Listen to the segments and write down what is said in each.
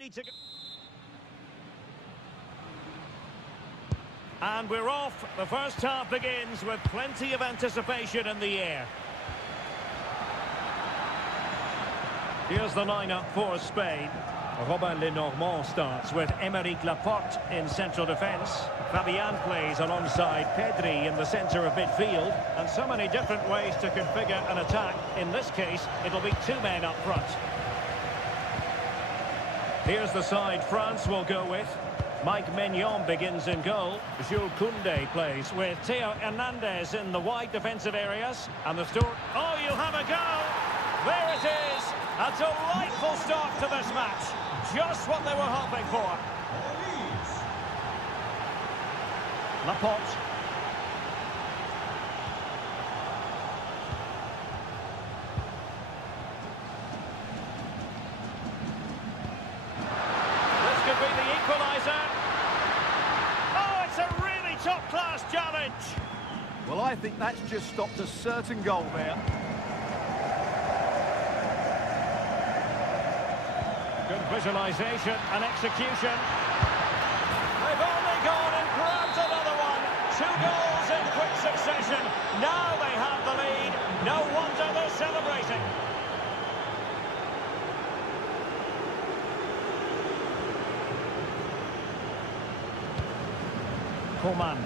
Need to go. And we're off. The first half begins with plenty of anticipation in the air. Here's the lineup for Spain. Robin Lenormand starts with Aymeric Laporte in central defence. Fabian plays alongside Pedri in the centre of midfield. And so many different ways to configure an attack. In this case, it'll be two men up front. Here's the side France will go with. Mike Maignan begins in goal. Jules Koundé plays with Theo Hernandez in the wide defensive areas. And the story... Oh, you'll have a go! There it is! A delightful start to this match. Just what they were hoping for. Laporte. This could be the equaliser. Oh, it's a really top-class challenge. Well, I think that's just stopped a certain goal there. Good visualisation and execution. They've only gone and grabbed another one. 2 goals in quick succession. Now they have the lead. No wonder they're celebrating. Coman.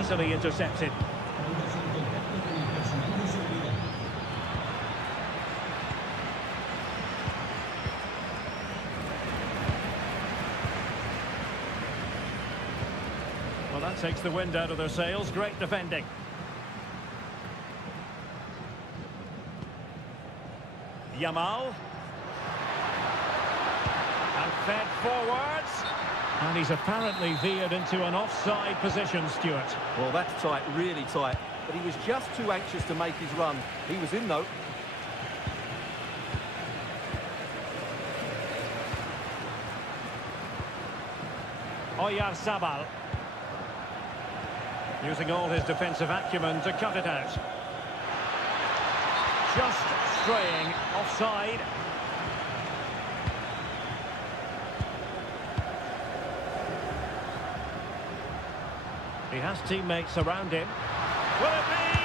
Easily intercepted. Well, that takes the wind out of their sails. Great defending. Yamal. And fed forwards. And he's apparently veered into an offside position, Stuart. Well, that's tight, really tight. But he was just too anxious to make his run. He was in, though. Oyarzabal. Using all his defensive acumen to cut it out. Just straying offside. He has teammates around him. Will it be?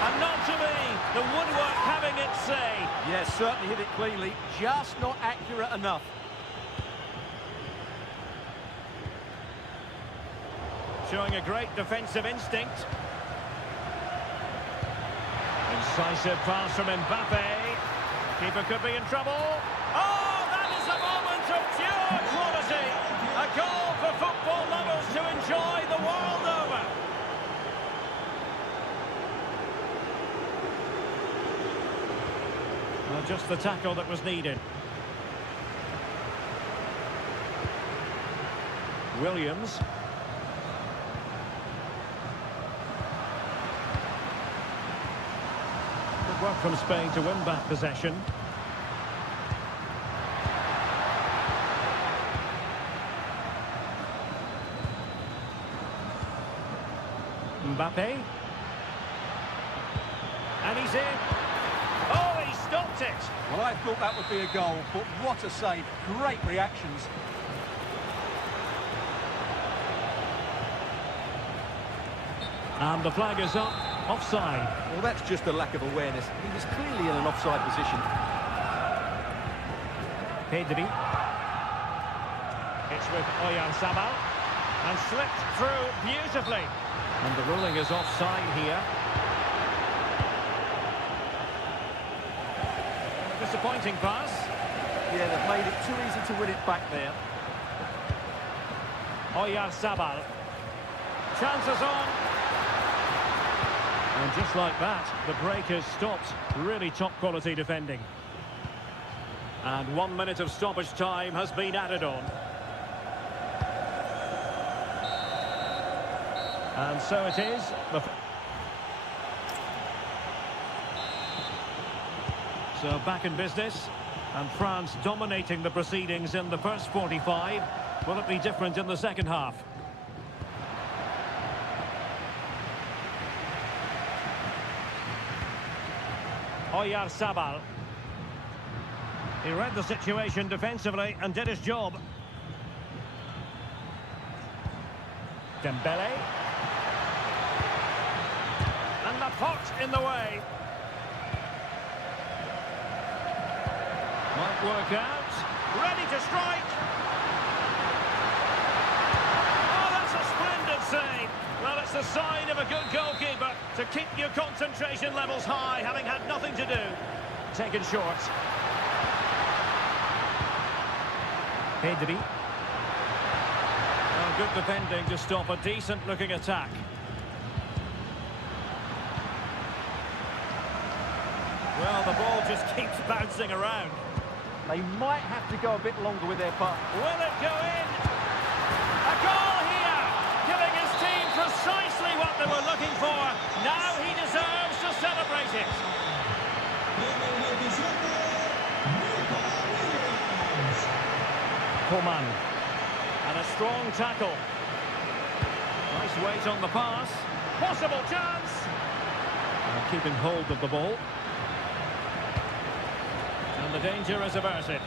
And not to be. The woodwork having its say. Yes, certainly hit it cleanly. Just not accurate enough. Showing a great defensive instinct. Incisive pass from Mbappe. Keeper could be in trouble. Oh, that is a moment of pure quality. A goal for football lovers to enjoy the world over. Well, just the tackle that was needed. Williams. Good work from Spain to win back possession. Mbappe. And he's in. Oh, he stopped it. Well, I thought that would be a goal, but what a save. Great reactions. And the flag is up. Offside. Well, that's just a lack of awareness. He was clearly in an offside position. Pedri. It's with Oyarzabal. And slipped through beautifully. And the ruling is offside here. Disappointing pass. Yeah, they've made it too easy to win it back there. Oyarzabal. Chances on. And just like that, the break has stopped. Really top quality defending. And 1 minute of stoppage time has been added on. And so it is. So back in business. And France dominating the proceedings in the first 45. Will it be different in the second half? Oyarzabal. He read the situation defensively and did his job. Dembele. And the pot in the way. Might work out. Ready to strike. Oh, that's a splendid save. Well, it's a sign of a good goalkeeper to keep your concentration levels high, having had nothing to do. Taken short. Pedri. Oh, good defending to stop a decent-looking attack. Well, the ball just keeps bouncing around. They might have to go a bit longer with their putt. Will it go in? A goal here, giving his team precisely what they were looking for. Now he deserves to celebrate it. Coman. And a strong tackle. Nice weight on the pass. Possible chance. And keeping hold of the ball. And the danger is averted.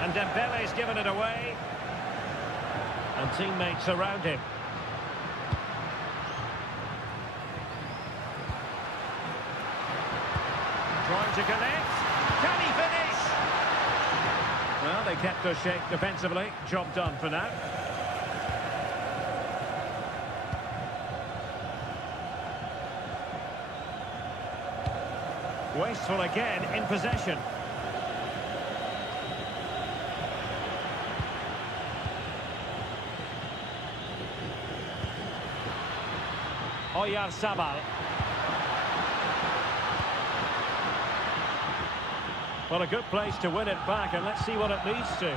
And Dembele's given it away. And teammates around him. Trying to connect. Can he finish? Well, they kept their shape defensively. Job done for now. Wasteful again in possession. Oyarzabal. Well, a good place to win it back, and let's see what it leads to.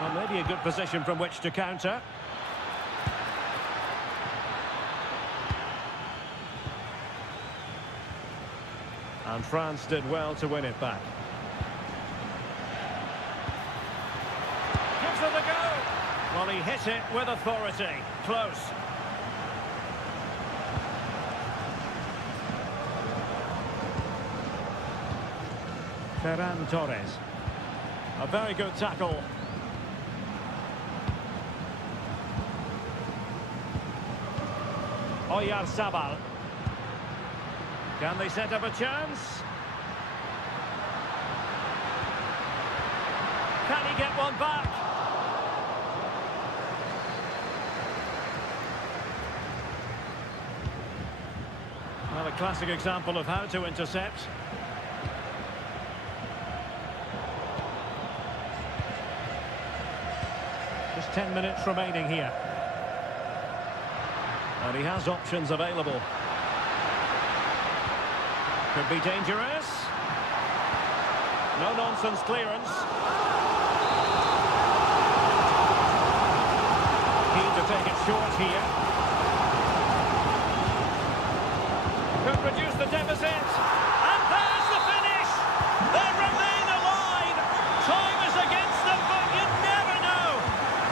Well, maybe a good position from which to counter. And France did well to win it back. Gives it a go. Well, he hit it with authority. Close. Ferran Torres. A very good tackle. Oyarzabal. Can they set up a chance? Can he get one back? Well, a classic example of how to intercept. Just 10 minutes remaining here. And he has options available. Could be dangerous. No-nonsense clearance. Keen to take it short here. Could reduce the deficit. And there's the finish! They remain alive! Time is against them, but you never know!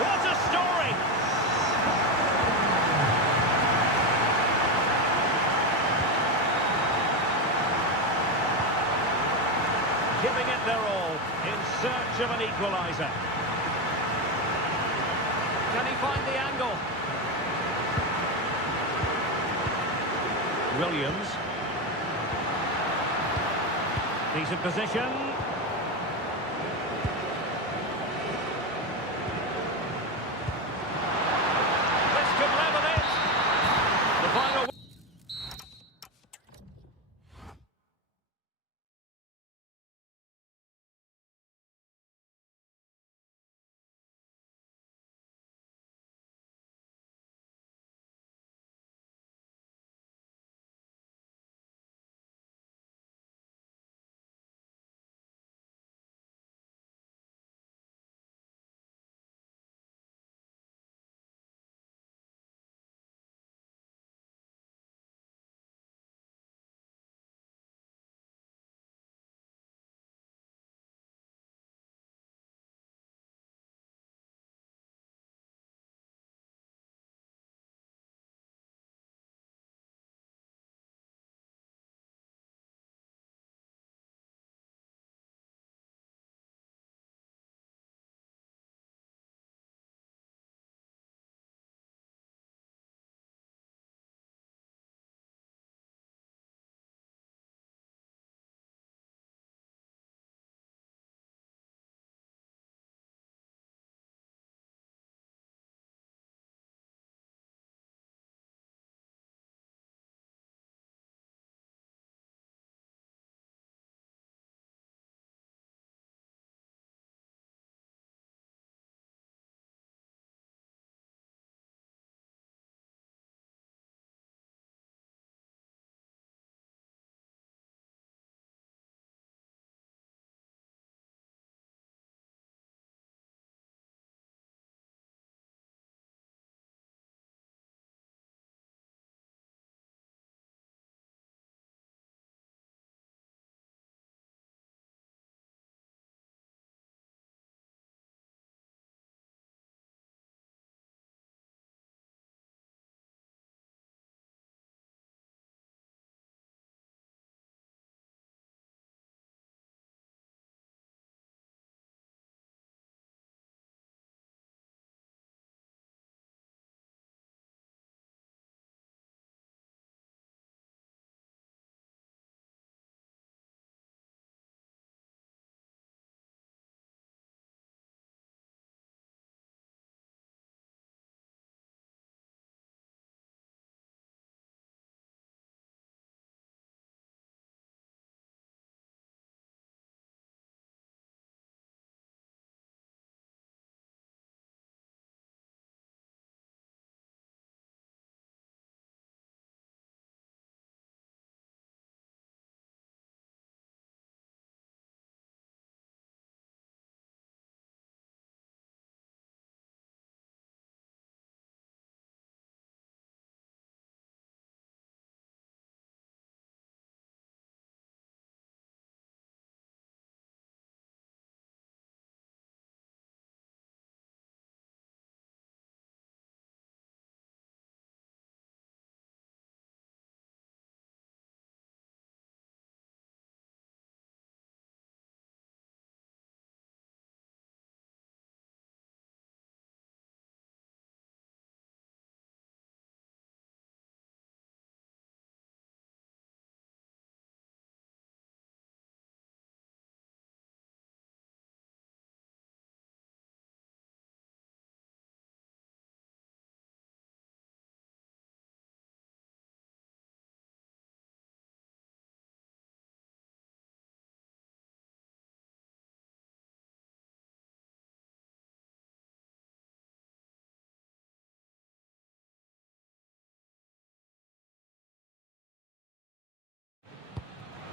What a story! Giving it their all in search of an equaliser. Can he find the angle? Williams. Decent position.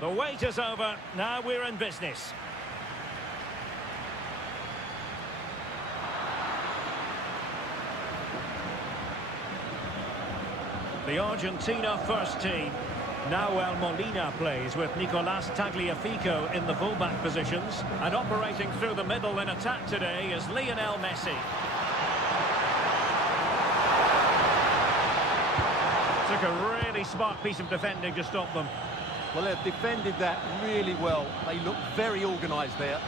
The wait is over. Now we're in business. The Argentina first team. Nahuel Molina plays with Nicolas Tagliafico in the fullback positions. And operating through the middle in attack today is Lionel Messi. Took a really smart piece of defending to stop them. Well, they've defended that really well. They look very organised there.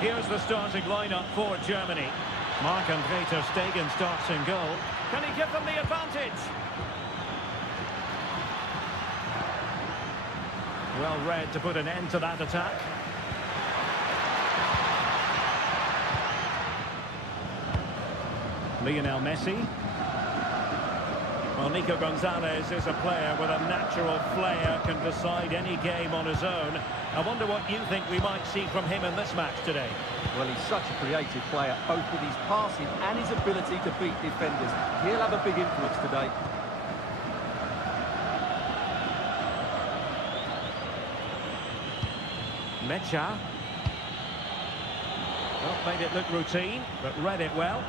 Here's the starting lineup for Germany. Marc-André ter Stegen starts in goal. Can he give them the advantage? Well read to put an end to that attack. Lionel Messi. Well, Nico Gonzalez is a player with a natural flair, can decide any game on his own. I wonder what you think we might see from him in this match today. Well, he's such a creative player, both with his passing and his ability to beat defenders. He'll have a big influence today. Mecha. Well, made it look routine, but read it well.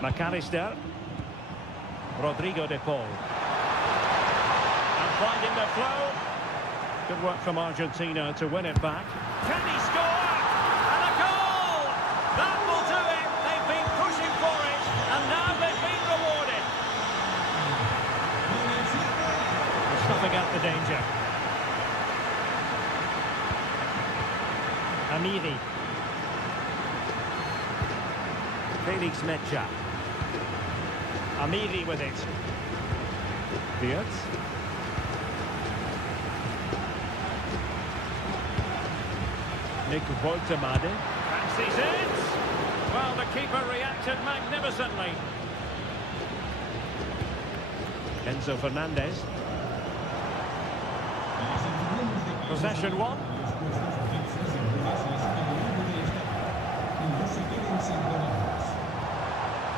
McAllister. Rodrigo de Paul. And finding the flow. Good work from Argentina to win it back. Can he score? And a goal! That will do it. They've been pushing for it, and now they've been rewarded. They're snuffing out the danger. Amiri. Felix Mecha. Amiri with it. Beards. Nick Woltemade. Fancies it. Well, the keeper reacted magnificently. Enzo Fernandez. Possession one.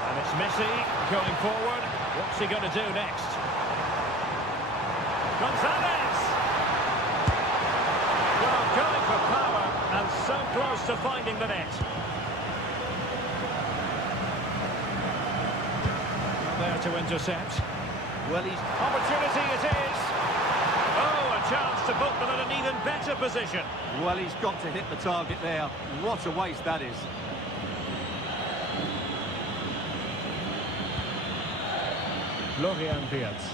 And it's Messi going forward. What's he going to do next? Gonzalez! Well, going for power and so close to finding the net. There to intercept. Well, he's... Opportunity it is! Oh, a chance to put them in an even better position. Well, he's got to hit the target there. What a waste that is. Florian Wirtz.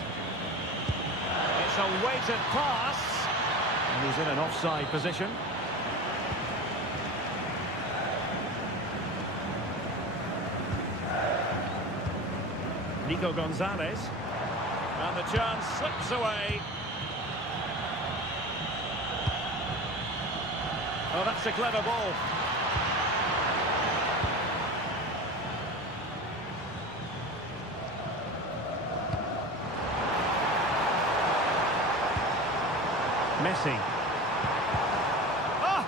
It's a weighted pass. And he's in an offside position. Nico Gonzalez. And the chance slips away. Oh, that's a clever ball. Messi. Oh,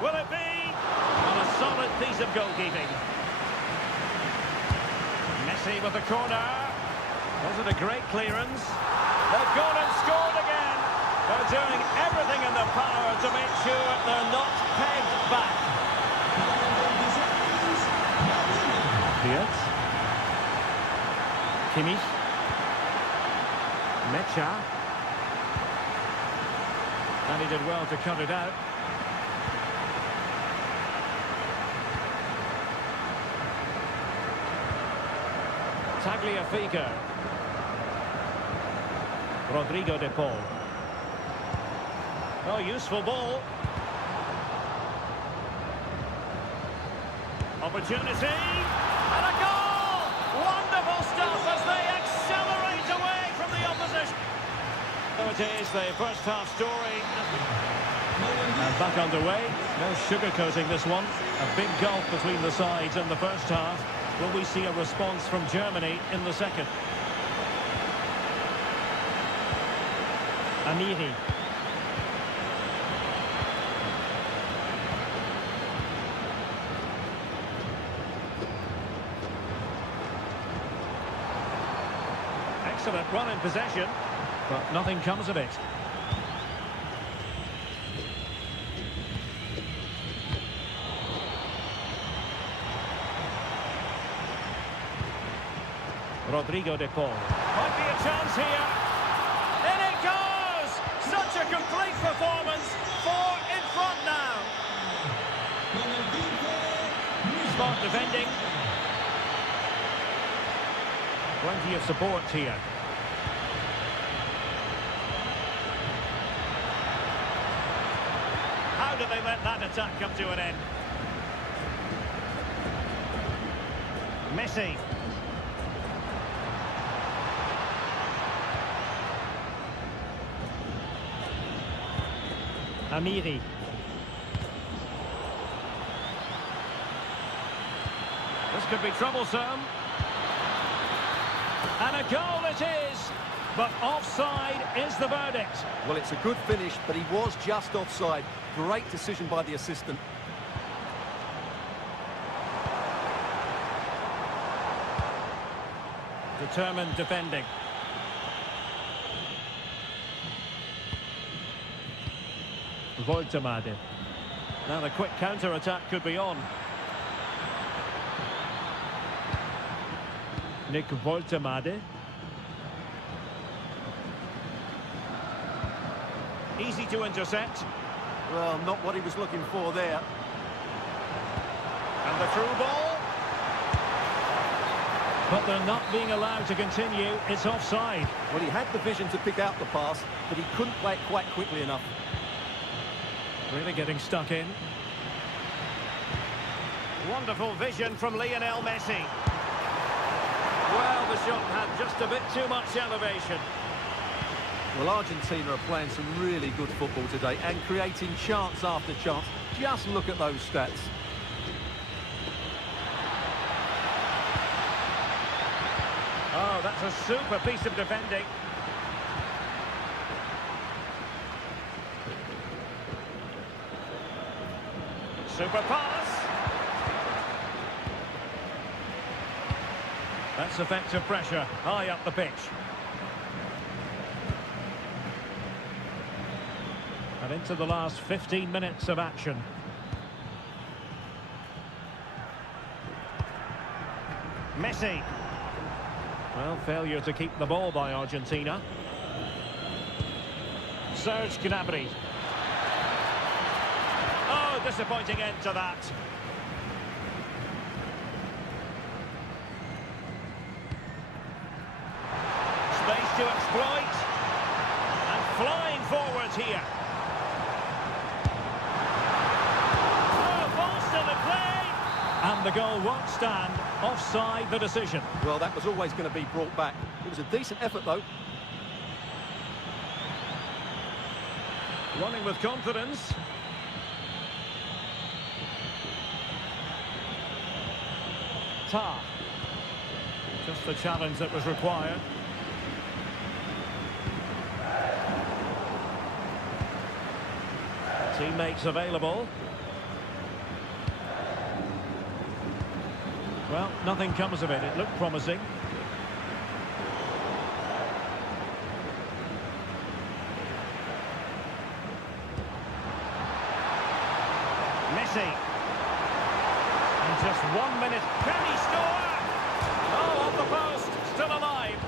will it be? On a solid piece of goalkeeping. Messi with the corner. Was it a great clearance? They've gone and scored again. They're doing everything in their power to make sure they're not pegged back. Wirtz. Kimmich. Mecha. And he did well to cut it out. Tagliafico. Rodrigo de Paul. Oh, useful ball. Opportunity. And a goal! Wonderful stuff as they accelerate away from the opposition. So it is the first half story. And back underway. No sugarcoating this one. A big gulf between the sides in the first half. Will we see a response from Germany in the second? Amiri. Excellent run in possession. But nothing comes of it. Rodrigo de Paul. Might be a chance here. In it goes! Such a complete performance. 4 in front now. Smart defending. Plenty of support here. How do they let that attack come to an end? Messi. Amiri. This could be troublesome. And a goal it is. But offside is the verdict. Well, it's a good finish, but he was just offside. Great decision by the assistant. Determined defending. Voltemade. Now the quick counter-attack could be on. Nick Voltemade. Easy to intercept. Well, not what he was looking for there. And the through ball. But they're not being allowed to continue. It's offside. Well, he had the vision to pick out the pass, but he couldn't play it quite quickly enough. Really getting stuck in. Wonderful vision from Lionel Messi. Well, the shot had just a bit too much elevation. Well, Argentina are playing some really good football today and creating chance after chance. Just look at those stats. Oh, that's a super piece of defending. Super pass. That's effective pressure, high up the pitch. And into the last 15 minutes of action. Messi. Well, failure to keep the ball by Argentina. Serge Gnabry. Oh, disappointing end to that. Space to exploit. And flying forwards here. Oh, ball still in play. And the goal won't stand. Offside the decision. Well, that was always going to be brought back. It was a decent effort, though. Running with confidence. Tar. Just the challenge that was required. Teammates available. Well, nothing comes of it. It looked promising. Messi. And just 1 minute. Can he score? Oh, off the post. Still alive.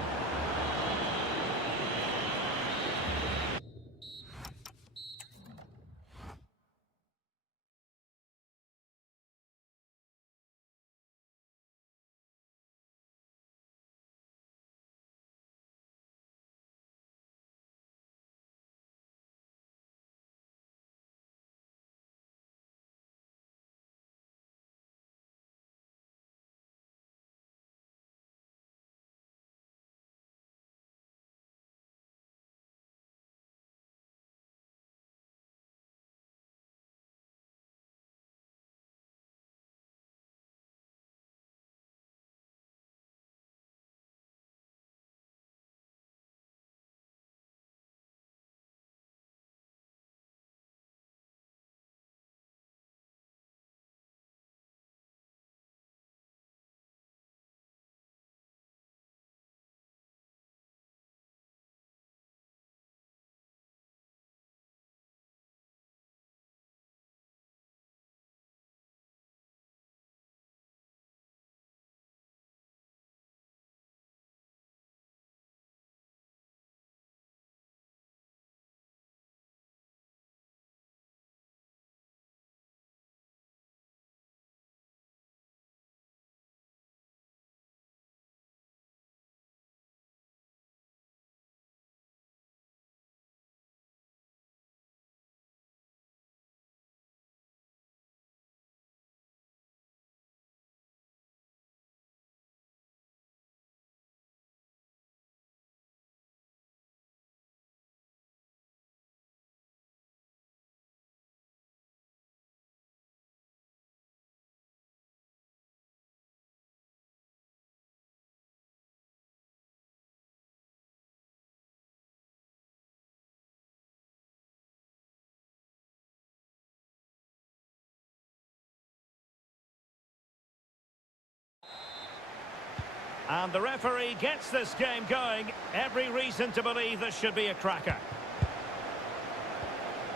And the referee gets this game going. Every reason to believe this should be a cracker.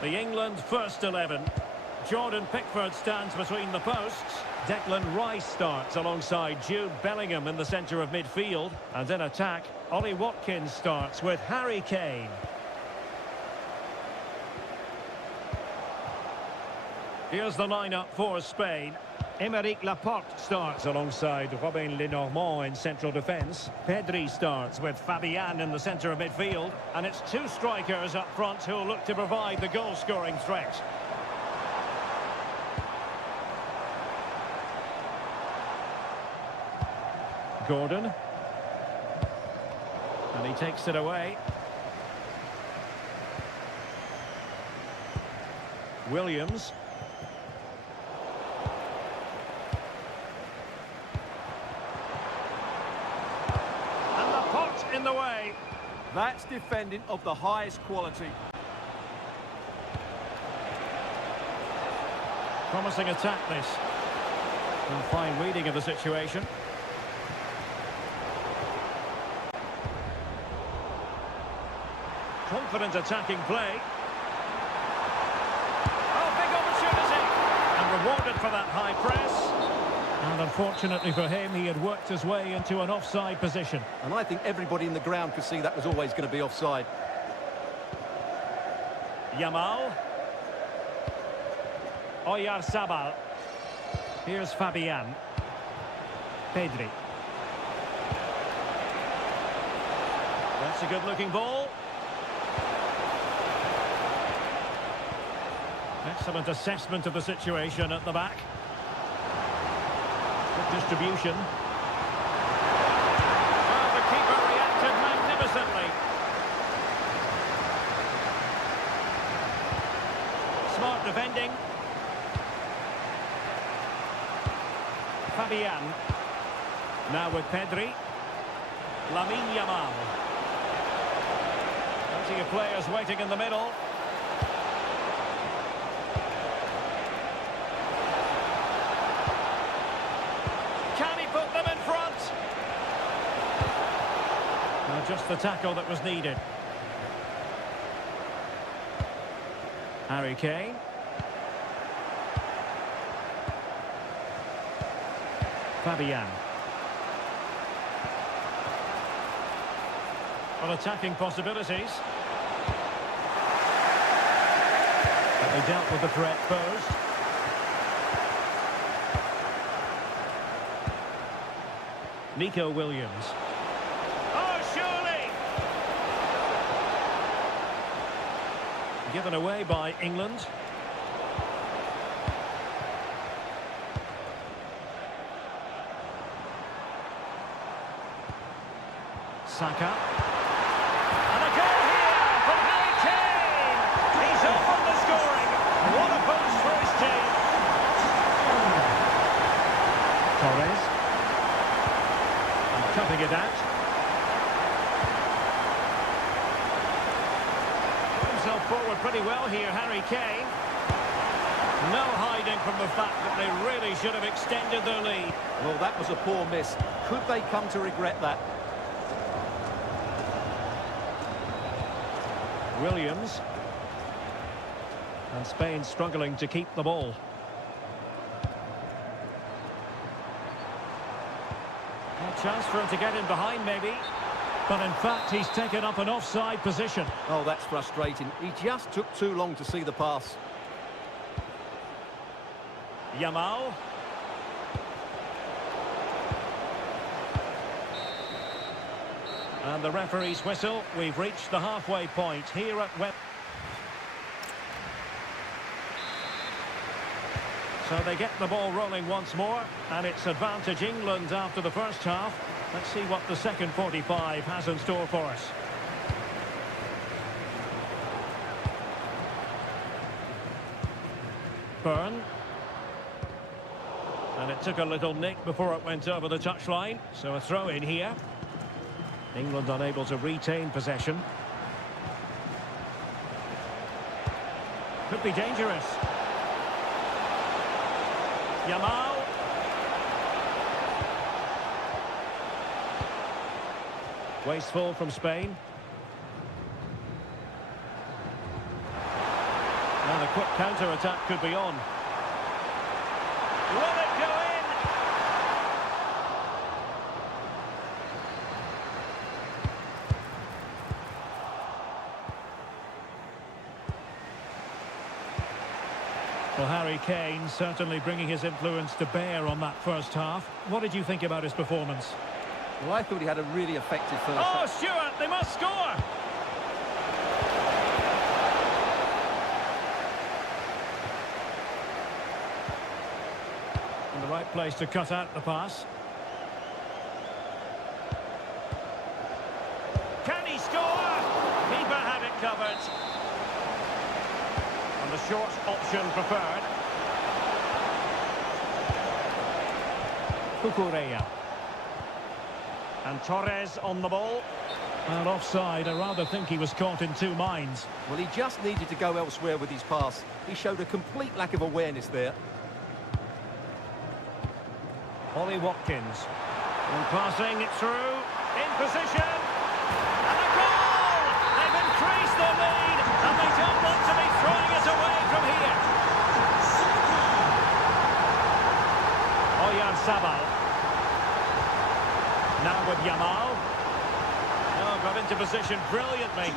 The England first 11. Jordan Pickford stands between the posts. Declan Rice starts alongside Jude Bellingham in the centre of midfield. And in attack, Ollie Watkins starts with Harry Kane. Here's the lineup for Spain. Aymeric Laporte starts alongside Robin Lenormand in central defence. Pedri starts with Fabian in the centre of midfield. And it's two strikers up front who'll look to provide the goal-scoring threat. Gordon. And he takes it away. Williams. In the way. That's defending of the highest quality. Promising attack this. And fine reading of the situation. Confident attacking play. Oh, big opportunity. And rewarded for that high press. And unfortunately for him, he had worked his way into an offside position. And I think everybody in the ground could see that was always going to be offside. Yamal. Oyarzabal. Here's Fabian. Pedri. That's a good-looking ball. Excellent assessment of the situation at the back. Distribution. Well, the keeper reacted magnificently. Smart defending. Fabian. Now with Pedri. Lamine Yamal. Plenty of players waiting in the middle. Just the tackle that was needed. Harry Kane. Fabian. Well, attacking possibilities. But they dealt with the threat posed. Nico Williams. Given away by England. Saka. And a goal here from Harry Kane. He's opened the scoring. What a boost for his team. Torres. And cutting it out. Forward pretty well here, Harry Kane. No hiding from the fact that they really should have extended their lead. Well, that was a poor miss. Could they come to regret that? Williams. And Spain struggling to keep the ball. A chance for him to get in behind, maybe. But in fact, he's taken up an offside position. Oh, that's frustrating. He just took too long to see the pass. Yamal. And the referee's whistle. We've reached the halfway point here at Wembley. So they get the ball rolling once more, and it's advantage England after the first half. Let's see what the second 45 has in store for us. Byrne. And it took a little nick before it went over the touchline, so a throw in here. England unable to retain possession. Could be dangerous. Yamal. Wasteful from Spain. And a quick counter-attack could be on. Will it go in? Well, Harry Kane certainly bringing his influence to bear on that first half. What did you think about his performance? Well, I thought he had a really effective first half. Oh, Stewart, they must score! In the right place to cut out the pass. Can he score? Keeper had it covered. And the short option preferred. Cucurella. And Torres on the ball. And offside, I rather think he was caught in two minds. Well, he just needed to go elsewhere with his pass. He showed a complete lack of awareness there. Ollie Watkins. And passing it through. In position. And a goal! They've increased their lead. And they don't want to be throwing it away from here. Oyarzabal. Now with Yamal. Oh, got into position brilliantly.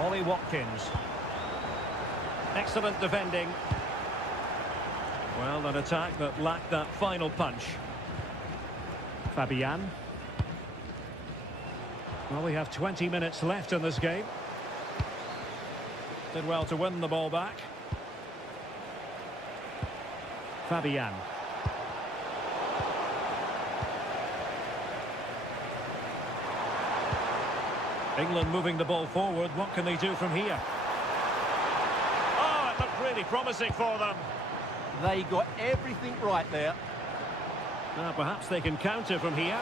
Ollie Watkins. Excellent defending. Well, an attack that lacked that final punch. Fabian. Well, we have 20 minutes left in this game. Did well to win the ball back. Fabian. England moving the ball forward. What can they do from here? Oh, it looked really promising for them. They got everything right there. Now perhaps they can counter from here.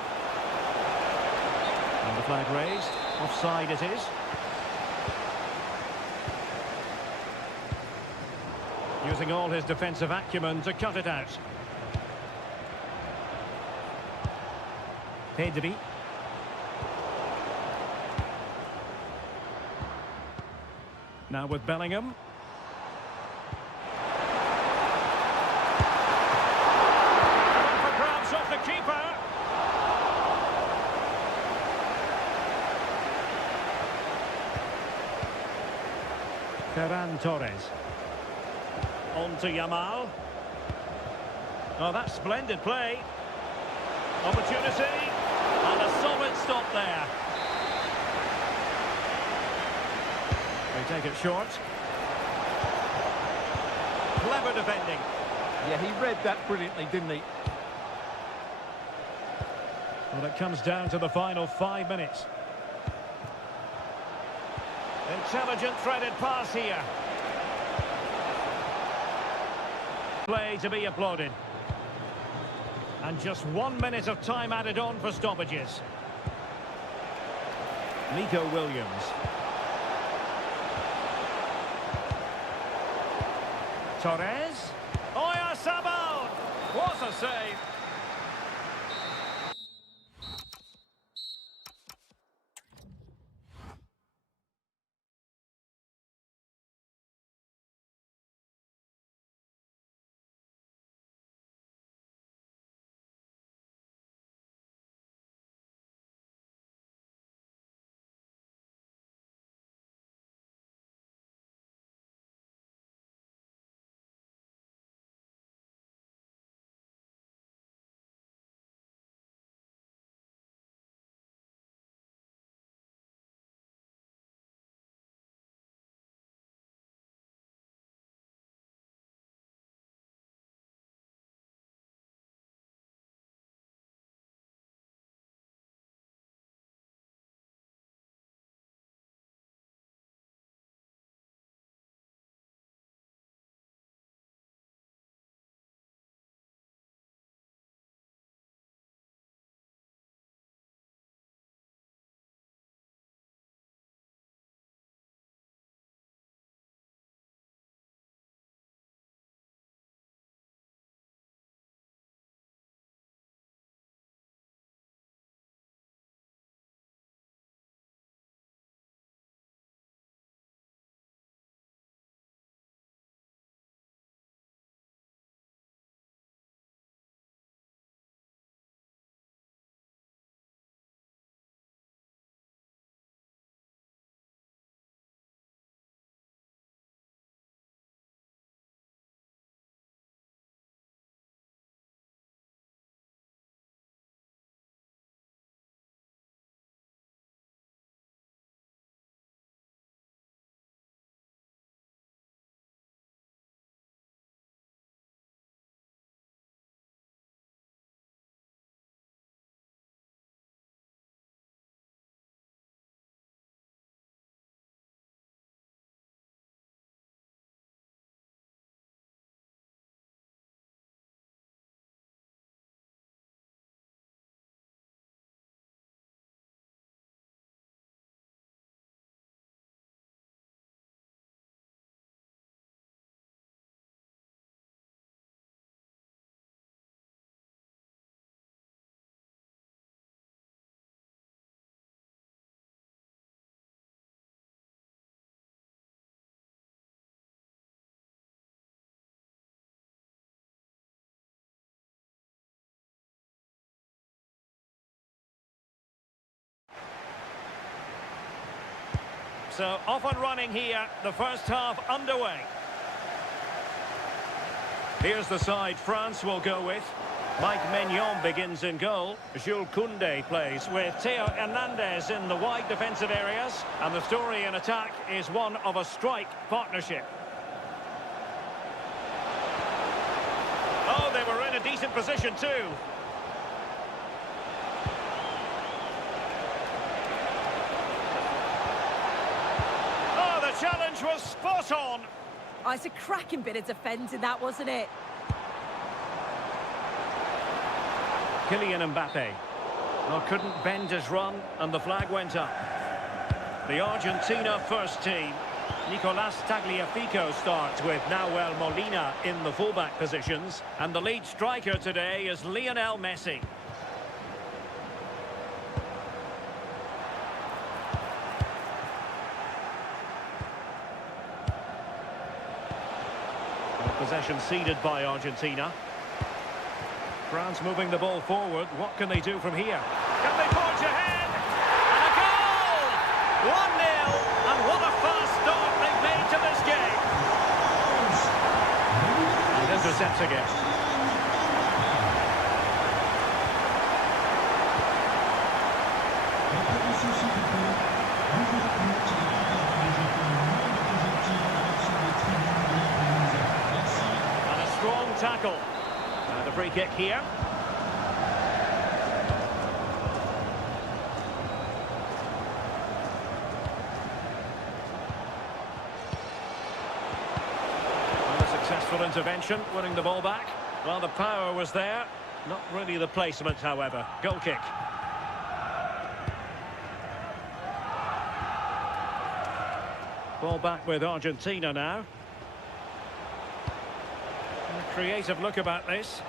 And the flag raised. Offside it is. Using all his defensive acumen to cut it out. Pedri. Now with Bellingham. For grabs off the keeper. Ferran Torres. On to Yamal. Oh, that's splendid play. Opportunity. And a solid stop there. They take it short. Clever defending. Yeah, he read that brilliantly, didn't he? Well, it comes down to the final 5 minutes. Intelligent threaded pass here. Play to be applauded. And just 1 minute of time added on for stoppages. Nico Williams. Torres. Oyarzabal. What a save. So off and running here, the first half underway. Here's the side France will go with. Mike Maignan begins in goal. Jules Koundé plays with Theo Hernandez in the wide defensive areas. And the story in attack is one of a strike partnership. Oh, they were in a decent position too. Oh, the challenge was spot on. Oh, it's a cracking bit of defending, that, wasn't it? Kylian Mbappe. Well, couldn't bend his run, and the flag went up. The Argentina first team. Nicolas Tagliafico starts with Nahuel Molina in the fullback positions. And the lead striker today is Lionel Messi. Possession ceded by Argentina. France moving the ball forward. What can they do from here? Can they forge ahead? And a goal! 1-0. And what a fast start they've made to this game. And intercepts again. And a strong tackle. And a free kick here. And a successful intervention, winning the ball back. Well, the power was there. Not really the placement, however. Goal kick. Ball back with Argentina now. A creative look about this.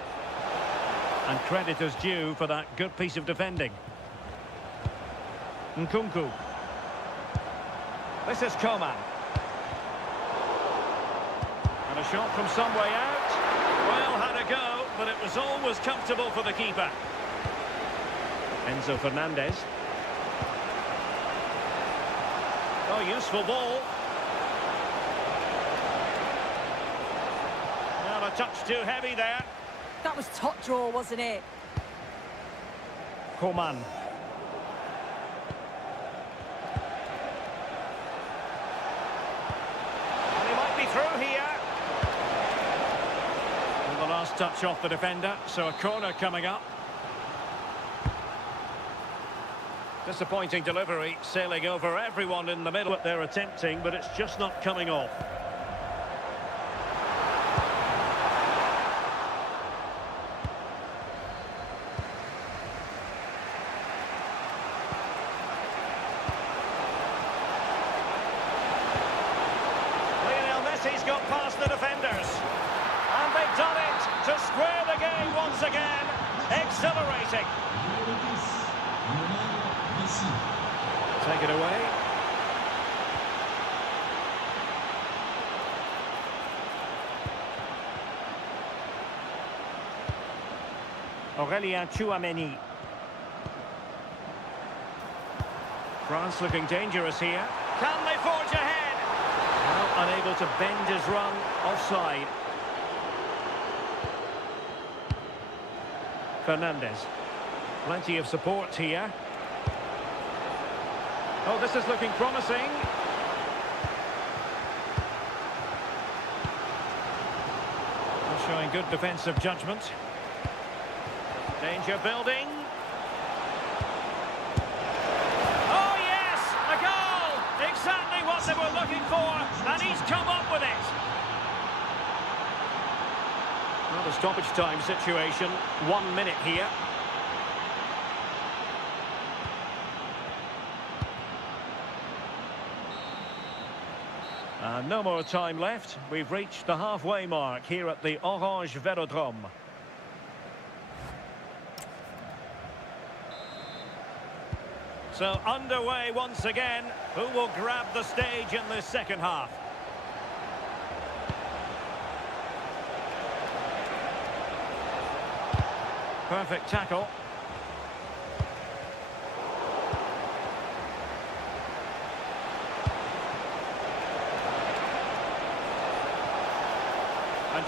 And credit is due for that good piece of defending. Nkunku. This is Coman. And a shot from some way out. Well, had a go, but it was always comfortable for the keeper. Enzo Fernandez. Oh, useful ball. Well, a touch too heavy there. That was top draw, wasn't it? Coman. And he might be through here. And the last touch off the defender, so a corner coming up. Disappointing delivery, sailing over everyone in the middle. What they're attempting, but it's just not coming off. He's got past the defenders. And they've done it to square the game once again. Exhilarating. Take it away. Aurélien Tchouameni. France looking dangerous here. Can they forge ahead? Well, unable to bend his run, offside. Fernandez. Plenty of support here. Oh, this is looking promising. Showing good defensive judgment. Danger building. Oh, yes! A goal! Exactly what they were looking for, and he's come up with it. Well, the stoppage time situation, 1 minute here. No more time left. We've reached the halfway mark here at the Orange Velodrome. So underway once again. Who will grab the stage in this second half? Perfect tackle.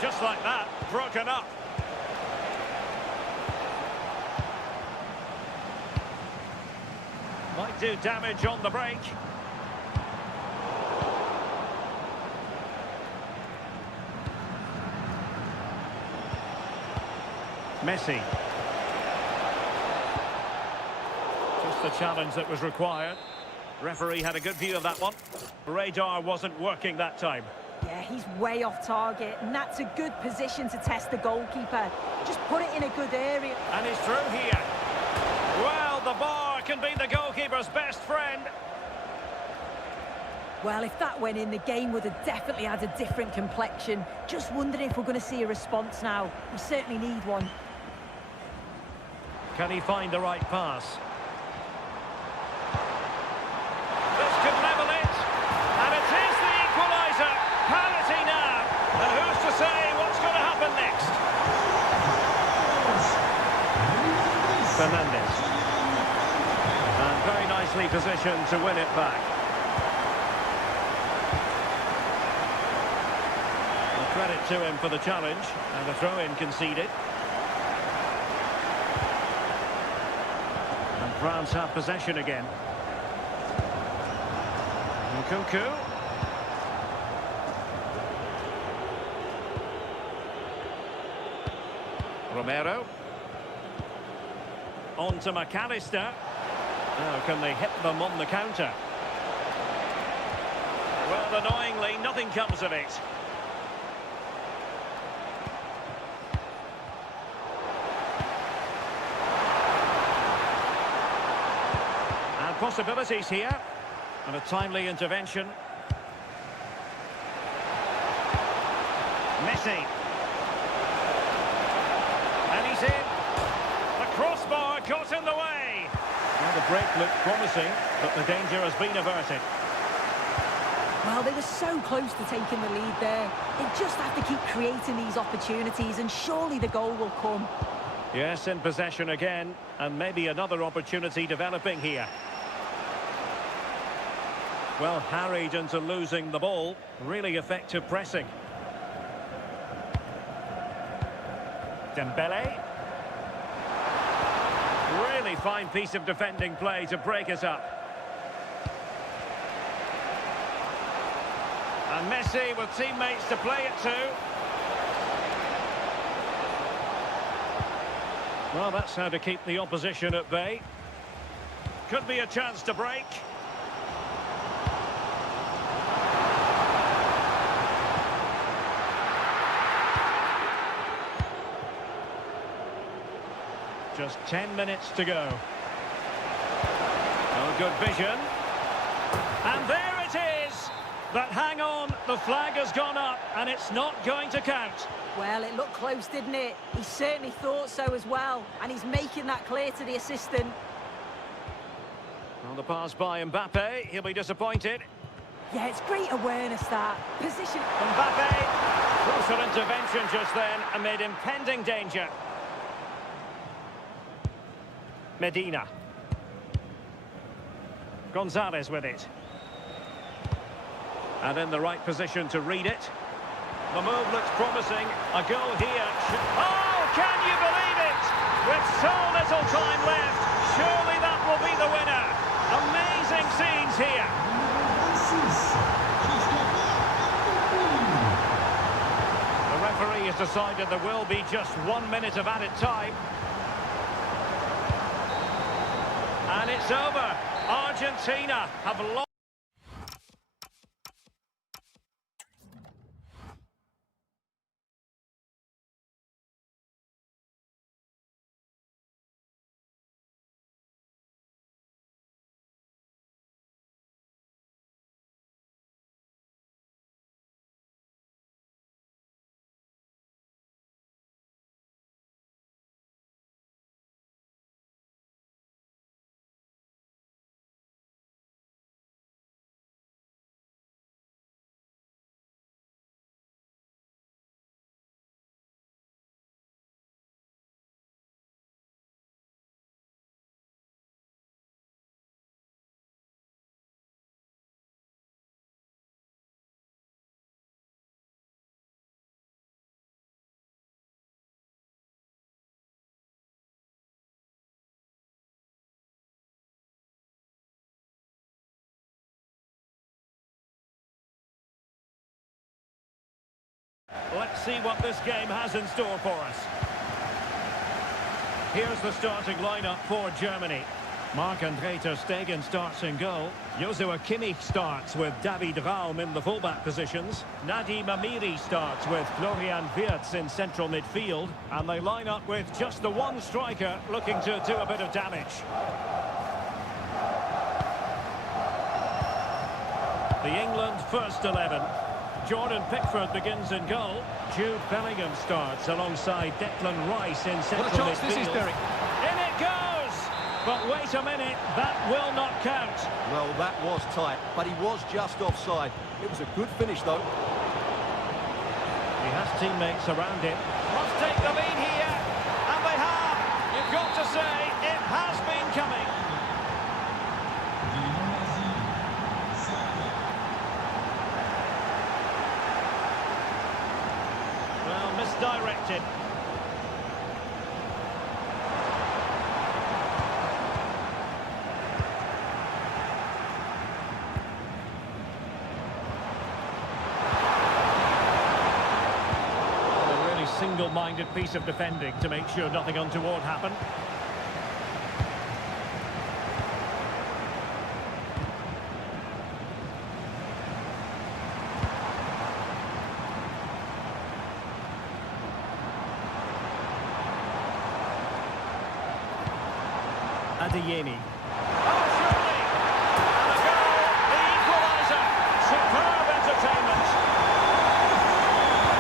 just like that, broken up. Might do damage on the break. Messi. Just the challenge that was required. Referee had a good view of that one. Radar wasn't working that time. Yeah, he's way off target, and that's a good position to test the goalkeeper. Just put it in a good area. And he's through here. Well, the bar can be the goalkeeper's best friend. Well, if that went in, the game would have definitely had a different complexion. Just wondering if we're going to see a response now. We certainly need one. Can he find the right pass? This could level it. And it is the equaliser. Parity now. And who's to say what's going to happen next? Fernandez. And very nicely positioned to win it back. Well, credit to him for the challenge. And the throw-in conceded. And France have possession again. Nkunku. Romero. On to McAllister. Now, can they hit them on the counter? Well, annoyingly, nothing comes of it. And possibilities here. And a timely intervention. Messi. And he's in. The crossbar got in the way. Well, the break looked promising, but the danger has been averted. Well, they were so close to taking the lead there. They just have to keep creating these opportunities, and surely the goal will come. Yes, in possession again, and maybe another opportunity developing here. Well, harried into losing the ball. Really effective pressing. Dembele. Really fine piece of defending play to break us up. And Messi with teammates to play it to. Well, that's how to keep the opposition at bay. Could be a chance to break. Just 10 minutes to go. Oh, good vision. And there it is. But hang on, the flag has gone up and it's not going to count. Well, it looked close, didn't it? He certainly thought so as well. And he's making that clear to the assistant. On the pass by Mbappe, he'll be disappointed. Yeah, it's great awareness, that. Position. Mbappe. Crucial intervention just then amid impending danger. Medina. Gonzalez with it. And in the right position to read it. The move looks promising. A goal here. Oh, can you believe it? With so little time left, surely that will be the winner. Amazing scenes here. The referee has decided there will be just 1 minute of added time. And it's over. Argentina have lost. Let's see what this game has in store for us. Here's the starting lineup for Germany. Marc-André ter Stegen starts in goal. Joshua Kimmich starts with David Raum in the fullback positions. Nadim Amiri starts with Florian Wirtz in central midfield. And they line up with just the one striker looking to do a bit of damage. The England first 11. Jordan Pickford begins in goal. Jude Bellingham starts alongside Declan Rice in central midfield. What a chance this is, Derek. In it goes! But wait a minute, that will not count. Well, that was tight, but he was just offside. It was a good finish, though. He has teammates around him. Must take the lead here. And they have. You've got to say, it has been coming. Well, misdirected. Single-minded piece of defending to make sure nothing untoward happened. Adeyemi. Oh, surely! And a goal! The equaliser! Superb entertainment!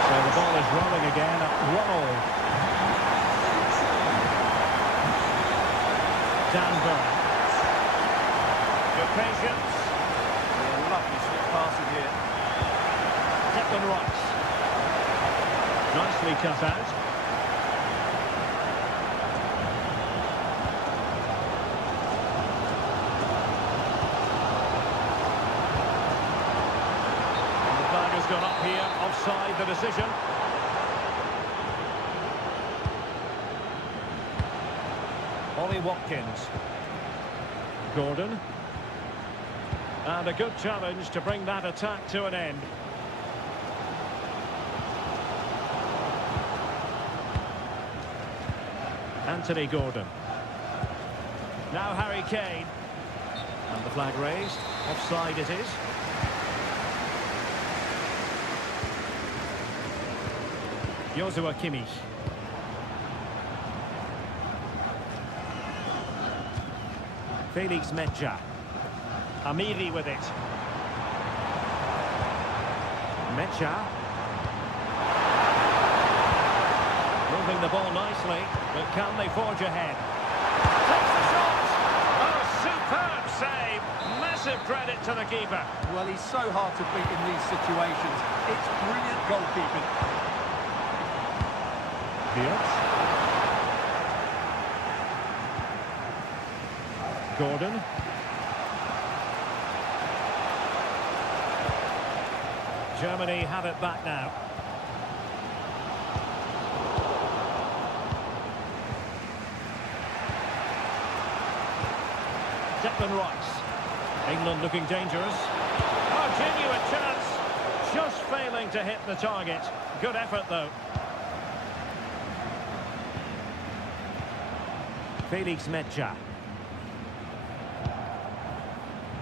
So the ball is rolling again at 1-all. Dan Burn. Good patience. Lovely slip passing here. Declan Rice. Nicely cut out. And the flag has gone up here, offside the decision. Ollie Watkins. Gordon. And a good challenge to bring that attack to an end. Anthony Gordon. Now Harry Kane. And the flag raised. Offside it is. Joshua Kimmich. Felix Medja. Amiri with it. Medja. Moving the ball nicely, but can they forge ahead? Takes the shot! Oh, superb save! Massive credit to the keeper. Well, he's so hard to beat in these situations. It's brilliant goalkeeping. Wirtz. Gordon. Germany have it back now. Declan Rice. England looking dangerous. Oh, genuine chance. Just failing to hit the target. Good effort, though. Felix Medja.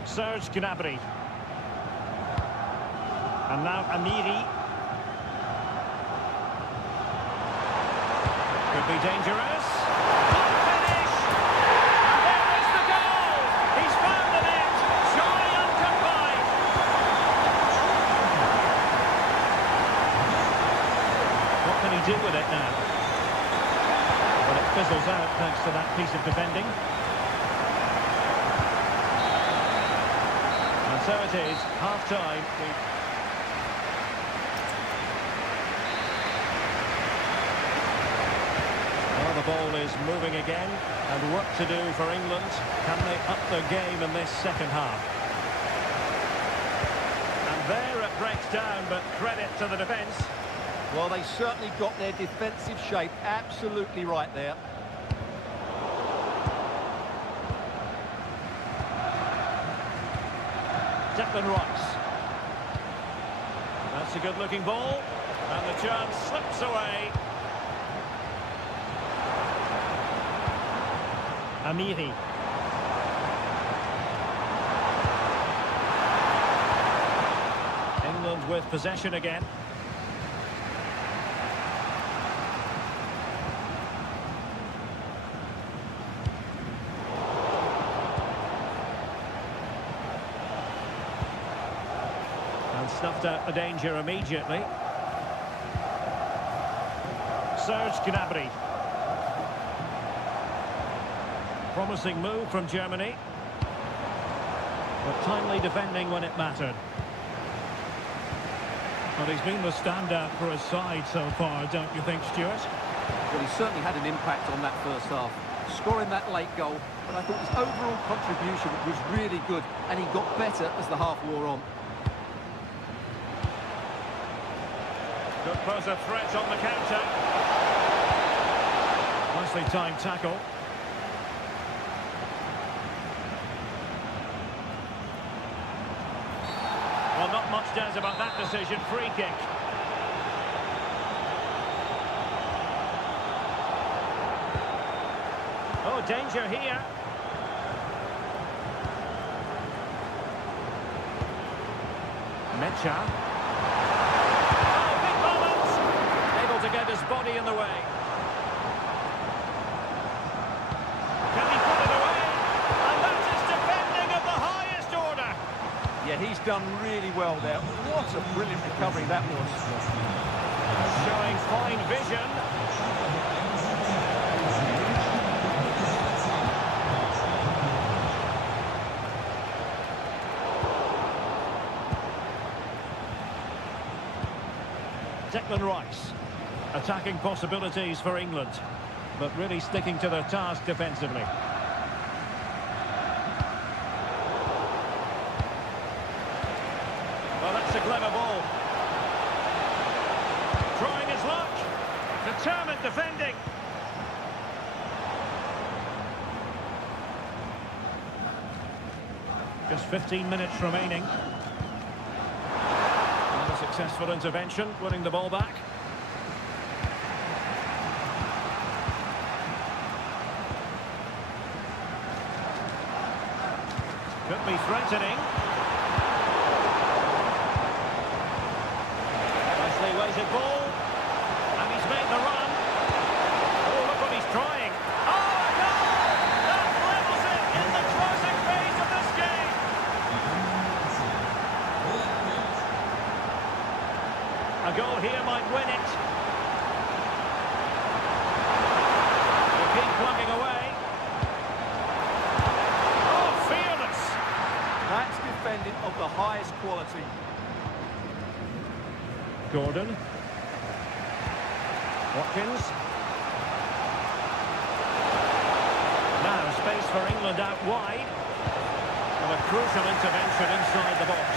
Serge Gnabry. And now Amiri. Could be dangerous. Good finish! And there is the goal! He's found the net! Surely unconfined! What can he do with it now? Well, it fizzles out thanks to that piece of defending. And so it is, half-time. Well, the ball is moving again, and work to do for England. Can they up their game in this second half? And there it breaks down, but credit to the defence. Well, they certainly got their defensive shape absolutely right there. Declan Rice. That's a good-looking ball. And the chance slips away. Amiri. England with possession again. And snuffed out the danger immediately. Serge Gnabry. Promising move from Germany. But timely defending when it mattered. But he's been the standout for his side so far, don't you think, Stuart? Well, he certainly had an impact on that first half, scoring that late goal, but I thought his overall contribution was really good, and he got better as the half wore on. Could pose a threat on the counter. Nicely timed tackle. Well, not much doubt about that decision. Free kick. Oh, danger here. Mecha. Oh, big moment! Able to get his body in the way. Can he put it away? And that is defending of the highest order. Yeah, he's done really well there. What a brilliant recovery that was. Showing fine vision. Declan Rice. Attacking possibilities for England, but really sticking to their task defensively. Well, that's a clever ball. Trying his luck. Determined defending. Just 15 minutes remaining. And a successful intervention, winning the ball back. Could be threatening. Nicely weighted ball. And he's made the run. Oh, look what he's trying. Oh, a goal! That levels it in the closing phase of this game. A goal here might win it. Will keep plugging away. Oh, fearless. That's defending of the highest quality. Gordon. Watkins. Now space for England out wide. And a crucial intervention inside the box.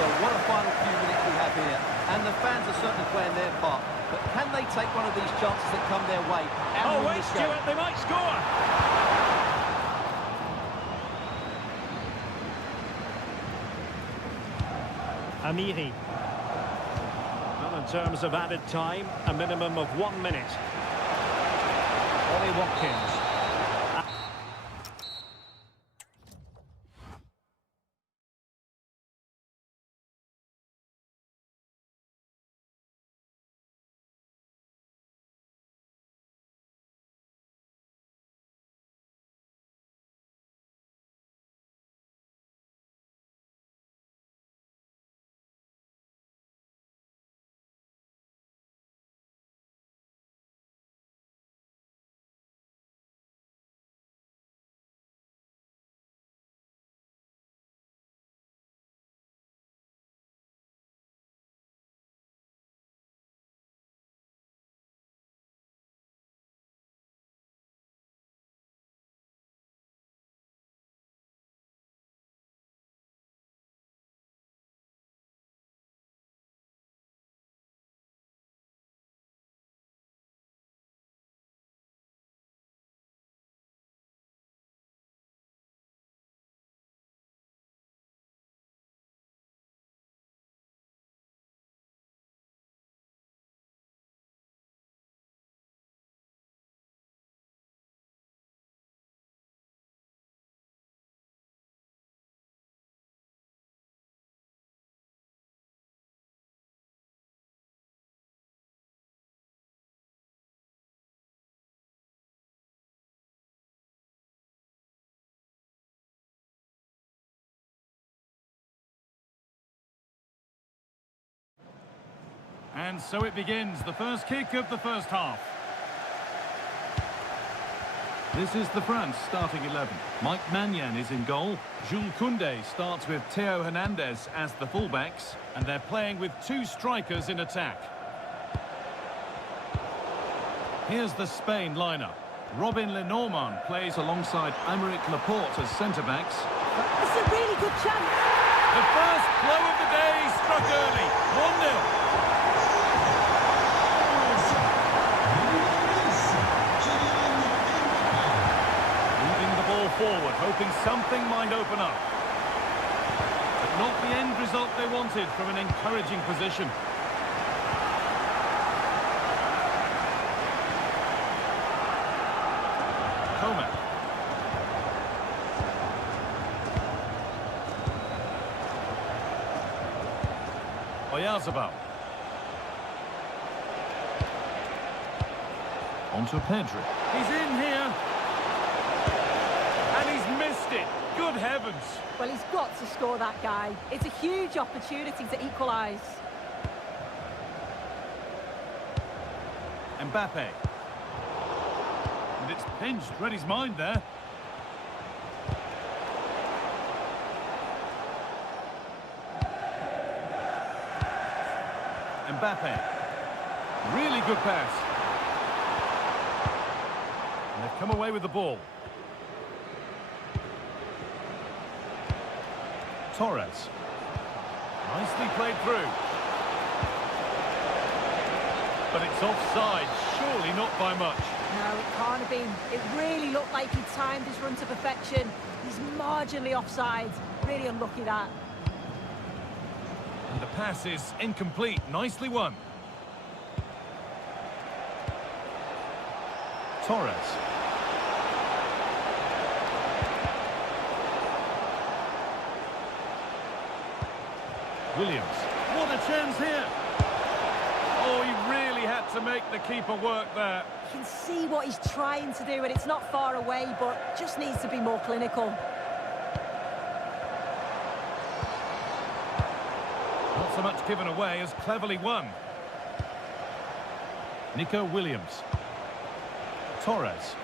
Well, what a final few minutes we have here. And the fans are certainly playing their part. But can they take one of these chances that come their way and Oh, win wait, this game? Stuart, they might score. Amiri. Well, in terms of added time, a minimum of 1 minute. Ollie Watkins. And so it begins, the first kick of the first half. This is the France starting 11. Mike Maignan is in goal. Jules Koundé starts with Theo Hernandez as the fullbacks. And they're playing with two strikers in attack. Here's the Spain lineup. Robin Lenormand plays alongside Aymeric Laporte as centre-backs. It's a really good chance. The first blow of the day struck early. 1-0. Forward, hoping something might open up. But not the end result they wanted from an encouraging position. Coman. Oyarzabal. Onto Pedri. He's in here. And he's missed it. Good heavens. Well, he's got to score, that guy. It's a huge opportunity to equalise. Mbappe. And it's pinched. Read his mind there. Mbappe. Really good pass. And they've come away with the ball. Torres. Nicely played through. But it's offside, surely not by much. No, it can't have been. It really looked like he timed his run to perfection. He's marginally offside. Really unlucky, that. And the pass is incomplete. Nicely won. Torres. Williams. What a chance here. Oh, he really had to make the keeper work there. You can see what he's trying to do, and it's not far away, but just needs to be more clinical. Not so much given away as cleverly won. Nico Williams. Torres.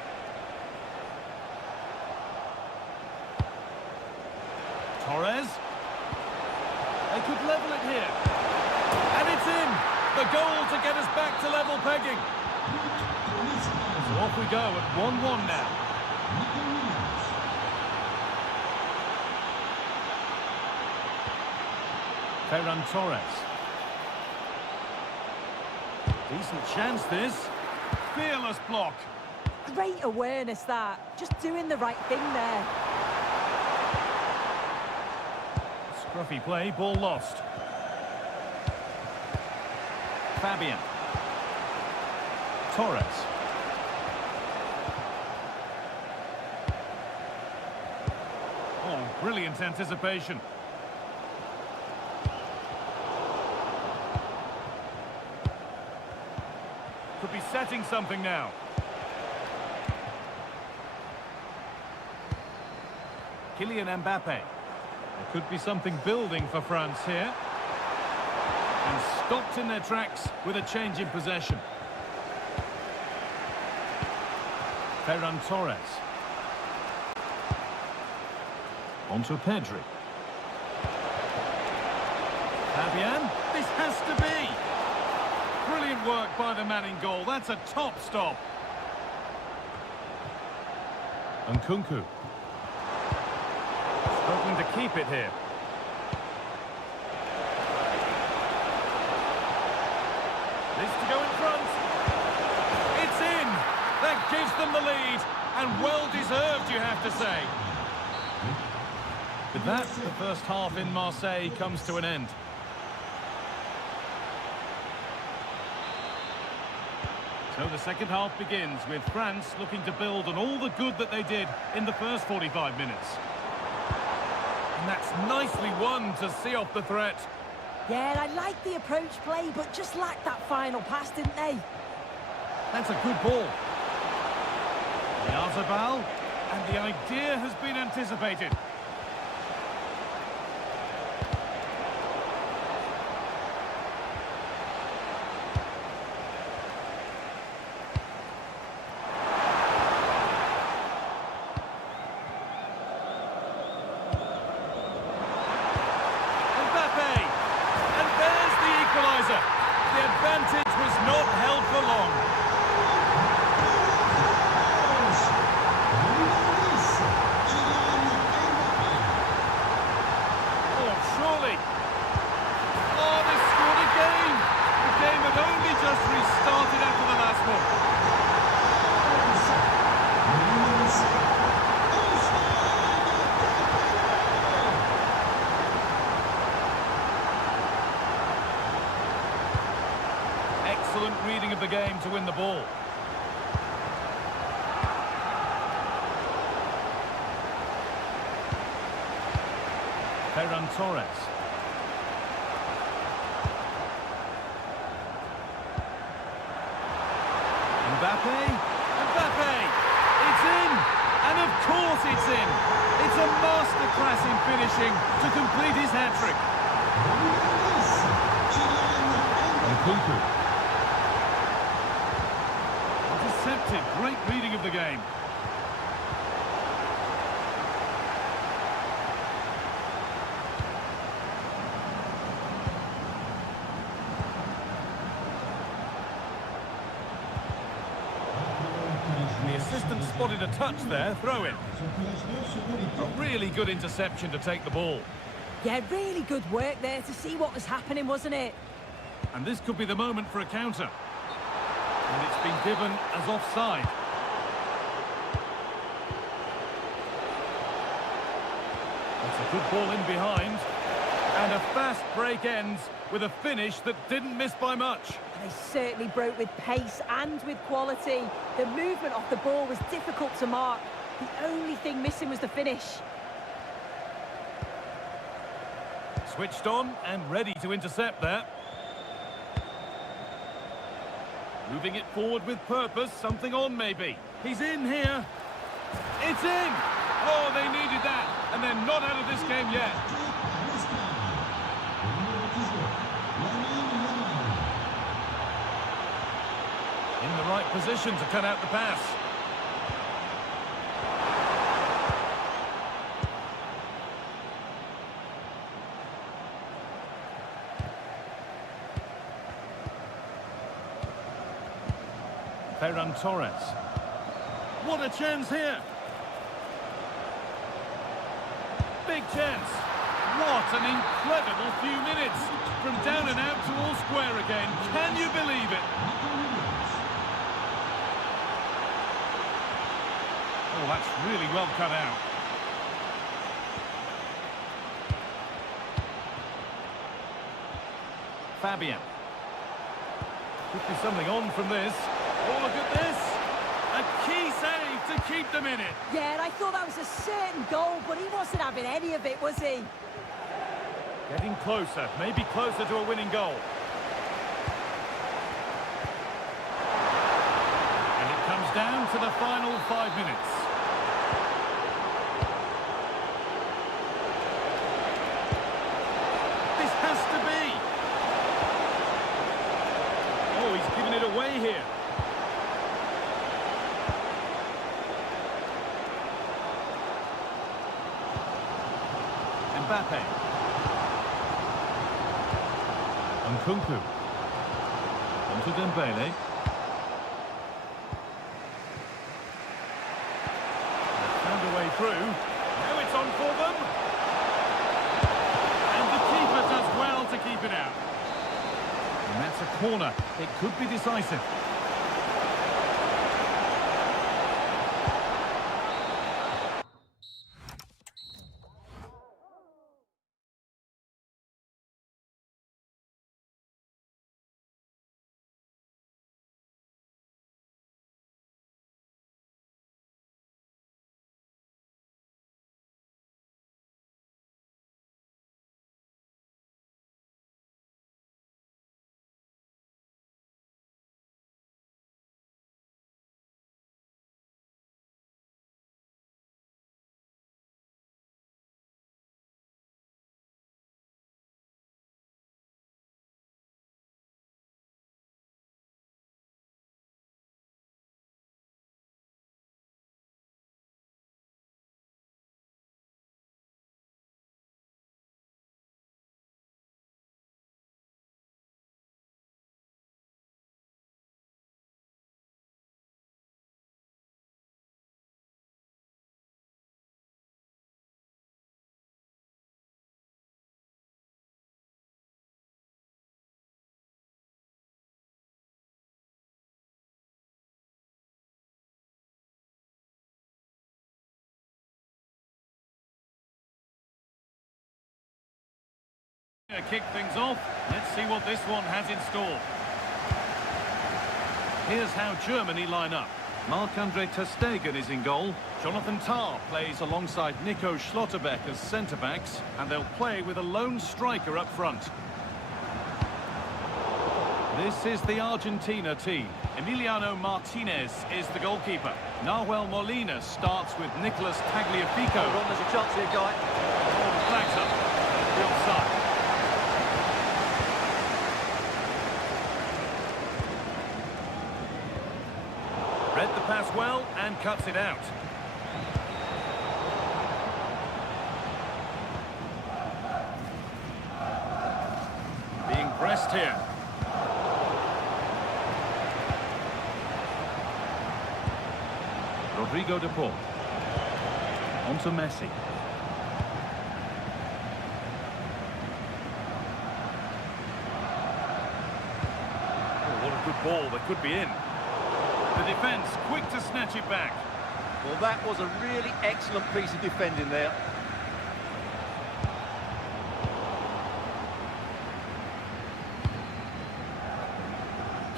Torres. They could level it here. And it's in! The goal to get us back to level pegging. So off we go at 1-1 now. Ferran Torres. Decent chance this. Fearless block. Great awareness, that. Just doing the right thing there. Scruffy play, ball lost. Fabian. Torres. Oh, brilliant anticipation. Could be setting something now. Kylian Mbappe. There could be something building for France here. And stopped in their tracks with a change in possession. Ferran Torres. Onto Pedri. Fabian, this has to be. Brilliant work by the man in goal. That's a top stop. Nkunku. Struggling to keep it here. This to go in front. It's in. That gives them the lead. And well deserved, you have to say. With that, the first half in Marseille comes to an end. So the second half begins with France looking to build on all the good that they did in the first 45 minutes. And that's nicely won to see off the threat. Yeah, I like the approach play, but just lacked that final pass, didn't they? That's a good ball. Oyarzabal, and the idea has been anticipated. reading of the game to win the ball. Ferran Torres. Mbappe! It's in! And of course it's in! It's a masterclass in finishing to complete his hat-trick. Intercepted, great reading of the game. The assistant spotted a touch there, throw in. A really good interception to take the ball. Yeah, really good work there to see what was happening, wasn't it? And this could be the moment for a counter. And it's been given as offside. That's a good ball in behind. And a fast break ends with a finish that didn't miss by much. They certainly broke with pace and with quality. The movement off the ball was difficult to mark. The only thing missing was the finish. Switched on and ready to intercept there. Moving it forward with purpose, something on maybe. He's in here. It's in! Oh, they needed that, and they're not out of this game yet. In the right position to cut out the pass. Ferran Torres. What a chance here. Big chance. What an incredible few minutes. From down and out to all square again. Can you believe it? Oh, that's really well cut out. Fabian. Could be something on from this. Oh, look at this! A key save to keep them in it. Yeah, and I thought that was a certain goal, but he wasn't having any of it, was he? Getting closer, maybe closer to a winning goal. And it comes down to the final 5 minutes. This has to be. Oh, he's given it away here. Mbappe. Nkunku. Onto Dembele. They've found a way through. Now it's on for them. And the keeper does well to keep it out. And that's a corner. It could be decisive. Kick things off. Let's see what this one has in store. Here's how Germany line up. Marc-Andre ter Stegen is in goal. Jonathan Tah plays alongside Nico Schlotterbeck as centre-backs, and they'll play with a lone striker up front. This is the Argentina team. Emiliano Martinez is the goalkeeper. Nahuel Molina starts with Nicolas Tagliafico. Hold on, there's a chance here, Guy. Oh, the flag's up. The offside. Read the pass well and cuts it out. Being pressed here. Rodrigo de Paul. On to Messi. Oh, what a good ball. They could be in. The defence quick to snatch it back. Well, that was a really excellent piece of defending there.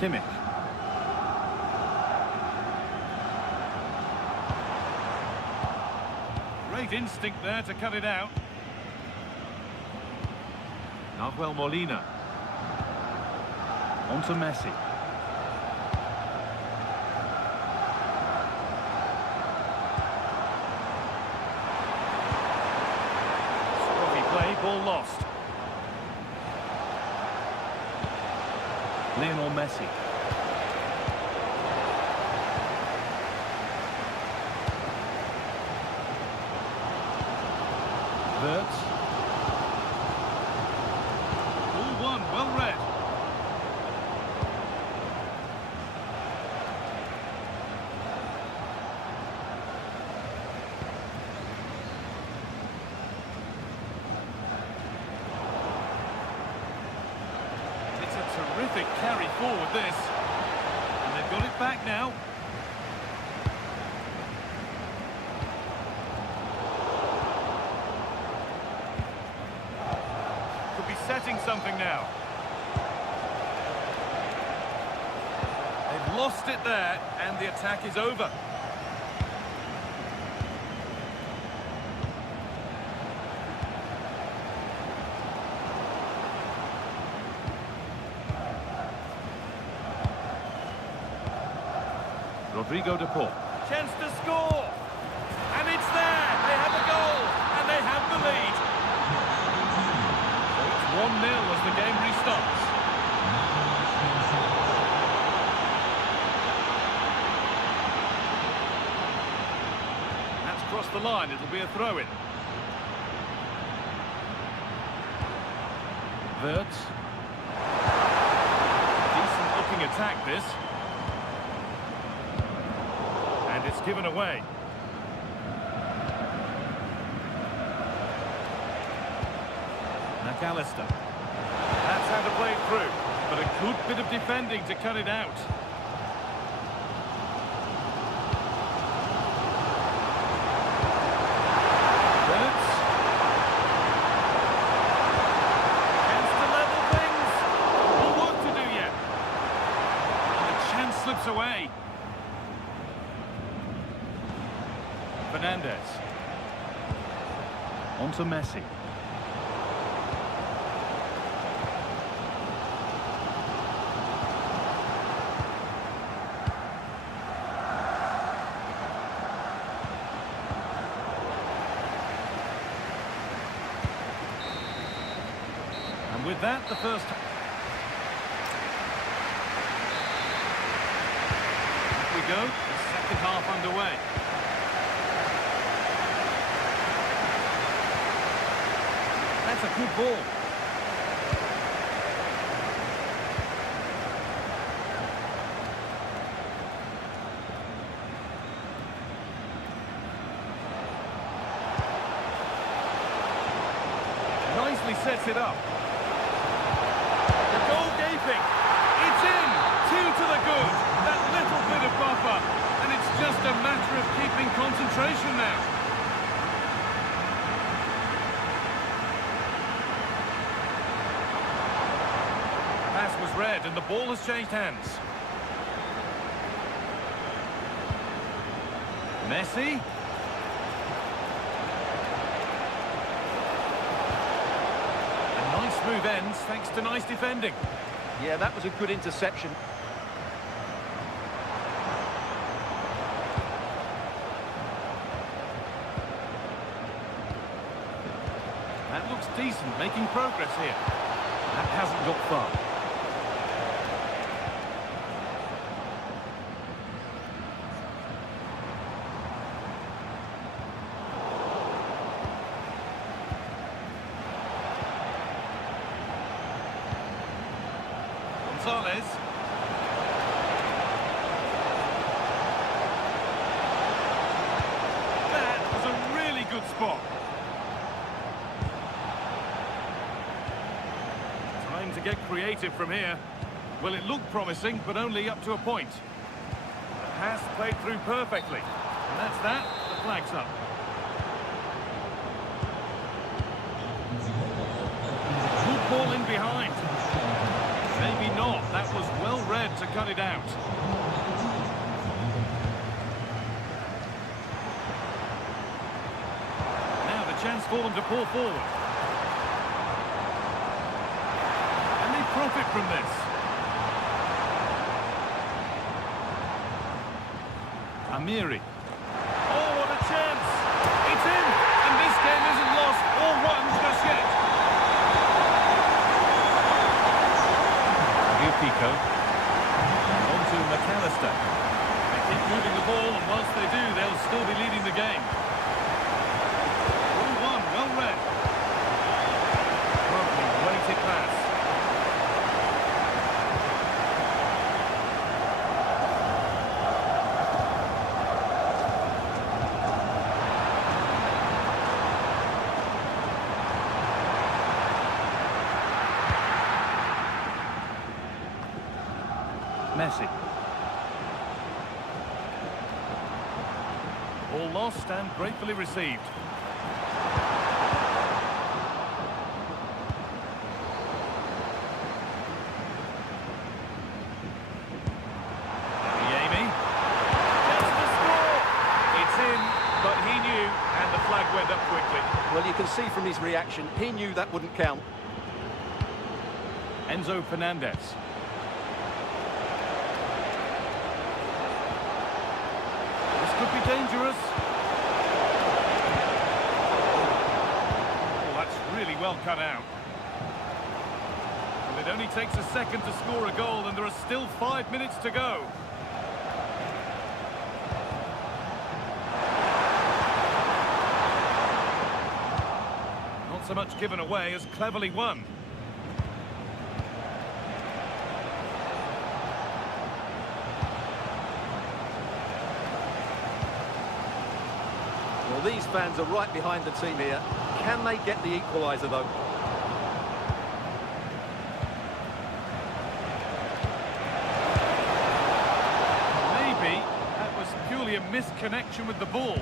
Kimmich. Great instinct there to cut it out. Nahuel Molina. On to Messi. Scruffy play, ball lost. Lionel Messi. Verts. Ball one, well read. It's a terrific carry forward, this. And they've got it back now. Setting something now. They've lost it there, and the attack is over. Rodrigo de Paul. Chance to score! And it's there! They have a goal, and they have the lead. 1-0 as the game restarts. That's crossed the line, it'll be a throw-in. Verts. Decent looking attack, this. And it's given away. McAllister. That's how to play it through, but a good bit of defending to cut it out. Verts. Chance to level things. More work to do yet. And the chance slips away. Fernandez. On to Messi. And with that, the first... Here we go, the second half underway. That's a good ball. Nicely sets it up. The goal gaping. It's in. 2 to the good. That little bit of buffer. And it's just a matter of keeping concentration now. Pass was read and the ball has changed hands. Messi. A nice move ends thanks to nice defending. Yeah, that was a good interception. That looks decent, making progress here. That hasn't got far. Gonzalez. That was a really good spot. Time to get creative from here. Well, it looked promising, but only up to a point. The pass played through perfectly. And that's that. The flag's up. Good ball in behind. Maybe not. That was well read to cut it out. Now the chance for them to pull forward. And they profit from this. Amiri. Oh, what a chance! It's in! And this game isn't lost or won just yet. Pico. On to McAllister. They keep moving the ball, and whilst they do, they'll still be leading the game. 1-1, well read. Broken, weighted pass. Messi. All lost and gratefully received. Amy. That's the score! It's in, but he knew, and the flag went up quickly. Well, you can see from his reaction, he knew that wouldn't count. Enzo Fernandez. Could be dangerous. Oh, that's really well cut out. And it only takes a second to score a goal, and there are still 5 minutes to go. Not so much given away as cleverly won. Well, these fans are right behind the team here. Can they get the equaliser, though? Maybe that was purely a misconnection with the ball.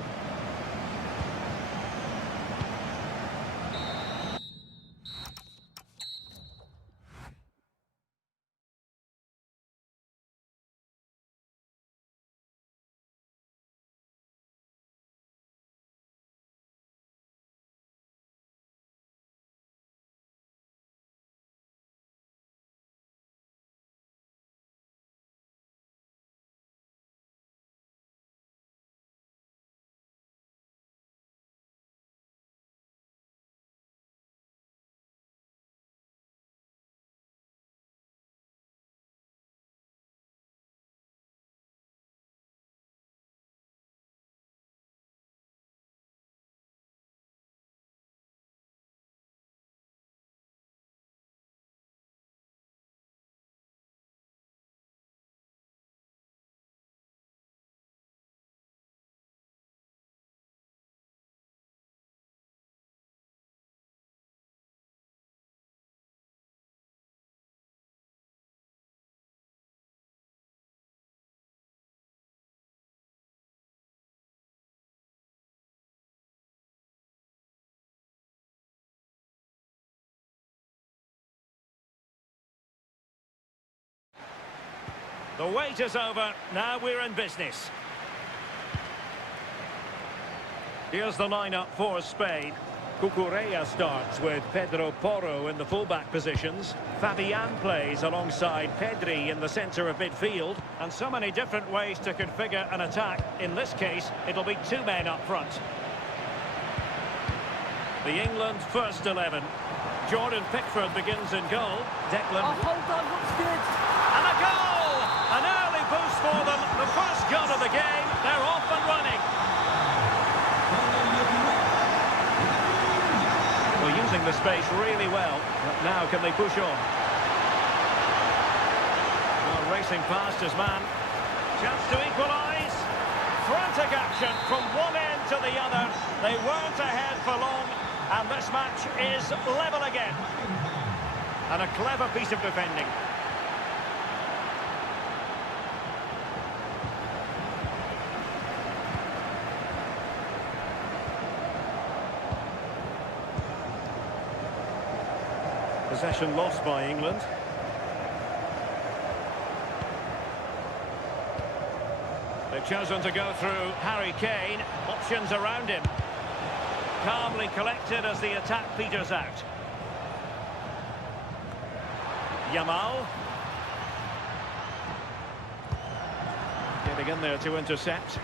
The wait is over. Now we're in business. Here's the lineup for Spain. Cucurella starts with Pedro Porro in the fullback positions. Fabian plays alongside Pedri in the centre of midfield. And so many different ways to configure an attack. In this case, it'll be two men up front. The England first 11. Jordan Pickford begins in goal. Declan. Oh, hold on, looks good. And a goal! An early boost for them. The first goal of the game. They're off and running. Well, using the space really well. But now can they push on? Well, racing past his man. Chance to equalise. Frantic action from one end to the other. They weren't ahead for long. And this match is level again. And a clever piece of defending. Possession lost by England. They've chosen to go through Harry Kane. Options around him. Calmly collected as the attack peters out. Yamal. Getting in there to intercept.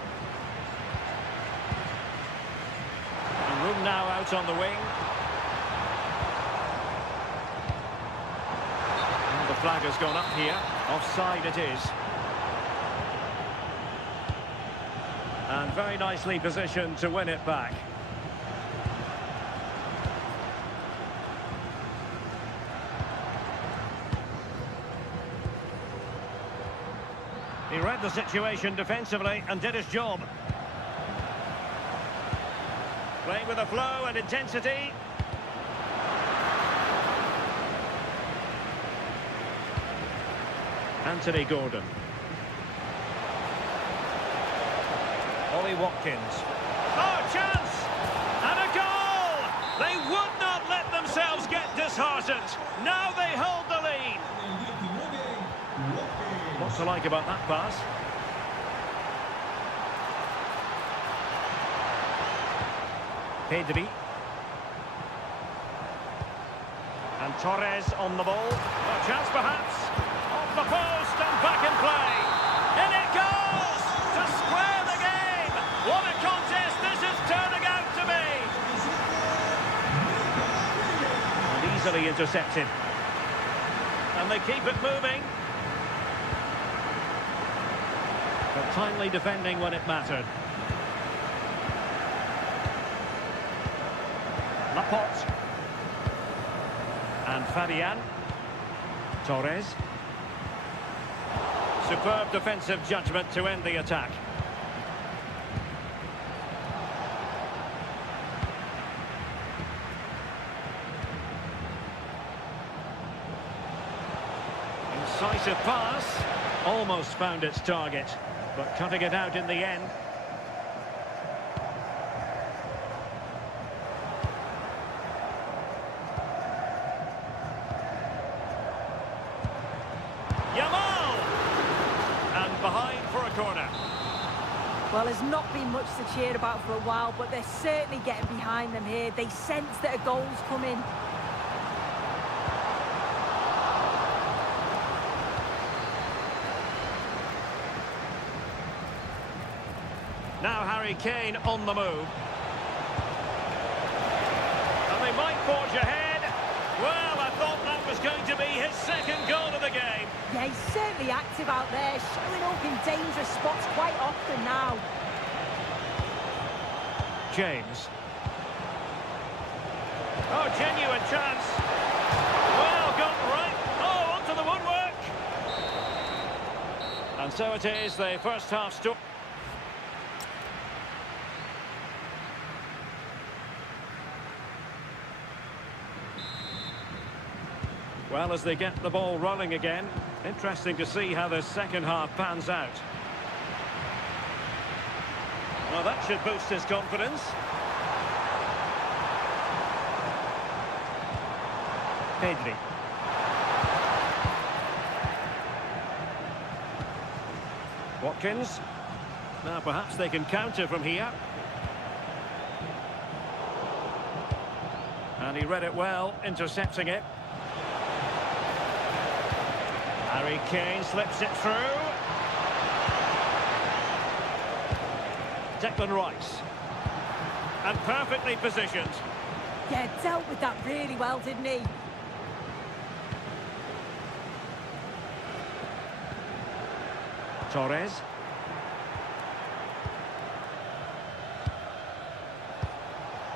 And room now out on the wing. And the flag has gone up here. Offside it is. And very nicely positioned to win it back. He read the situation defensively and did his job. Playing with a flow and intensity. Anthony Gordon. Ollie Watkins. Oh, chance! And a goal! They would not let themselves get disheartened. Now they hold the lead. What's to like about that pass? Pedri. And Torres on the ball. A chance perhaps. Off the post and back in play. In it goes! To square the game! What a contest this is turning out to be! And easily intercepted. And they keep it moving. But timely defending when it mattered. Laporte. And Fabian. Torres. Superb defensive judgment to end the attack. Incisive pass. Almost found its target, but cutting it out in the end. Yamal! And behind for a corner. Well, there's not been much to cheer about for a while, but they're certainly getting behind them here. They sense that a goal's coming. Now Harry Kane on the move. And they might forge ahead. Well, I thought that was going to be his second goal of the game. Yeah, he's certainly active out there, showing up in dangerous spots quite often now. James. Oh, genuine chance. Well, got right. Oh, onto the woodwork. And so it is, the first half story. Well, as they get the ball rolling again, interesting to see how the second half pans out. Well, that should boost his confidence. Pedri. Watkins. Now perhaps they can counter from here. And he read it well, intercepting it. Harry Kane slips it through. Declan Rice. And perfectly positioned. Yeah, dealt with that really well, didn't he? Torres.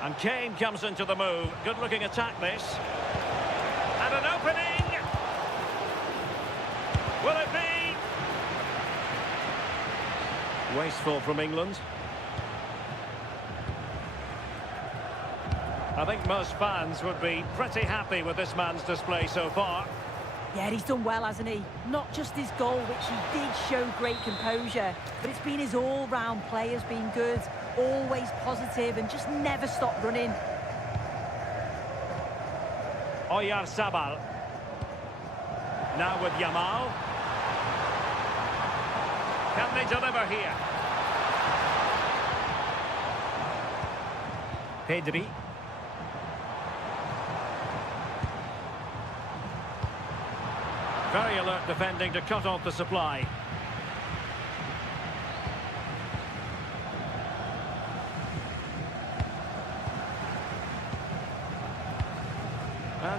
And Kane comes into the move. Good-looking attack, this. And an opening! Will it be? Wasteful from England. I think most fans would be pretty happy with this man's display so far. Yeah, he's done well, hasn't he? Not just his goal, which he did show great composure, but it's been his all-round play has been good, always positive and just never stopped running. Oyarzabal. Now with Yamal. Can they deliver here? Pedri. Very alert defending to cut off the supply.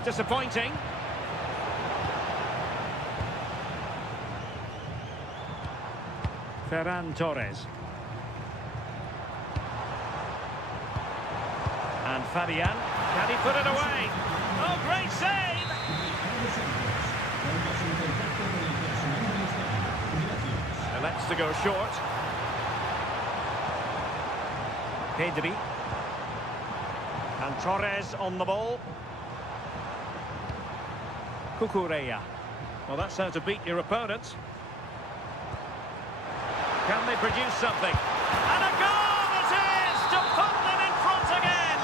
Disappointing. Ferran Torres. And Fabian. Can he put it away? Oh, great save! Elects to go short. Pedri. And Torres on the ball. Cucurella. Well, that's how to beat your opponent. Can they produce something? And a goal it is to put them in front again!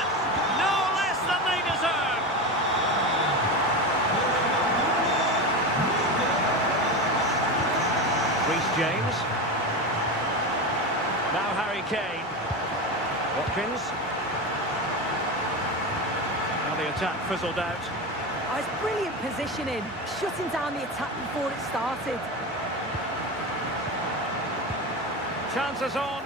No less than they deserve! Reece James. Now Harry Kane. Watkins. Now the attack fizzled out. Oh, it's brilliant positioning, shutting down the attack before it started. Chances on.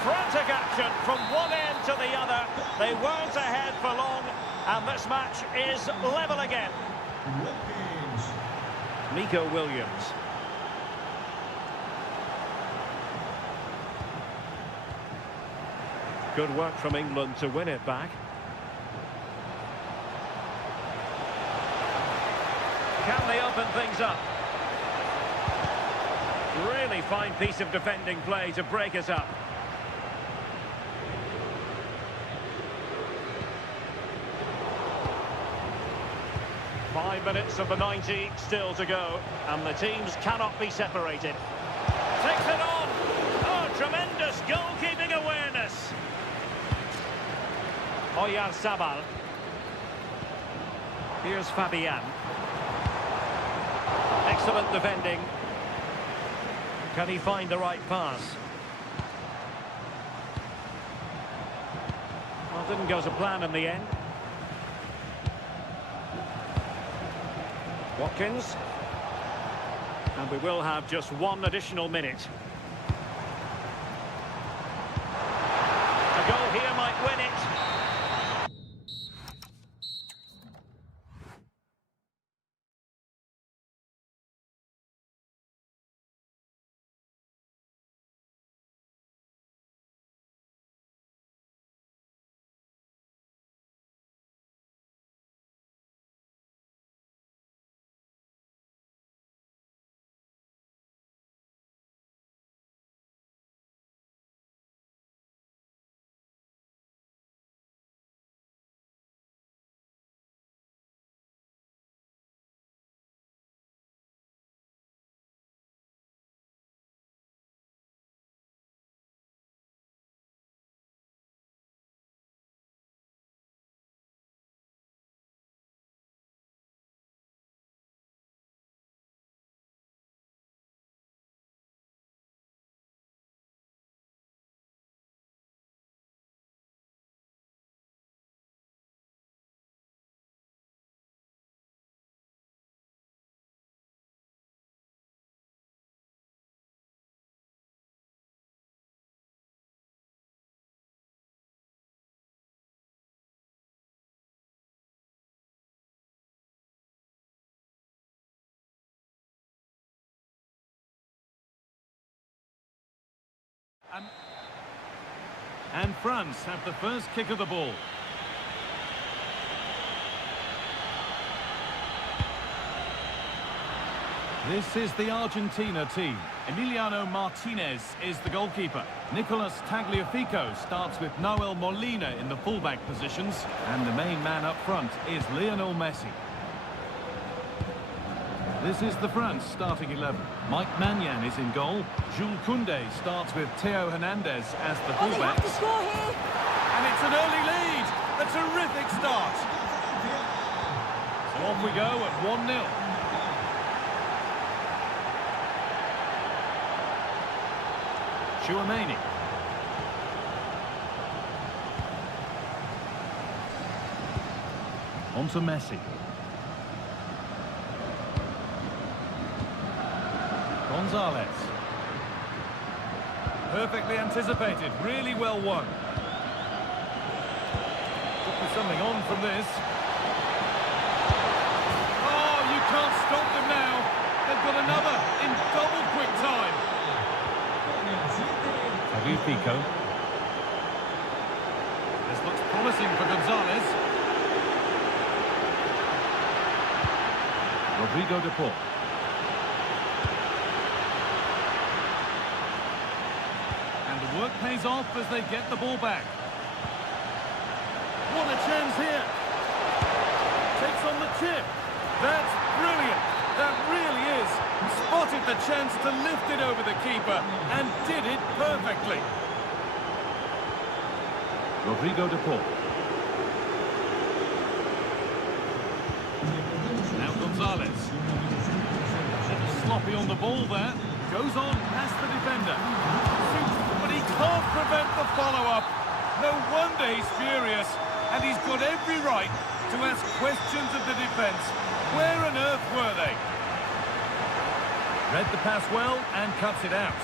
Frantic action from one end to the other. They weren't ahead for long, and this match is level again. Nico Williams. Good work from England to win it back. Can they open things up? Really fine piece of defending play to break us up. Five minutes of the 90 still to go, and the teams cannot be separated. Takes it on. Oh, tremendous goalkeeping awareness. Oyarzabal. Here's Fabian. Excellent defending. Can he find the right pass? Well, didn't go to plan in the end. Watkins. And we will have just one additional minute. A goal here might win it. And France have the first kick of the ball. This is the Argentina team. Emiliano Martinez is the goalkeeper. Nicolas Tagliafico starts with Noel Molina in the fullback positions. And the main man up front is Lionel Messi. This is the France starting 11. Mike Maignan is in goal. Jules Koundé starts with Theo Hernandez as the Oh, they fullback. have to score here! And it's an early lead. A terrific start. So off we go at 1-0. Chouameni. On to Messi. Gonzalez. Perfectly anticipated, really well won. Could be something on from this. Oh, you can't stop them now. They've got another in double quick time. Tagliafico. This looks promising for Gonzalez. Rodrigo de Paul. Work pays off as they get the ball back. What a chance here. Takes on the chip. That's brilliant. That really is. Spotted the chance to lift it over the keeper and did it perfectly. Rodrigo de Paul. Now Gonzalez. A little sloppy on the ball there. Goes on past the defender. But he can't prevent the follow-up. No wonder he's furious. And he's got every right to ask questions of the defence. Where on earth were they? Read the pass well and cuts it out.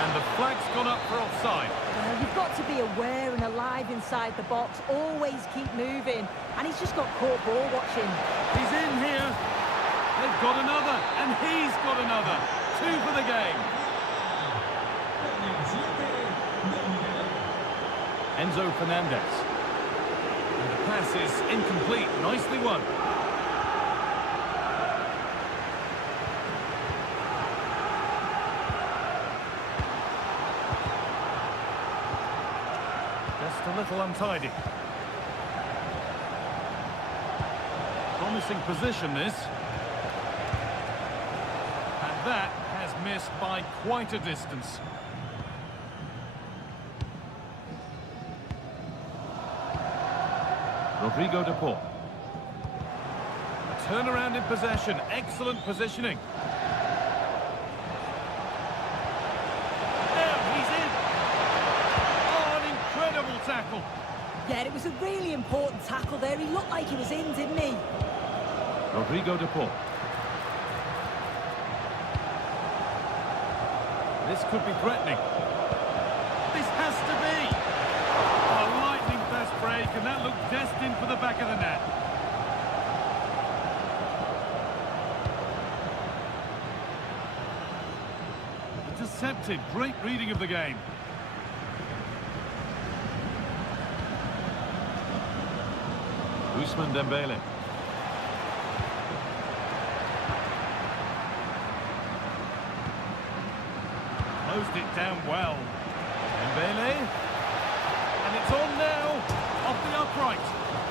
And the flag's gone up for offside. Well, you've got to be aware and alive inside the box. Always keep moving. And he's just got caught ball watching. He's in here. They've got another. And he's got another. 2 for the game. Enzo Fernandez. And the pass is incomplete. Nicely won. Just a little untidy. Promising position, this. And that has missed by quite a distance. Rodrigo de Paul. A turnaround in possession. Excellent positioning. There, he's in. Oh, an incredible tackle. Yeah, it was a really important tackle there. He looked like he was in, didn't he? Rodrigo de Paul. This could be threatening. This has to be. A lightning fast break, and that looked destined for the back of the net. Intercepted. Great reading of the game. Ousmane Dembele. Closed it down well. Dembele. And it's on now. Off the upright.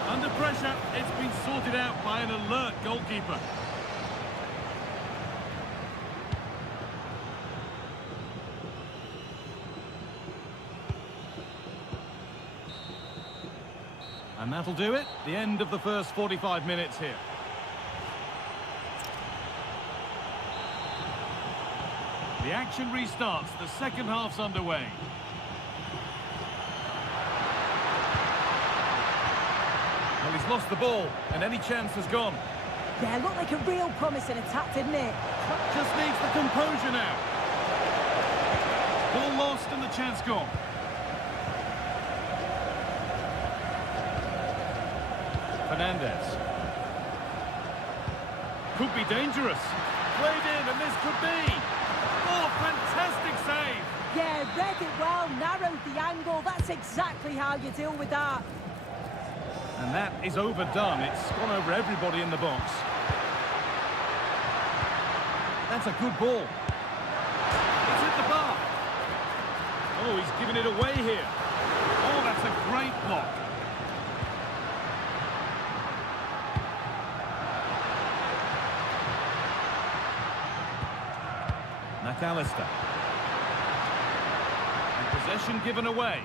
Under pressure, it's been sorted out by an alert goalkeeper. And that'll do it. The end of the first 45 minutes here. The action restarts. The second half's underway. Well, he's lost the ball, and any chance has gone. Yeah, looked like a real promising attack, didn't it? Just needs the composure now. Ball lost and the chance gone. Fernandez. Could be dangerous. Played in, and this could be. Oh, fantastic save. Yeah, read it well, narrowed the angle. That's exactly how you deal with that. And that is overdone. It's gone over everybody in the box. That's a good ball. It's hit the bar. Oh, he's giving it away here. Oh, that's a great block. McAllister. And possession given away.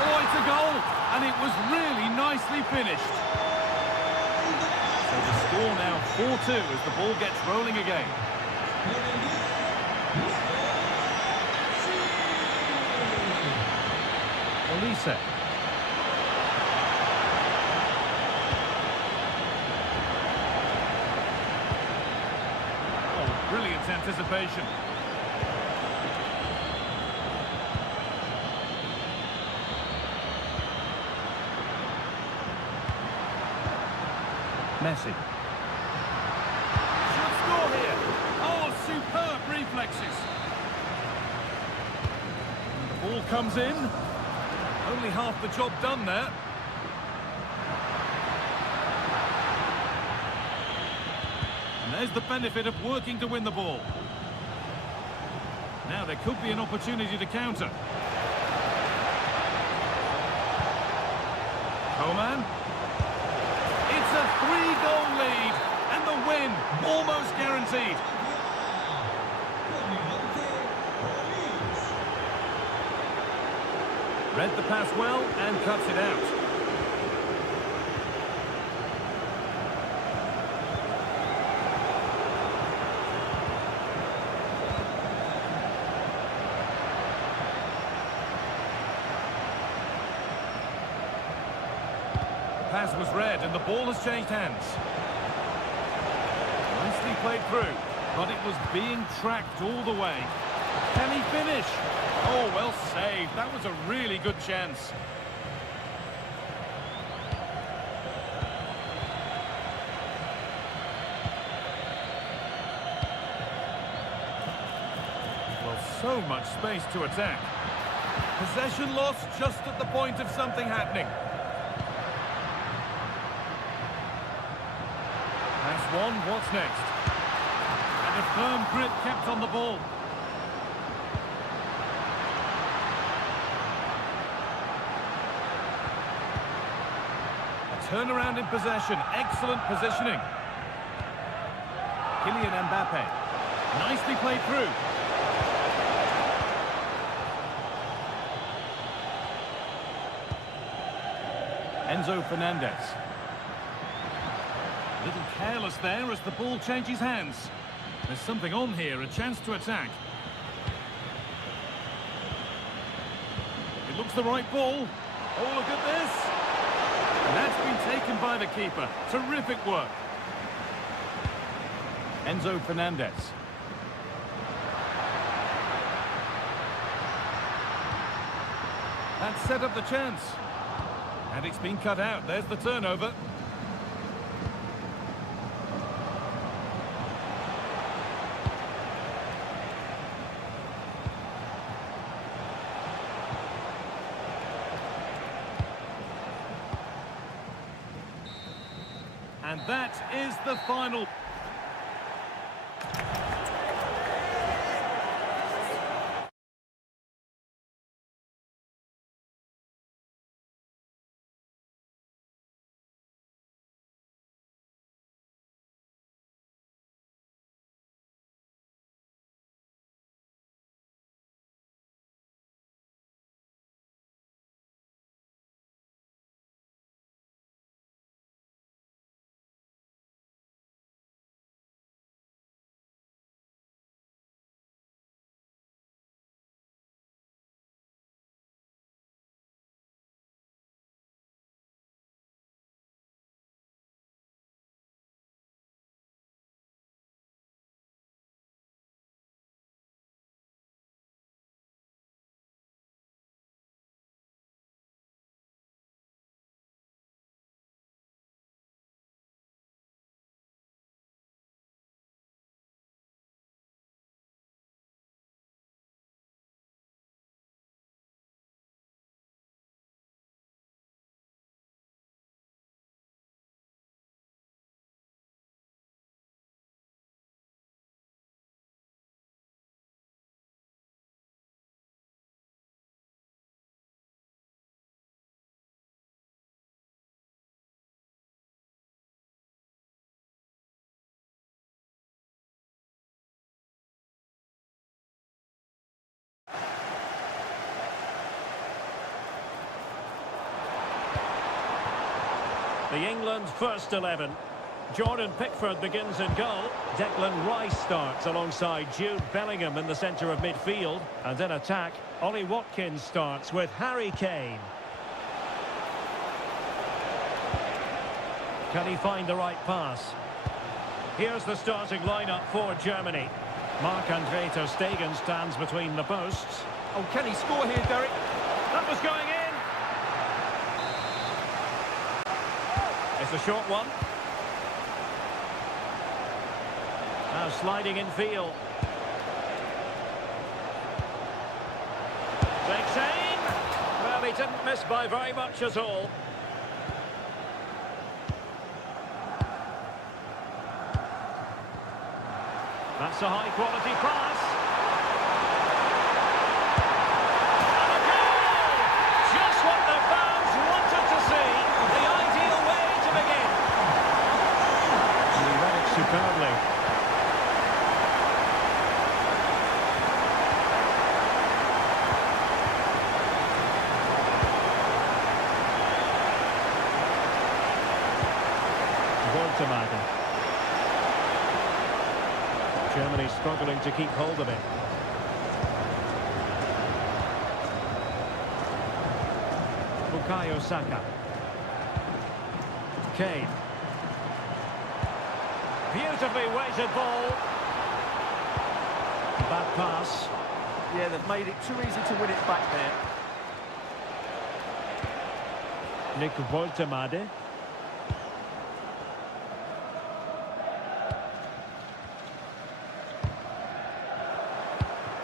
Oh, it's a goal, and it was really nicely finished. So the score now 4-2 as the ball gets rolling again. Olise. Oh, brilliant anticipation. Messi. Should score here. Oh, superb reflexes. And the ball comes in. Only half the job done there. And there's the benefit of working to win the ball. Now there could be an opportunity to counter. Coman. It's a 3-goal lead, and the win almost guaranteed. Read the pass well and cuts it out. Pass was read and the ball has changed hands. Nicely played through, but it was being tracked all the way. Can he finish? Oh, well saved. That was a really good chance. Well, so much space to attack. Possession lost just at the point of something happening. Pass one, what's next? And a firm grip kept on the ball. Turnaround in possession, excellent positioning. Kylian Mbappe, nicely played through. Enzo Fernandez. A little careless there as the ball changes hands. There's something on here, a chance to attack. It looks the right ball. Oh, look at this. And that's been taken by the keeper. Terrific work. Enzo Fernandez. That set up the chance. And it's been cut out. There's the turnover. And that is the final. The England first 11. Jordan Pickford begins in goal. Declan Rice starts alongside Jude Bellingham in the centre of midfield. And in attack, Ollie Watkins starts with Harry Kane. Can he find the right pass? Here's the starting lineup for Germany. Marc-Andre ter Stegen stands between the posts. Oh, can he score here, Derek? That was going in. It's a short one. Now sliding in field. Takes aim. Well, he didn't miss by very much at all. That's a high-quality pass. And a goal! Just what the fans wanted to see. The ideal way to begin. He read it superbly. Germany struggling to keep hold of it. Bukayo Saka. Kane. Beautifully weighted ball. Bad pass. Yeah, they've made it too easy to win it back there. Nick Woltemade.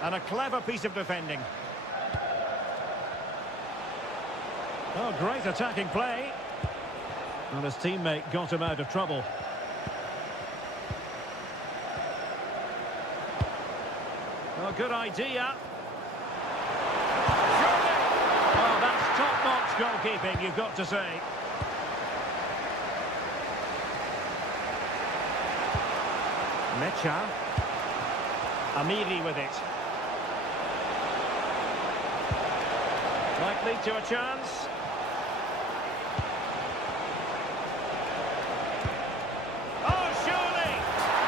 And a clever piece of defending. Oh, great attacking play. And his teammate got him out of trouble. Oh, good idea. Surely. Oh, that's top-notch goalkeeping, you've got to say. Mecha. Amiri with it. Might lead to a chance. Oh, surely!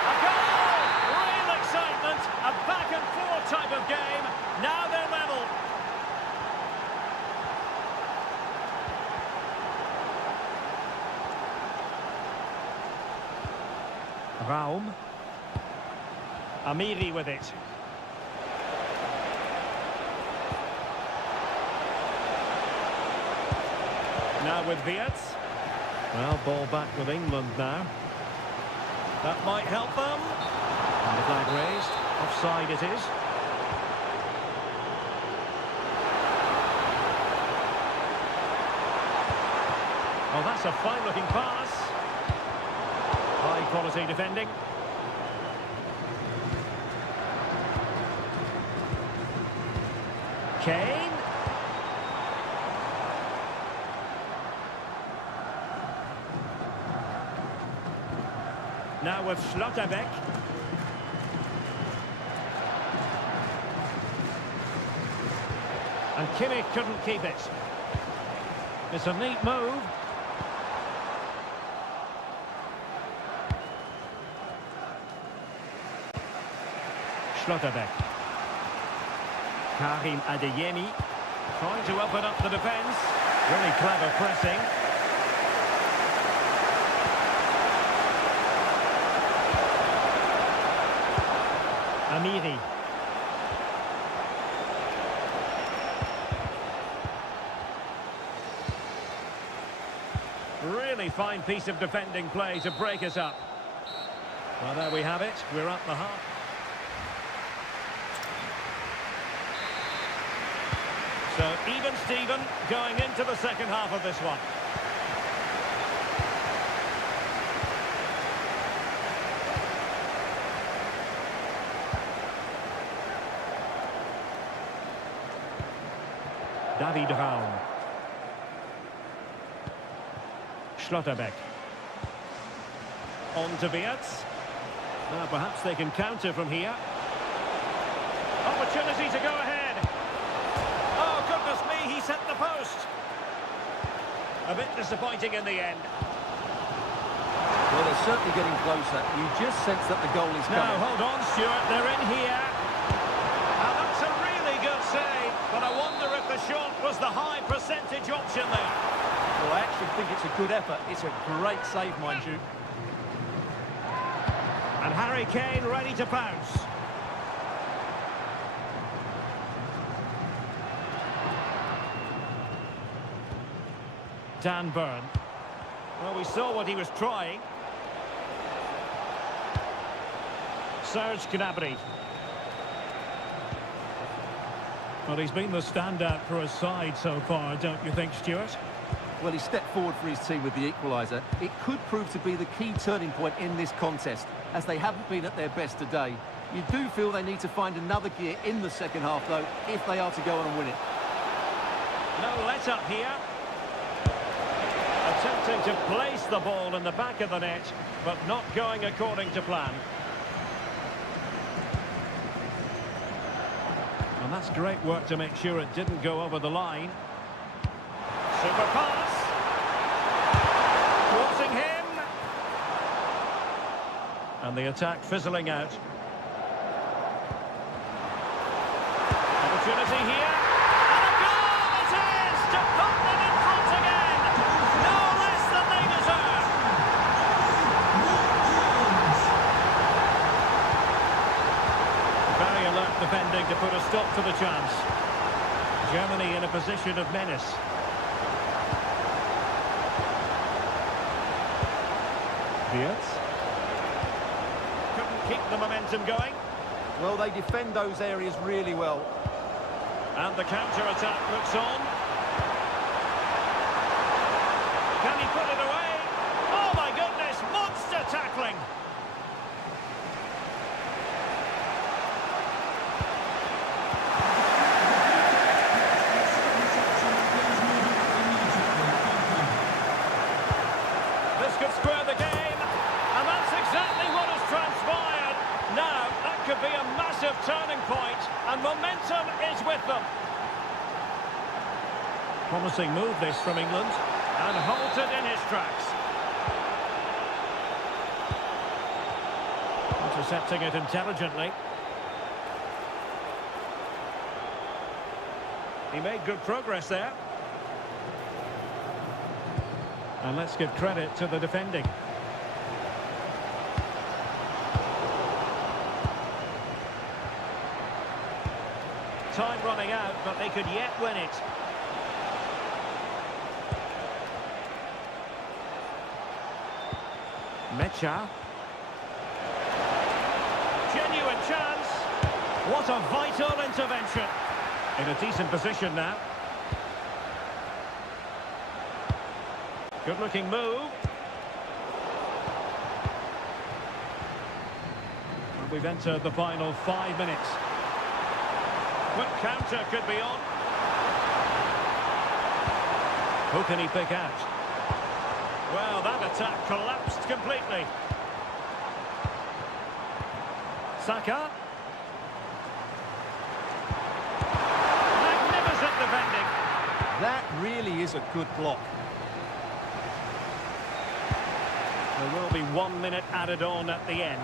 A goal! Real excitement! A back-and-forth type of game. Now they're level. Raum. Amiri with it. Now with Vietz. Well, ball back with England now. That might help them. And the flag raised. Offside it is. Oh, that's a fine-looking pass. High-quality defending. Kane. Now with Schlotterbeck. And Kimmich couldn't keep it. It's a neat move. Schlotterbeck. Karim Adeyemi trying to open up the defence. Really clever pressing. Amiri. Really fine piece of defending play to break us up. Well, there we have it. We're at the half. So, even Steven going into the second half of this one. David Raum. Schlotterbeck. On to Vietz. Now perhaps they can counter from here. Opportunity to go ahead. Oh, goodness me, he set the post. A bit disappointing in the end. Well, they're certainly getting closer. You just sense that the goal is Now, coming. hold on, Stuart. They're in here. And that's a really good save. But I wonder if the shot was the high percentage option there. Well, I actually think it's a good effort. It's a great save, mind you. And Harry Kane ready to pounce. Dan Burn. Well, we saw what he was trying. Serge Gnabry. Well, he's been the standout for his side so far, don't you think, Stuart? Well, he stepped forward for his team with the equaliser. It could prove to be the key turning point in this contest, as they haven't been at their best today. You do feel they need to find another gear in the second half, though, if they are to go on and win it. No let-up here. Attempting to place the ball in the back of the net, but not going according to plan. And that's great work to make sure it didn't go over the line. Super pass. Crossing him. And the attack fizzling out. Opportunity here. And a goal it is to put them in front again. No less than they deserve. Very alert defending to put a stop to the chance. Germany in a position of menace. Couldn't keep the momentum going. Well, they defend those areas really well. And the counter-attack looks on. Can he put it away? Oh my goodness, monster tackling! This could square the game. And that's exactly what has transpired. Now, that could be a massive turning point, and momentum is with them. Promising move this from England, and halted in his tracks. Intercepting it intelligently. He made good progress there. And let's give credit to the defending. Time running out, but they could yet win it. Mecha. Genuine chance. What a vital intervention. In a decent position now. Good looking move. And we've entered the final 5 minutes. Quick counter could be on. Who can he pick out? Well, that attack collapsed completely. Saka. Magnificent defending. That really is a good block. There will be 1 minute added on at the end.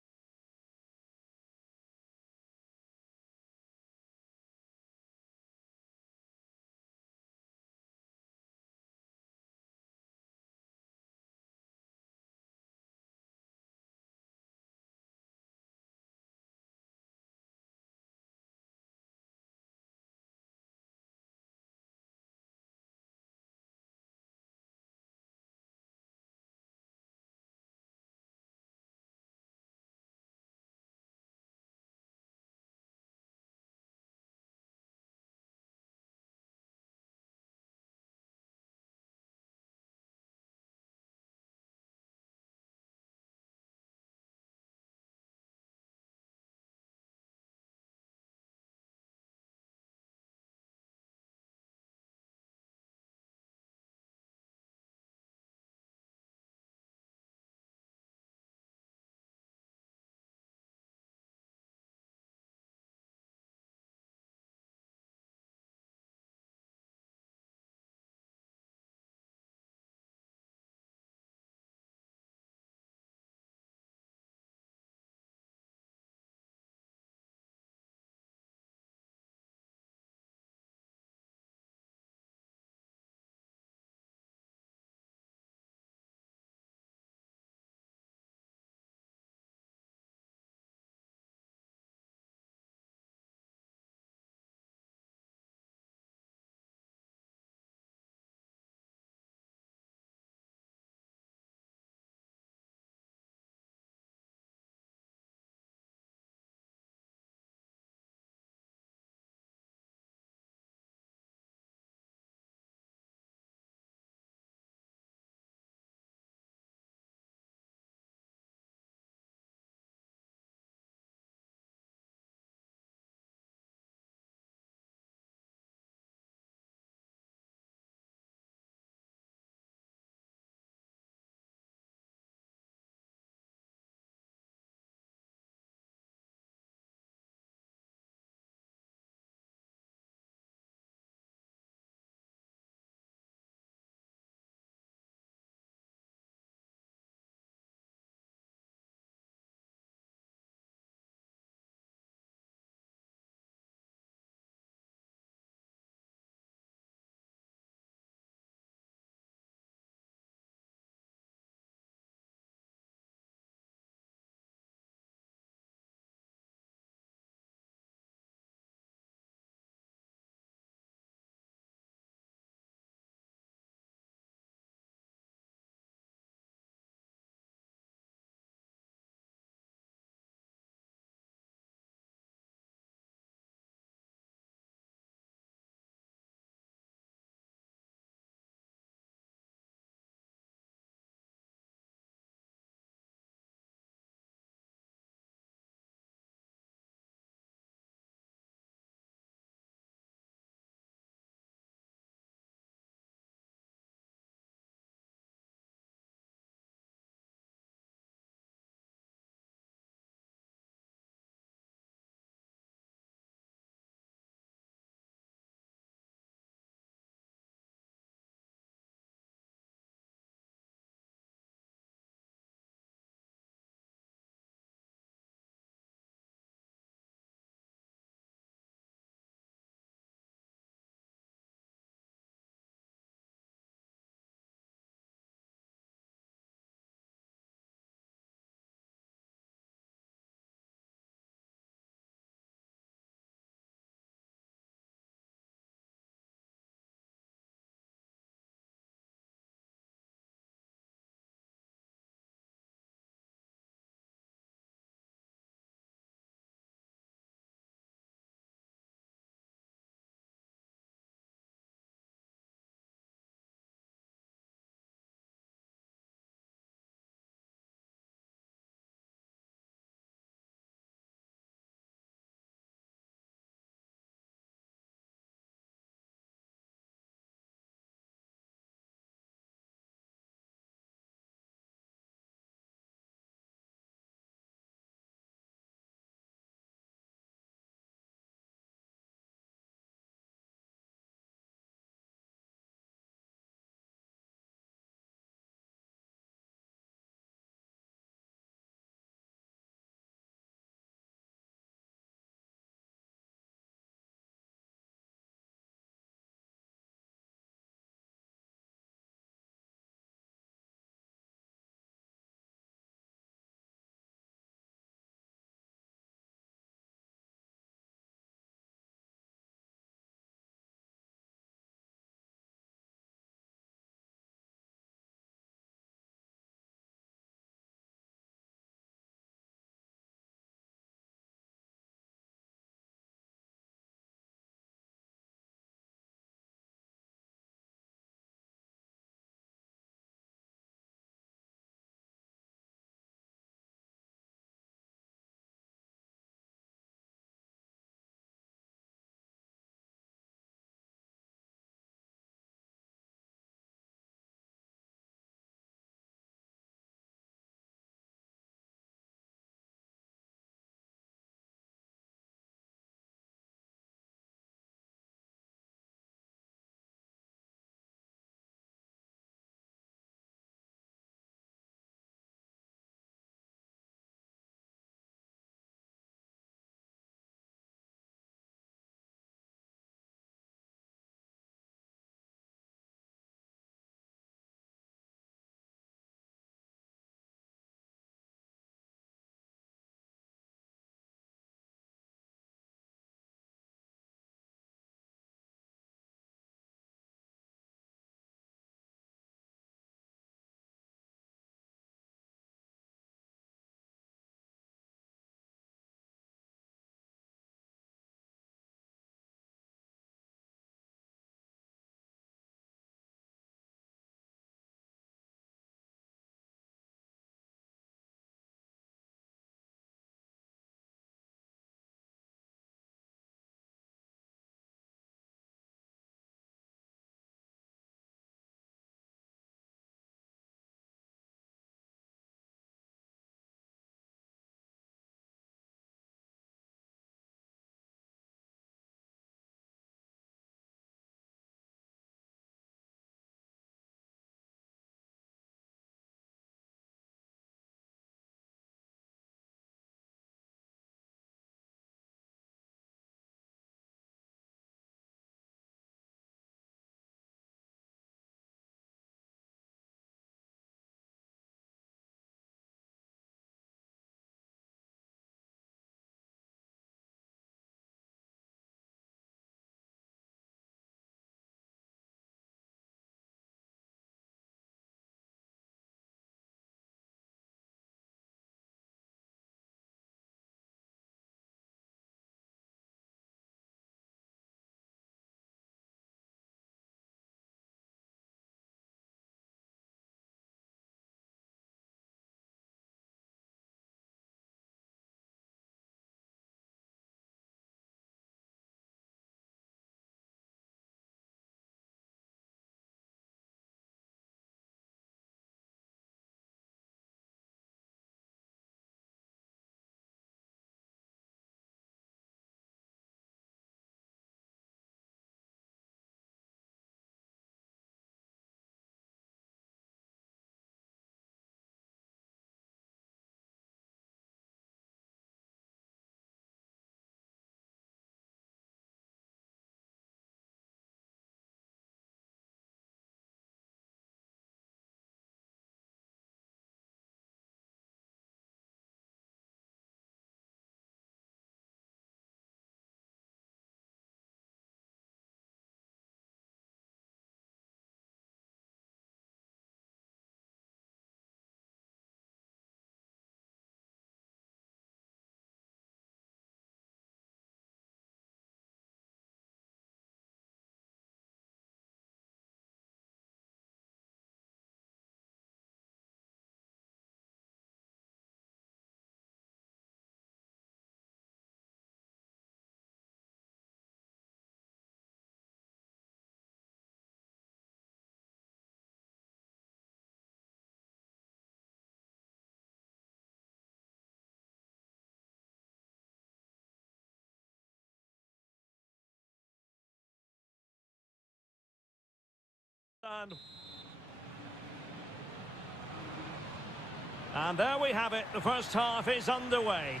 And there we have it. The first half is underway.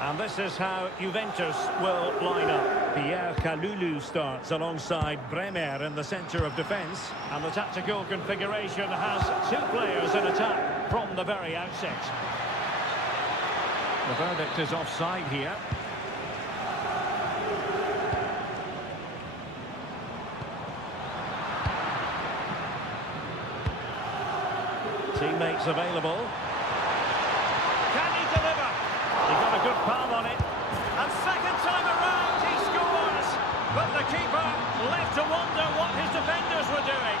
And this is how Juventus will line up. Pierre Kalulu starts alongside Bremer in the centre of defence. And the tactical configuration has two players in attack from the very outset. The verdict is offside here. Teammates available. Can he deliver? He got a good palm on it. And second time around he scores. But the keeper left to wonder what his defenders were doing.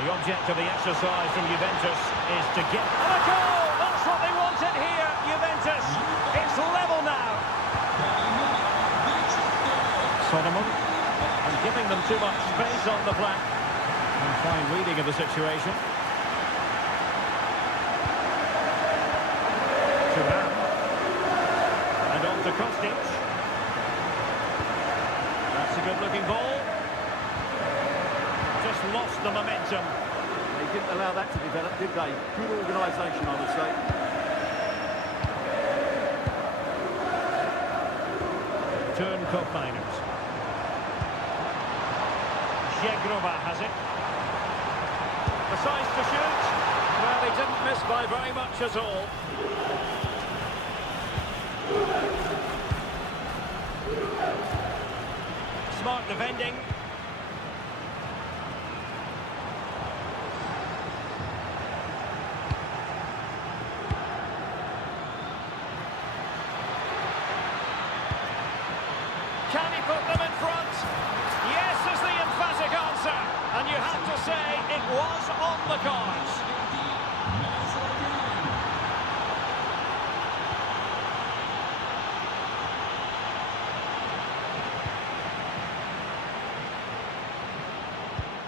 The object of the exercise from Juventus is to get... And a goal! That's what they wanted here, Juventus. It's level now. Solomon. And giving them too much space on the flank. And fine reading of the situation. Turan. And on to Kostic. That's a good-looking ball. Just lost the momentum. They didn't allow that to develop, did they? Good organisation, I would say. Turn Koopmeiners. Jegrova has it. The size to shoot. Well, they didn't miss by very much at all. Smart defending. Can he put them in front? Yes is the emphatic answer. And you have to say it was on the cards.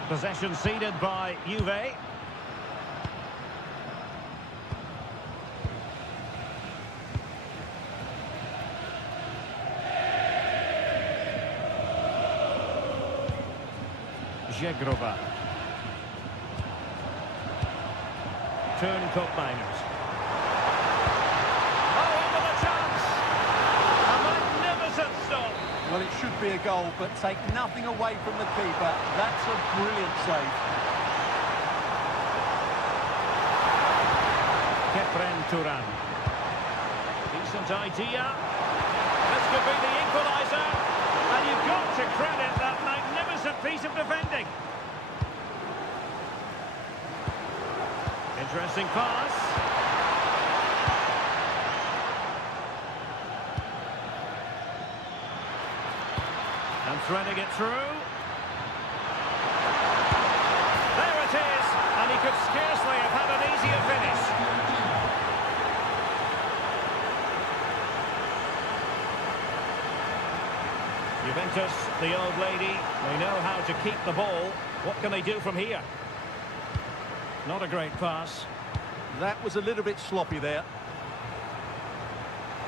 Possession ceded by Juve. Jegrova. Turn Koopmeiners. Oh, into the chance! A magnificent stop. Well, it should be a goal, but take nothing away from the keeper. That's a brilliant save. Kefren Turan. Decent idea. This could be the equaliser. And you've got to credit that magnificent piece of defending. Interesting pass. And threading it through. There it is. And he could scarcely have had an easier finish. Juventus, the old lady, they know how to keep the ball. What can they do from here? Not a great pass. That was a little bit sloppy there.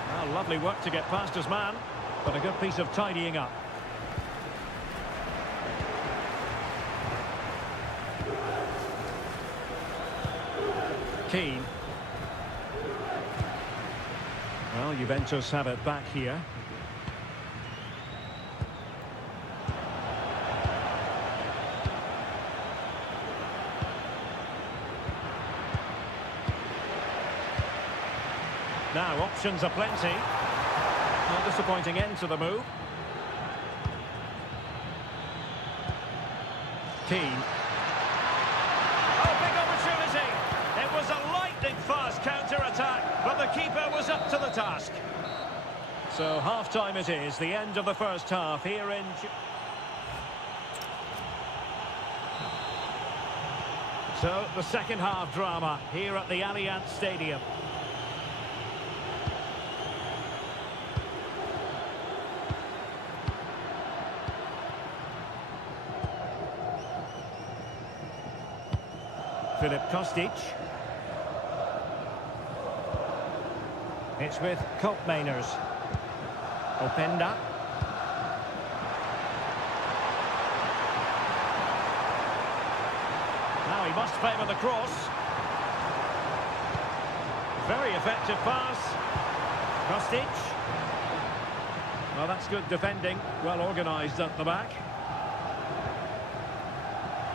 Well, lovely work to get past his man, but a good piece of tidying up. Keane. Well, Juventus have it back here. Now, options are plenty. Not a disappointing end to the move. Keane. Oh, big opportunity. It was a lightning-fast counter-attack, but the keeper was up to the task. So, half-time it is, the end of the first half here in... So, the second half drama here at the Allianz Stadium. Filip Kostic. It's with Koopmeiners. Openda. he must favour the cross. Very effective pass. Kostic. Well, that's good defending. Well organised at the back.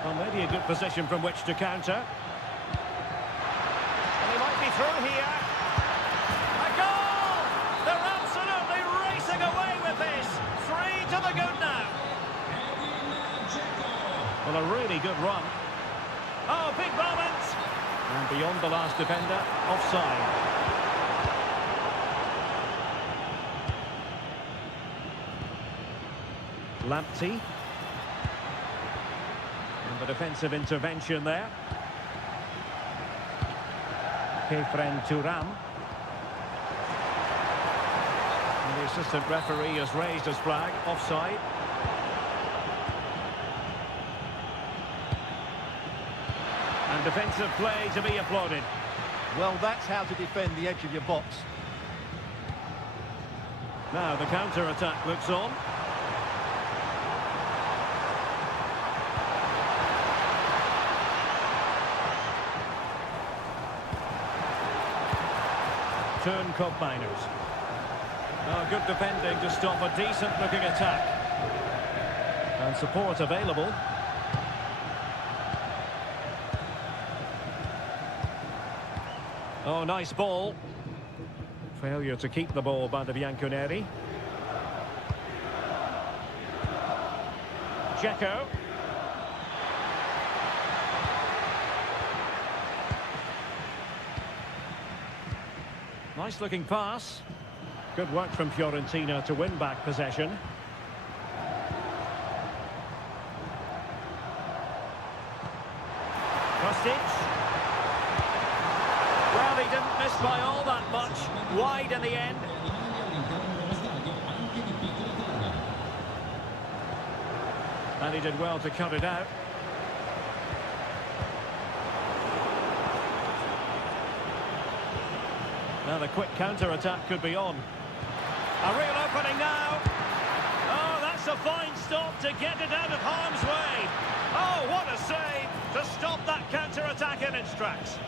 Well, maybe a good position from which to counter. And he might be through here. A goal! They're absolutely racing away with this. 3 to the good now. Well, a really good run. Oh, big moment! And beyond the last defender, offside. Lamptey. And the defensive intervention there. Kefren Turam. And the assistant referee has raised his flag, offside. And defensive play to be applauded. Well, that's how to defend the edge of your box. Now the counter-attack looks on. Turn Koopmeiners. Oh, good defending to stop a decent-looking attack. And support available. Oh, nice ball. Failure to keep the ball by the Bianconeri. Dzeko. Nice looking pass. Good work from Fiorentina to win back possession. Kostic. Well, he didn't miss by all that much. Wide in the end. And he did well to cut it out. Now the quick counter-attack could be on. A real opening now. Oh, that's a fine stop to get it out of harm's way. Oh, what a save to stop that counter-attack in its tracks.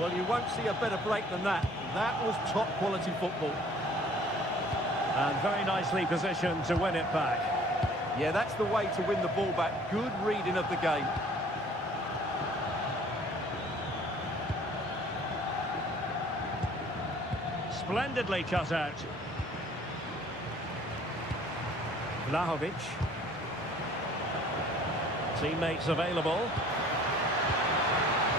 Well, you won't see a better break than that. That was top-quality football. And very nicely positioned to win it back. Yeah, that's the way to win the ball back. Good reading of the game. Splendidly cut out. Vlahovic. Teammates available.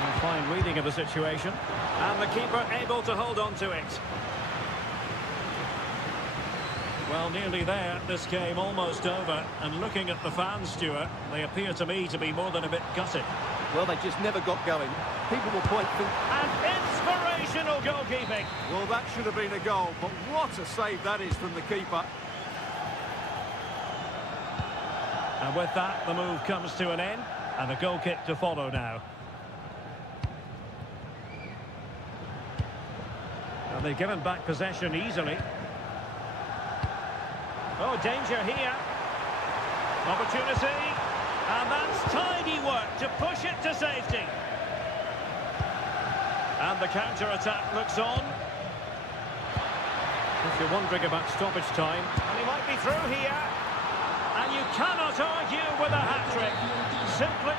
And fine reading of the situation. And the keeper able to hold on to it. Well, nearly there. This game almost over. And looking at the fans, Stuart, they appear to me to be more than a bit gutted. Well, they just never got going. People will point to... And inspirational goalkeeping. Well, that should have been a goal, but what a save that is from the keeper. And with that, the move comes to an end. And a goal kick to follow now. And they've given back possession easily. Oh, danger here. Opportunity. And that's tidy work to push it to safety. And the counter-attack looks on. If you're wondering about stoppage time, and he might be through here. And you cannot argue with a hat-trick. Simply...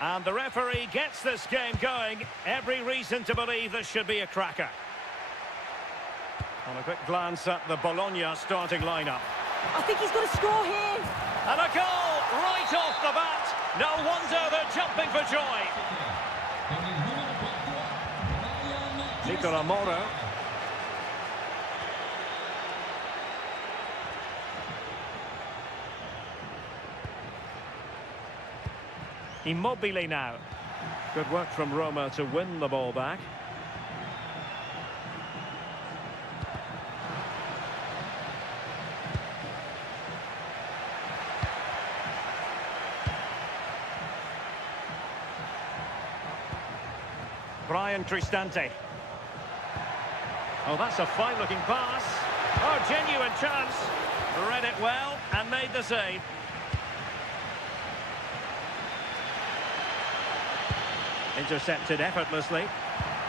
And the referee gets this game going. Every reason to believe this should be a cracker. On a quick glance at the Bologna starting lineup. I think he's going to score here. And a goal right off the bat. No wonder they're jumping for joy. Nicola Moro. Immobile now. Good work from Roma to win the ball back. Brian Cristante. Oh, that's a fine-looking pass. Oh, genuine chance. Read it well and made the save. Intercepted effortlessly.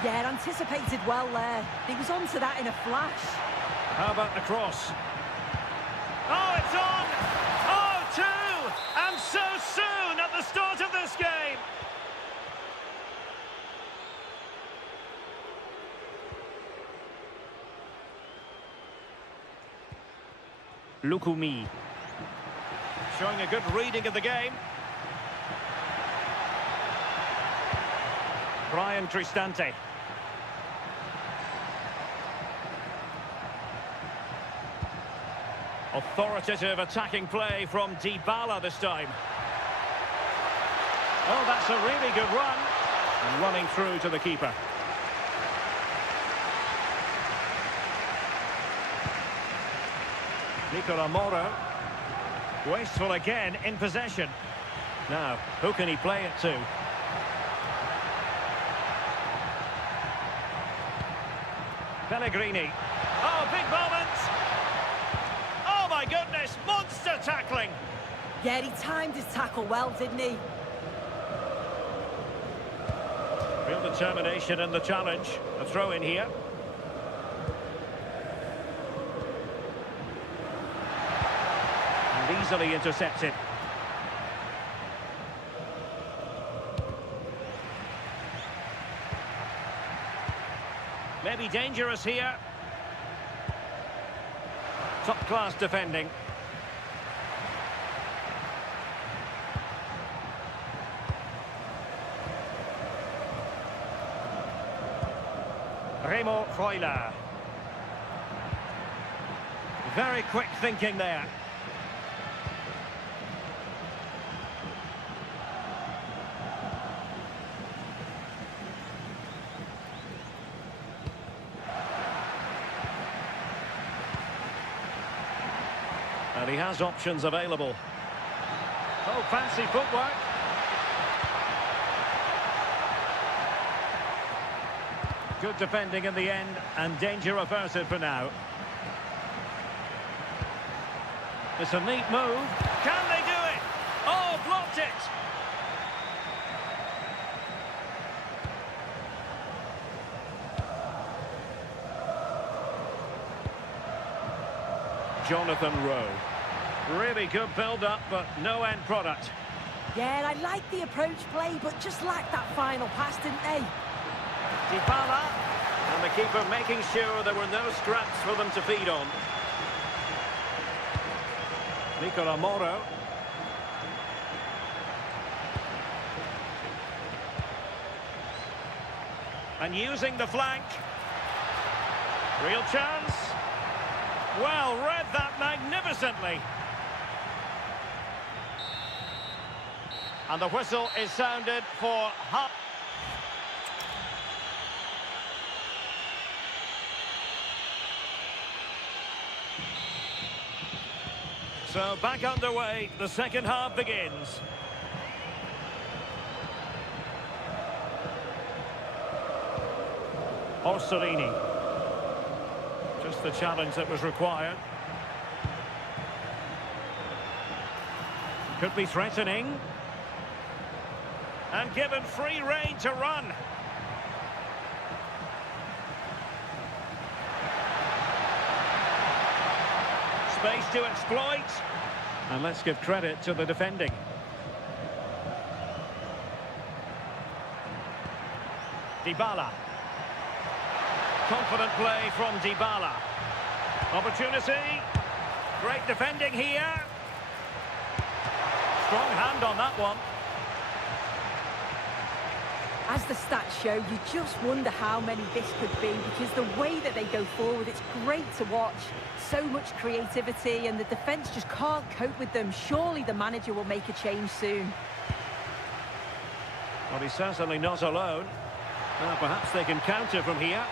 Yeah, anticipated well there. He was onto that in a flash. How about the cross? Oh, it's on! Oh, two! And so soon at the start of this game! Lukumi. Showing a good reading of the game. Brian Cristante. Authoritative attacking play from Dybala this time. Oh, that's a really good run. And running through to the keeper. Nicola Moro. Wasteful again in possession. Now, who can he play it to? Pellegrini. Oh, big moment! Oh my goodness, monster tackling! Yeah, he timed his tackle well, didn't he? Real determination in the challenge. A throw in here. And easily intercepted. Maybe dangerous here. Top-class defending. Remo Freuler. Very quick thinking there. And he has options available. Oh, fancy footwork. Good defending in the end, and danger averted for now. It's a neat move. Can they do it? Oh, blocked it! Jonathan Rowe. Really good build-up, but no end product. Yeah, I like the approach play, but just lacked that final pass, didn't they? Dybala, and the keeper making sure there were no scraps for them to feed on. Nicola Moro. And using the flank. Real chance. Well, read that magnificently. And the whistle is sounded for half. So back underway, the second half begins. Orsolini. Just the challenge that was required. Could be threatening. And given free rein to run. Space to exploit. And let's give credit to the defending. Dybala. Confident play from Dybala. Opportunity. Great defending here. Strong hand on that one. As the stats show, you just wonder how many this could be, because the way that they go forward, it's great to watch. So much creativity, and the defence just can't cope with them. Surely the manager will make a change soon. Well, he's certainly not alone. Well, perhaps they can counter from here.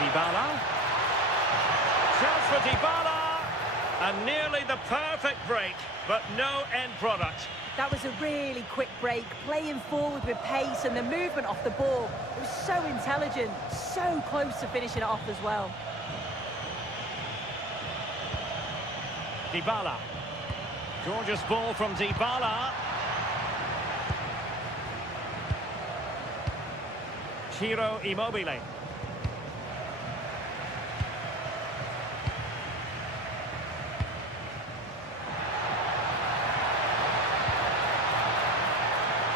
Dybala. Chance for Dybala. And nearly the perfect break, but no end product. That was a really quick break, playing forward with pace, and the movement off the ball. It was so intelligent, so close to finishing it off as well. Dybala. Gorgeous ball from Dybala. Ciro Immobile.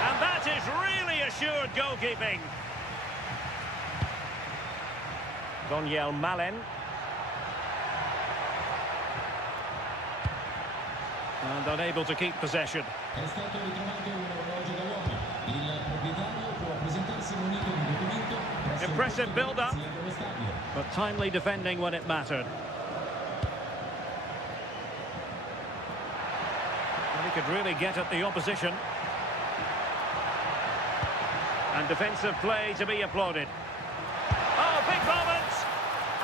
And that is really assured goalkeeping. Daniel Malen. And unable to keep possession. È stato ritrovato un orologio da uomo. Il proprietario può presentarsi munito di documento presso il Impressive build-up, dello stadio. but timely defending when it mattered. And he could really get at the opposition. And defensive play to be applauded. Oh, big moment!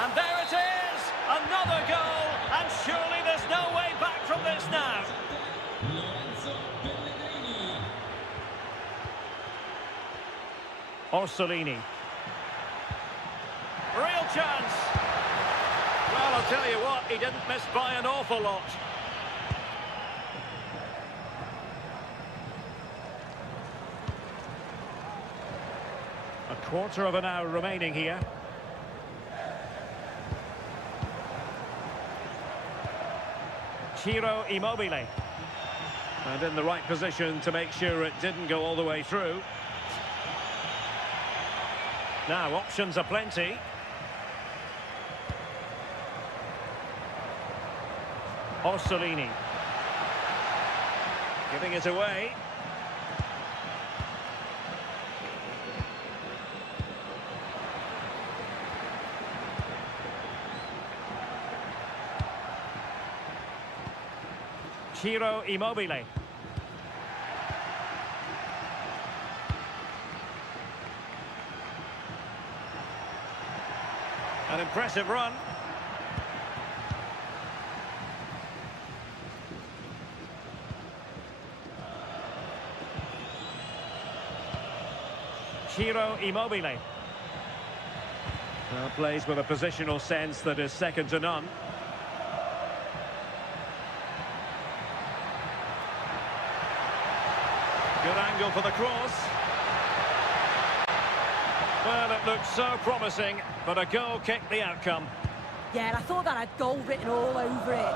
And there it is! Another goal! And surely there's no way back from this now. Orsolini. Real chance! Well, I'll tell you what, he didn't miss by an awful lot. A quarter of an hour remaining here. Ciro Immobile. And in the right position to make sure it didn't go all the way through. Now, options are plenty. Orsolini. Giving it away. Ciro Immobile. An impressive run. Ciro Immobile. Plays with a positional sense that is second to none. Good angle for the cross. Well, it looked so promising, but a goal kicked the outcome. Yeah, and I thought that had goal written all over it.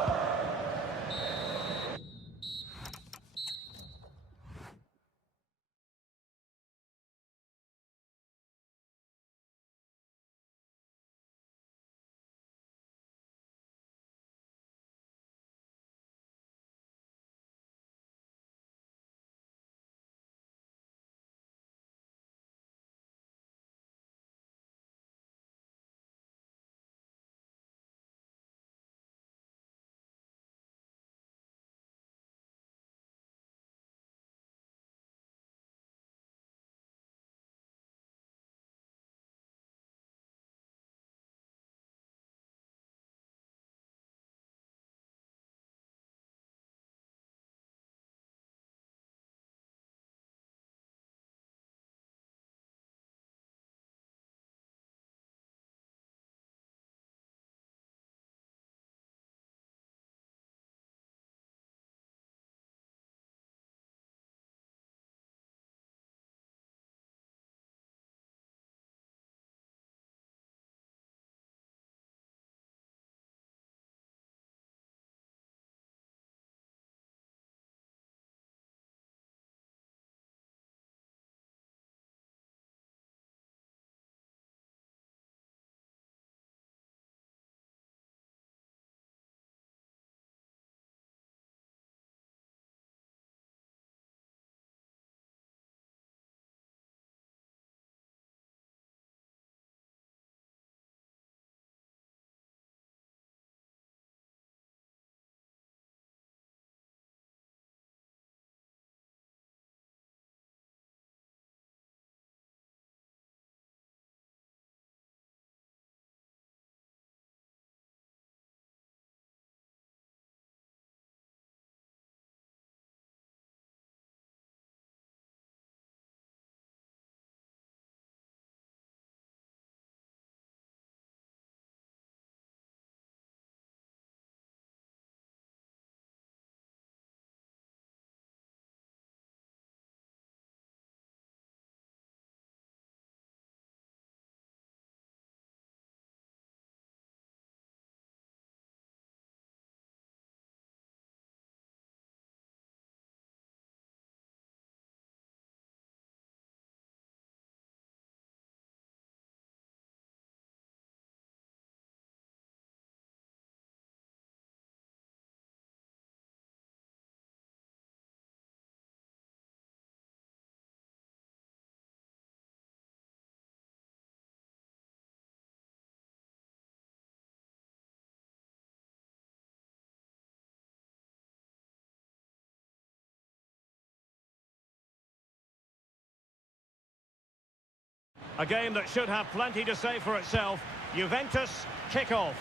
A game that should have plenty to say for itself. Juventus kick-off.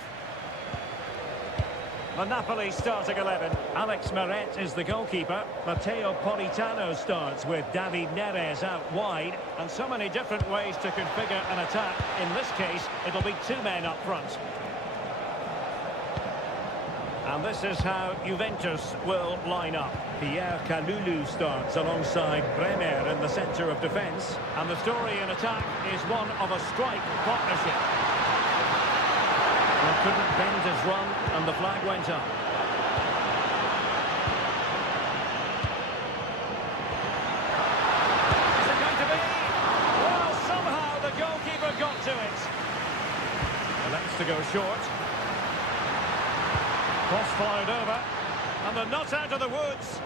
The Napoli starting 11. Alex Meret is the goalkeeper. Matteo Politano starts with David Neres out wide. And so many different ways to configure an attack. In this case, it'll be two men up front. And this is how Juventus will line up. Pierre Kalulu starts alongside Bremer in the centre of defence. And the story in attack is one of a strike partnership. Well, couldn't bend his run, and the flag went up. Is it going to be? Well, somehow the goalkeeper got to it. Elects to go short. Cross fired over, and they're not out of the woods.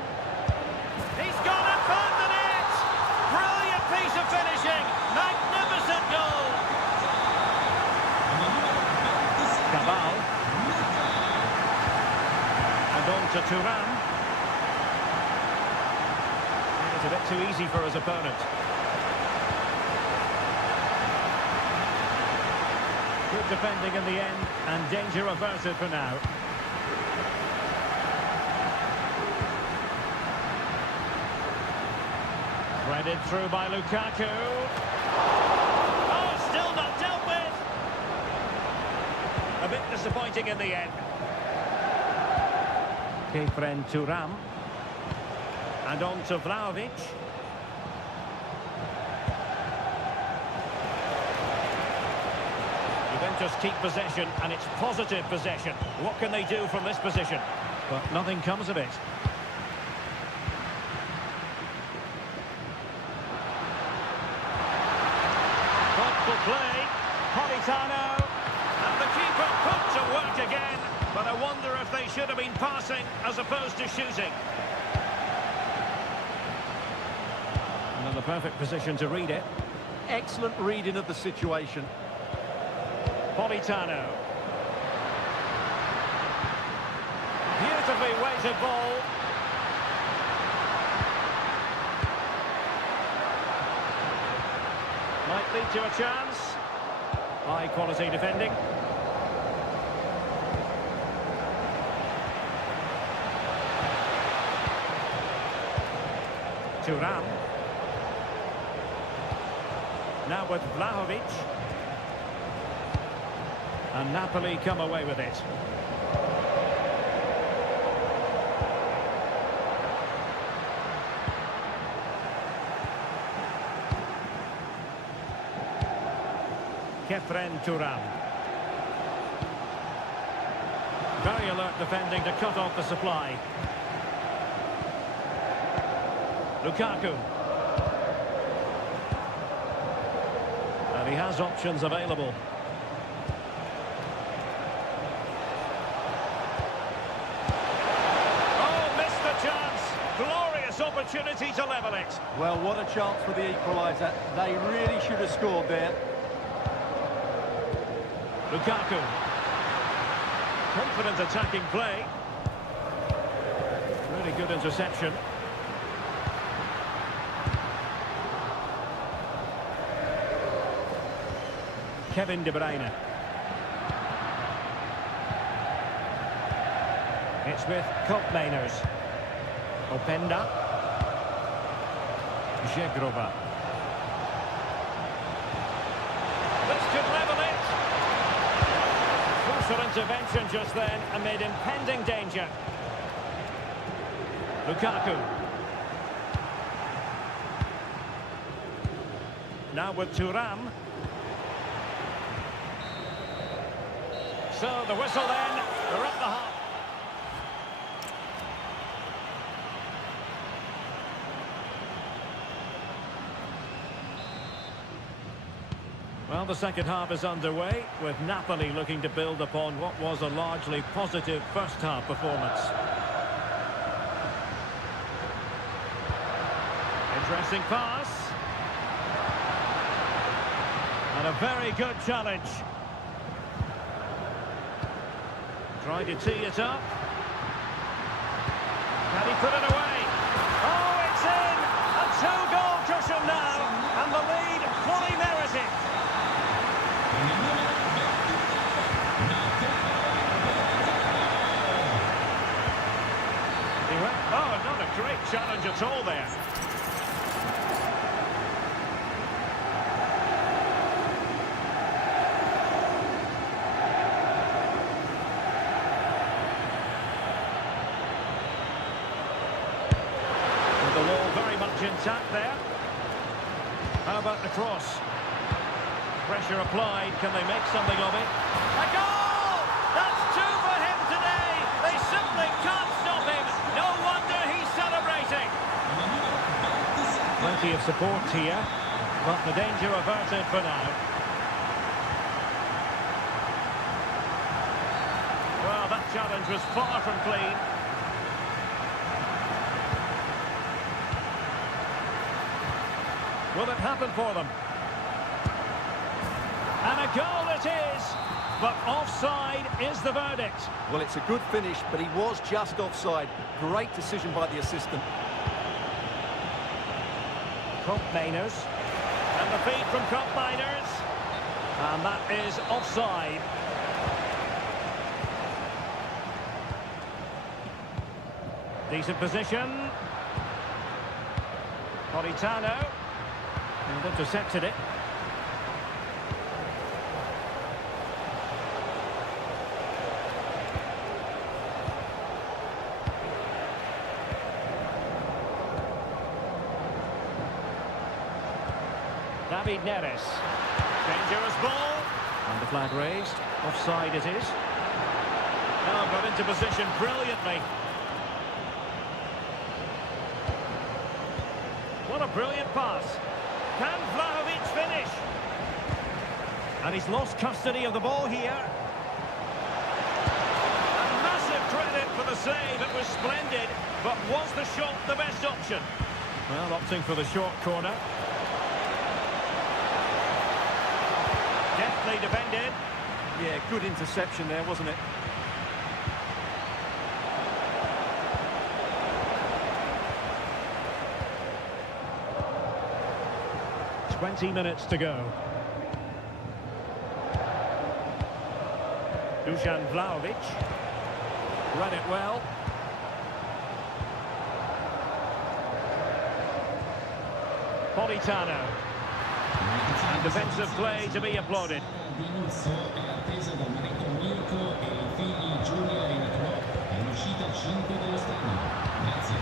He's gone and found the net! Brilliant piece of finishing! Magnificent goal! Cabal. And on to Thuram. It's a bit too easy for his opponent. Good defending in the end, and danger averted for now. Threaded through by Lukaku. Oh, still not dealt with. A bit disappointing in the end. Kefren Thuram. And on to Vlahovic. Juventus keep possession, and it's positive possession. What can they do from this position? But nothing comes of it. Play, Politano, and the keeper put to work again, but I wonder if they should have been passing as opposed to shooting. And in the perfect position to read it. Excellent reading of the situation. Politano. Beautifully weighted ball. Might lead to a chance. High quality defending. Thuram. Now with Vlahovic. And Napoli come away with it. Kefren Thuram. Very alert defending to cut off the supply. Lukaku. And he has options available. Oh, missed the chance. Glorious opportunity to level it. Well, what a chance for the equaliser. They really should have scored there. Lukaku. Confident attacking play. Really good interception. Kevin De Bruyne. It's with Koopmeiners. Openda. Zegrova. This could level it. Crucial intervention just then amid impending danger. Lukaku. Now with Thuram. So the whistle then, they're up the half. Well, the second half is underway, with Napoli looking to build upon what was a largely positive first-half performance. Interesting pass. And a very good challenge. Trying to tee it up. Can he put it away? Oh, it's in! A two-goal cushion now, and the lead fully merited. Oh, not a great challenge at all there. With the wall very much intact there. How about the cross? Pressure applied. Can they make something of it? A goal! That's two for him today. They simply can't stop him. No wonder he's celebrating. Plenty of support here, but the danger averted for now. Well, that challenge was far from clean. Will it happen for them? And a goal it is, but offside is the verdict. Well, it's a good finish, but he was just offside. Great decision by the assistant. Miners. And the feed from Miners. And that is offside. Decent position. Politano. And intercepted it. David Neres. Dangerous ball. And the flag raised. Offside it is. Now got into position brilliantly. What a brilliant pass. Can Vlahovic finish? And he's lost custody of the ball here. And massive credit for the save. It was splendid. But was the shot the best option? Well, opting for the short corner. Deftly defended. Yeah, good interception there, wasn't it? "20 minutes to go. Dusan Vlahovic. Read it well. Politano. And defensive play to be applauded. L'inizio è attesa dal marito Mirko e i figli Giulia e Nicolò. È un'uscita 5 dello stagno. Grazie.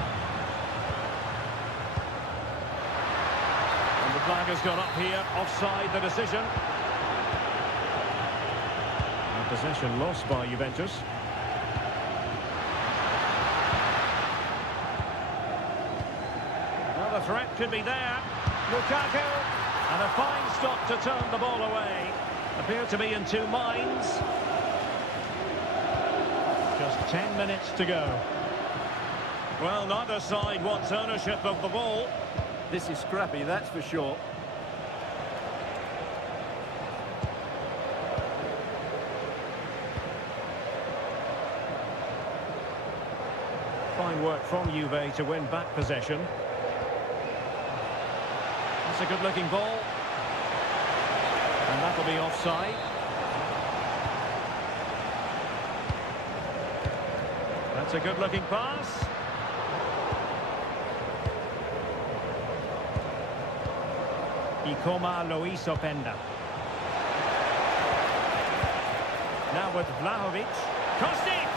And the flag has gone up here. Offside the decision. And possession lost by Juventus. Well, the threat could be there. Lukaku. And a fine stop to turn the ball away. Appear to be in two minds. Just 10 minutes to go. Well, neither side wants ownership of the ball. This is scrappy, that's for sure. Fine work from Juve to win back possession. That's a good-looking ball. And that'll be offside. That's a good-looking pass. Ikoma Lois Openda. Now with Vlahovic. Kostic!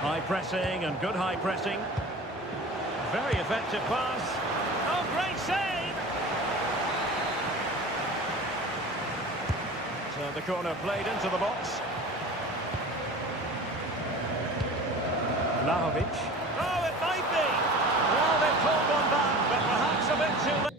High pressing and good high pressing. Very effective pass. Oh, great save! So the corner played into the box. Vlahovic. Oh, it might be! Well, they've pulled one back, but perhaps a bit too late.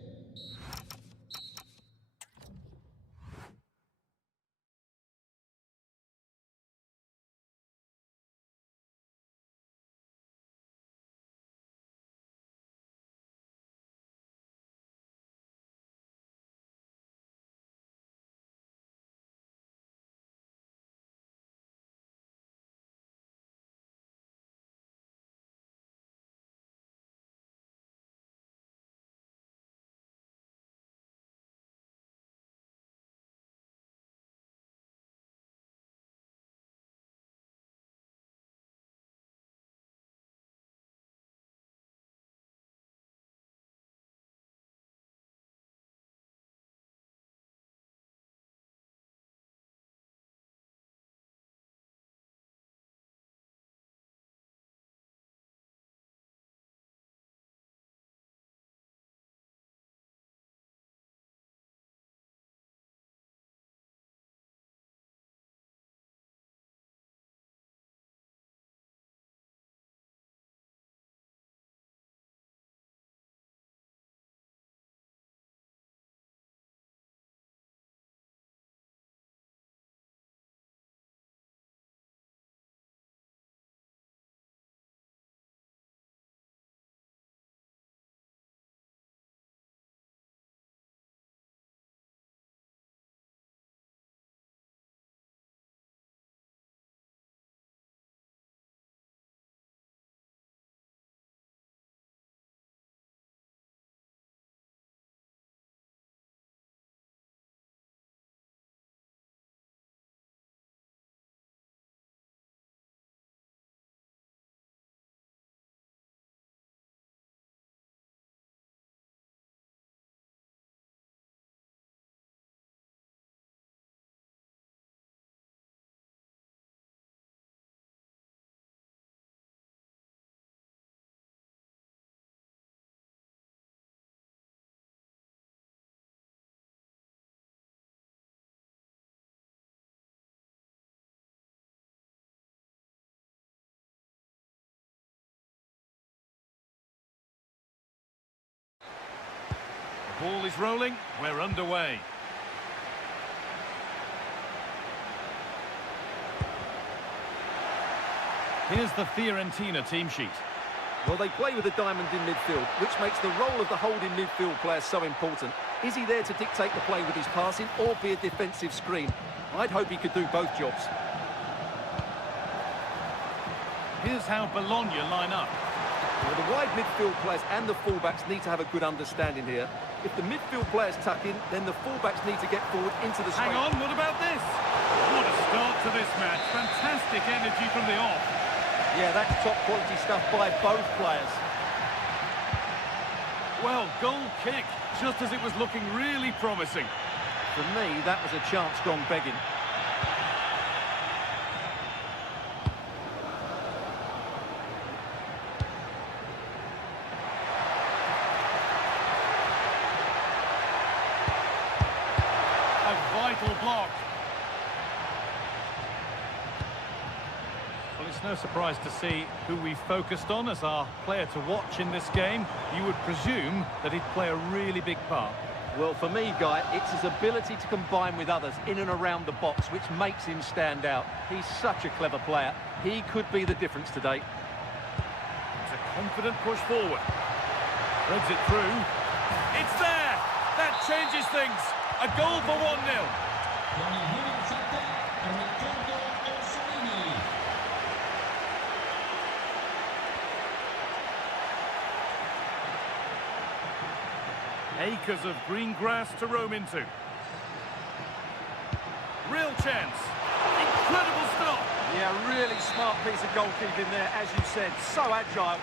Ball is rolling. We're underway. Here's the Fiorentina team sheet. Well, they play with a diamond in midfield, which makes the role of the holding midfield player so important. Is he there to dictate the play with his passing or be a defensive screen? I'd hope he could do both jobs. Here's how Bologna line up. Well, the wide midfield players and the fullbacks need to have a good understanding here. If the midfield players tuck in, then the fullbacks need to get forward into the space. Hang on, what about this? What a start to this match. Fantastic energy from the off. Yeah, that's top quality stuff by both players. Well, goal kick, just as it was looking really promising. For me, that was a chance gone begging. A vital block. Well, it's no surprise to see who we focused on as our player to watch in this game. You would presume that he'd play a really big part. Well, for me, Guy, it's his ability to combine with others in and around the box which makes him stand out. He's such a clever player. He could be the difference today. It's a confident push forward. Threads it through. It's there! That changes things. A goal for 1-0. Con il numero 7, Riccardo Orsolini. Acres of green grass to roam into. Real chance. Incredible stop. Yeah, really smart piece of goalkeeping there, as you said. So agile.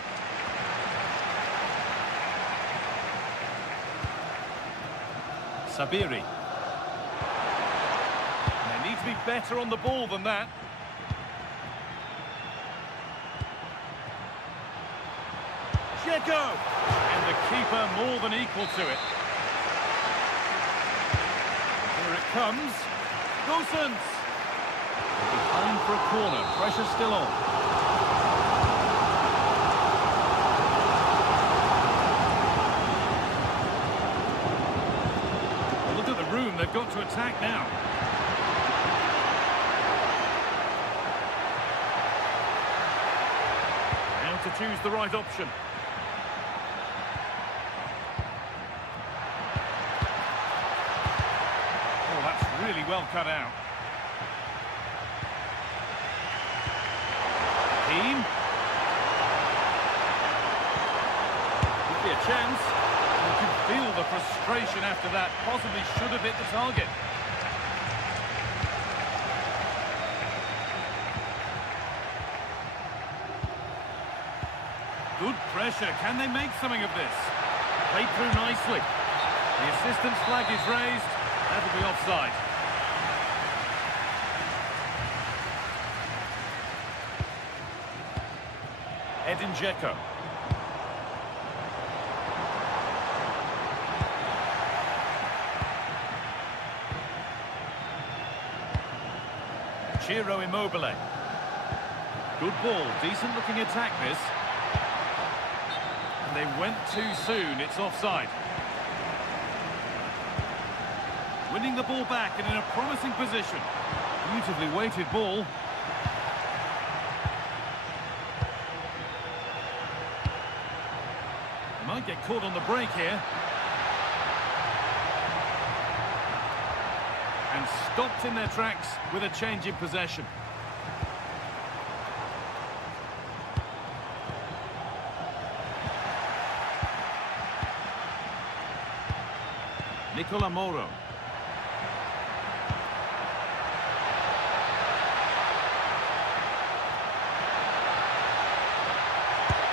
Sabiri. They need to be better on the ball than that. Dzeko! And the keeper more than equal to it. Here it comes. Gosens! Behind for a corner. Pressure still on. Well, look at the room. They've got to attack now. Now to choose the right option. Really well cut out. Team. Could be a chance. You can feel the frustration after that. Possibly should have hit the target. Good pressure. Can they make something of this? Played through nicely. The assistant's flag is raised. That'll be offside. Edin Dzeko. Ciro Immobile. Good ball, decent looking attack this. And they went too soon, it's offside. Winning the ball back and in a promising position. Beautifully weighted ball. Might get caught on the break here. And stopped in their tracks with a change in possession. Nicola Moro.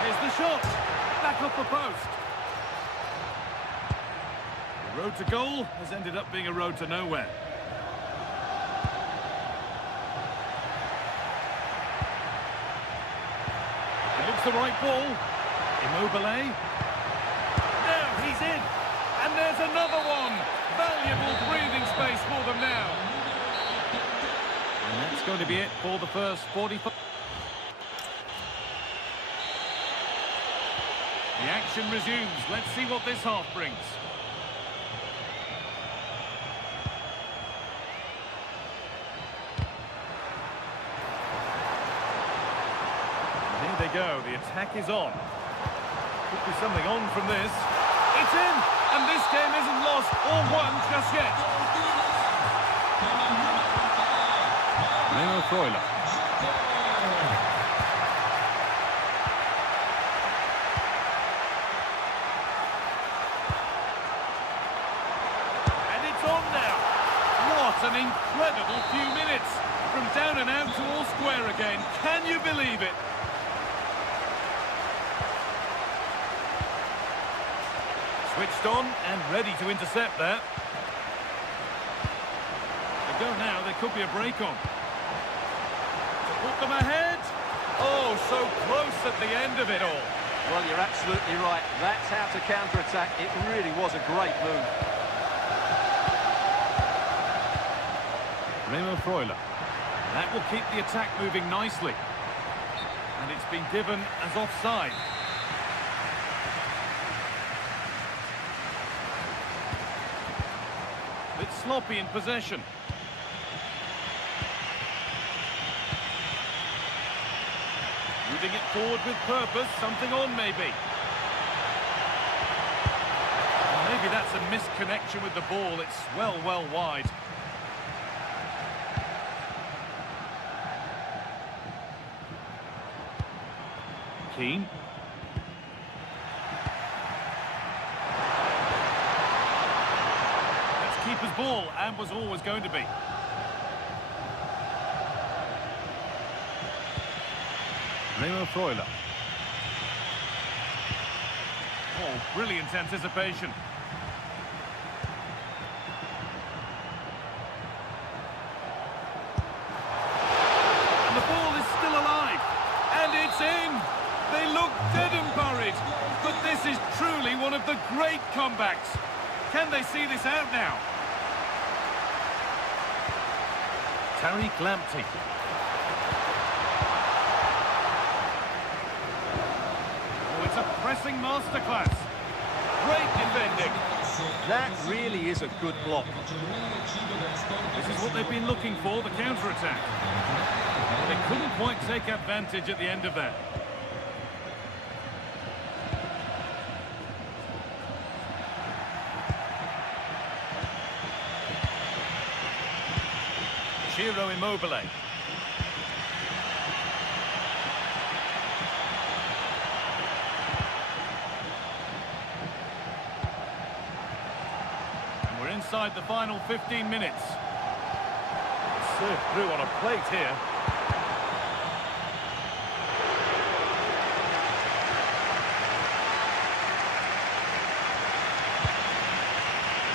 Here's the shot. Back off the post. The road to goal has ended up being a road to nowhere. It looks the right ball. Immobile. No, he's in. And there's another one. Valuable breathing space for them now. And that's going to be it for the first 45. The action resumes. Let's see what this half brings. go. The attack is on. Could be something on from this. It's in! And this game isn't lost or won just yet. Memo Freuler. And it's on now. What an incredible few minutes. From down and out to all square again. Can you believe it? Switched on and ready to intercept that. They go now, there could be a break on. To put them ahead. Oh, so close at the end of it all. Well, you're absolutely right. That's how to counter-attack. It really was a great move. Remo Freuler. That will keep the attack moving nicely. And it's been given as offside. Bit sloppy in possession. Moving it forward with purpose, something on maybe. Maybe that's a misconnection with the ball. It's well wide. Keane. That's keeper's ball and was always going to be. Remo Freuler. Oh, brilliant anticipation. And the ball is still alive. And it's in. They look dead and buried, but this is truly one of the great comebacks. Can they see this out now? Tariq Lamptey. Oh, it's a pressing masterclass. Great defending. That really is a good block. This is what they've been looking for, the counter-attack. They couldn't quite take advantage at the end of that. Ciro Immobile. And we're inside the final 15 minutes. Served through on a plate here.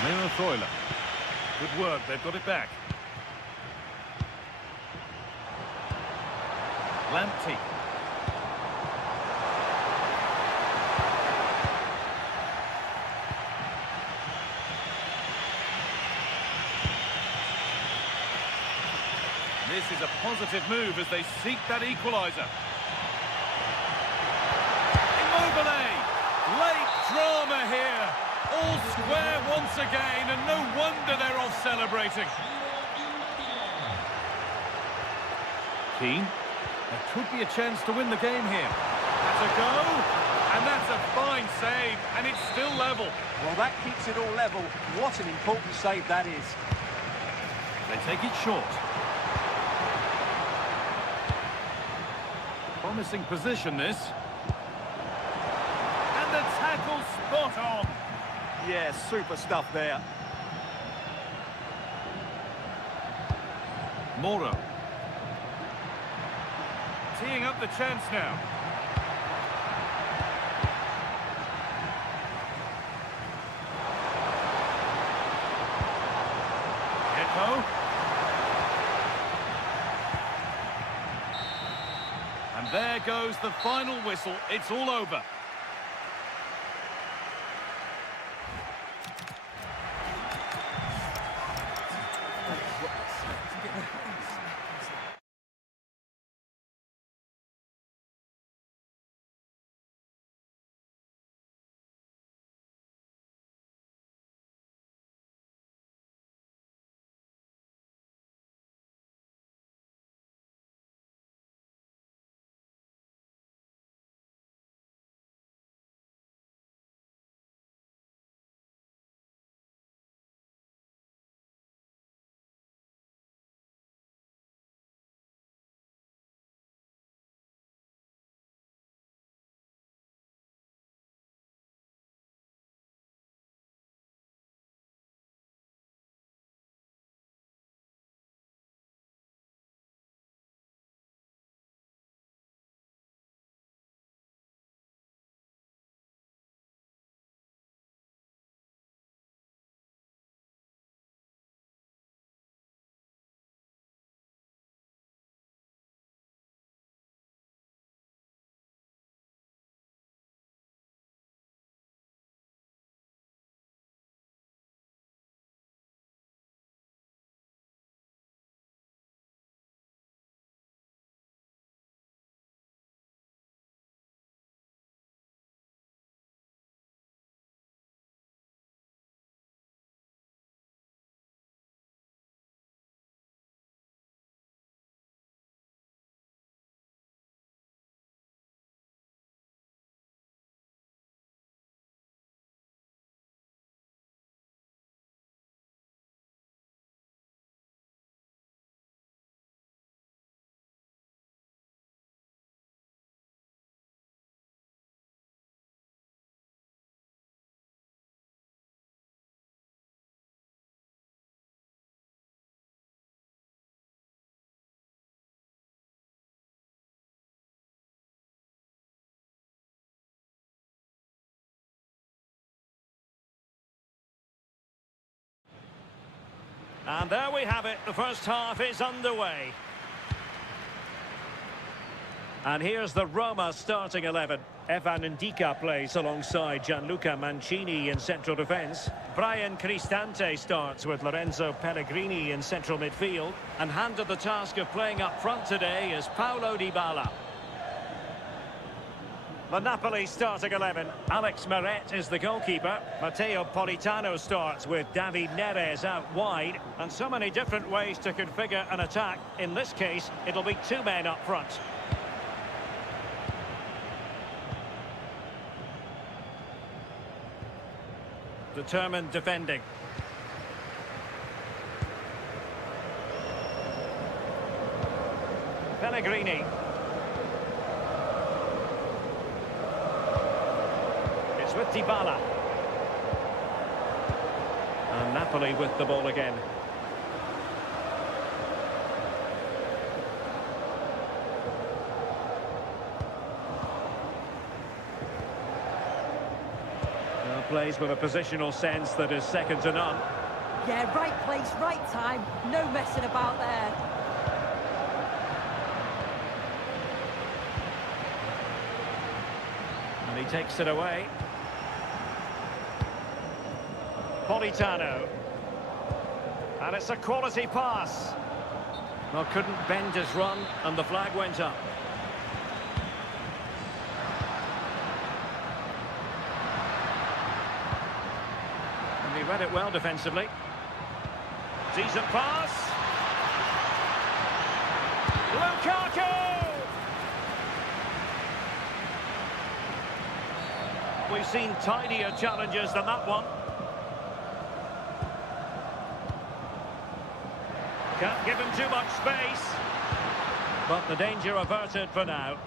Memo Freuler. Good work, they've got it back. Lamptey. This is a positive move as they seek that equaliser. Immobile! Late drama here. All square once again, and no wonder they're off celebrating. Keane. There could be a chance to win the game here. That's a go, and that's a fine save, and it's still level. Well, that keeps it all level. What an important save that is. They take it short. Promising position, this. And the tackle spot on. Yeah, super stuff there. Moro. Teeing up the chance now. Echo. And there goes the final whistle. It's all over. And there we have it. The first half is underway. And here's the Roma starting 11. Evan Ndika plays alongside Gianluca Mancini in central defence. Brian Cristante starts with Lorenzo Pellegrini in central midfield. And handed the task of playing up front today is Paulo Dybala. The Napoli starting 11. Alex Meret is the goalkeeper. Matteo Politano starts with David Neres out wide. And so many different ways to configure an attack. In this case, it'll be two men up front. Determined defending. Pellegrini. It's with Dybala. And Napoli with the ball again. Plays with a positional sense that is second to none. Yeah, right place, right time. No messing about there. And he takes it away. Politano. And it's a quality pass. Well, couldn't bend his run, and the flag went up. He read it well defensively. Decent pass. Lukaku! We've seen tidier challenges than that one. Can't give him too much space. But the danger averted for now.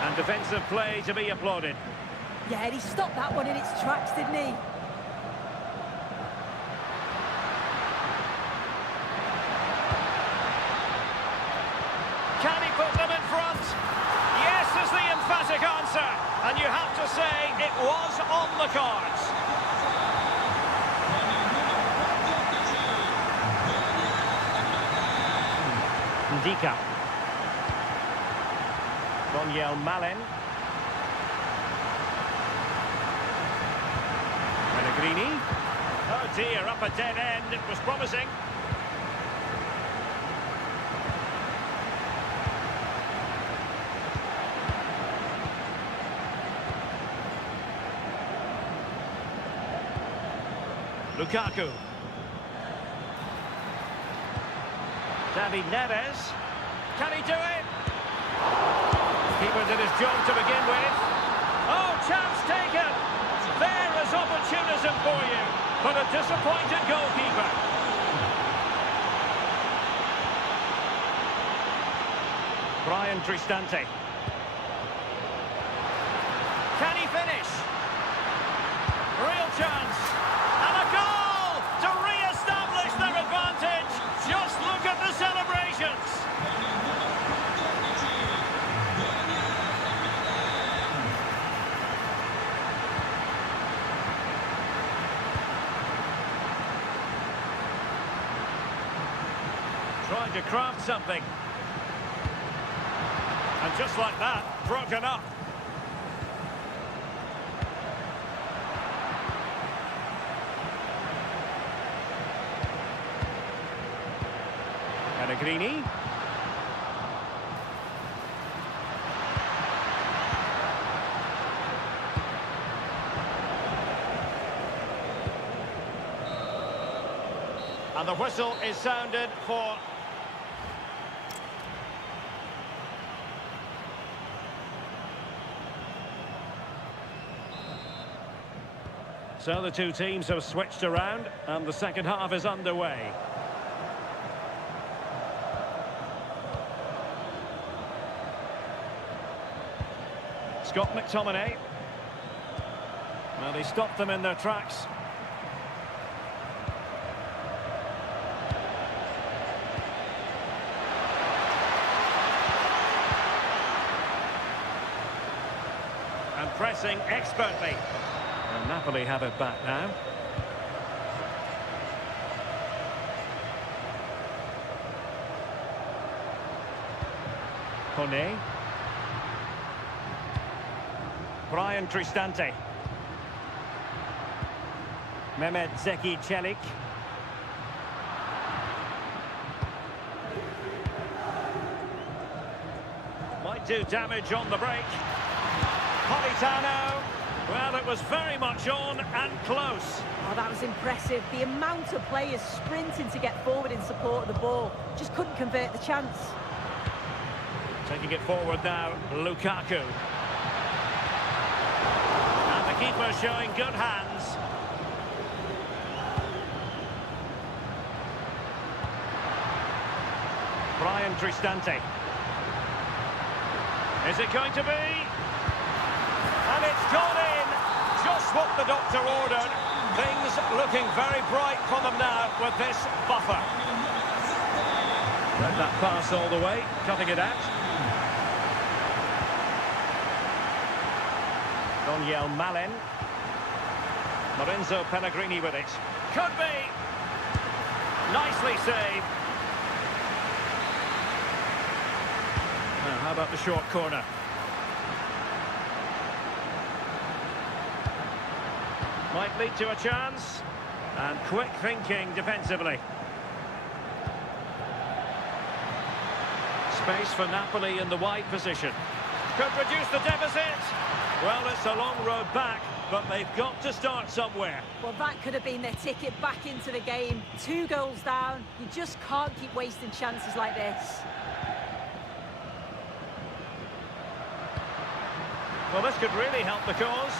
And defensive play to be applauded. Yeah, and he stopped that one in its tracks, didn't he? Can he put them in front? Yes is the emphatic answer. And you have to say it was on the cards. Ndika. Daniel Malen. Pellegrini. Oh dear, up a dead end. It was promising. Lukaku. David Neres. Can he do it? Keeper did his job to begin with. Oh, chance taken. There is opportunism for you, but a disappointed goalkeeper. Brian Cristante. Can he finish? Real chance. And a goal to re-establish their advantage. Just look at the celebrations. Trying to craft something. And just like that, broken up. Pellegrini. And the whistle is sounded for... So the two teams have switched around and the second half is underway. Scott McTominay. Well, he stopped them in their tracks. And pressing expertly. And Napoli have it back now. Kone. Brian Cristante. Mehmet Zeki Çelik. Might do damage on the break. Politano. Well, it was very much on and close. Oh, that was impressive. The amount of players sprinting to get forward in support of the ball. Just couldn't convert the chance. Taking it forward now, Lukaku. And the keeper showing good hands. Brian Cristante. Is it going to be? And it's gone in. Just what the doctor ordered. Things looking very bright for them now with this buffer. Read that pass all the way, cutting it out. Daniel Malin. Lorenzo Pellegrini with it. Could be. Nicely saved. Now, how about the short corner? Might lead to a chance. And quick thinking defensively. Space for Napoli in the wide position. Could reduce the deficit. Well, it's a long road back, but they've got to start somewhere. Well, that could have been their ticket back into the game. 2 goals down. You just can't keep wasting chances like this. Well, this could really help the cause.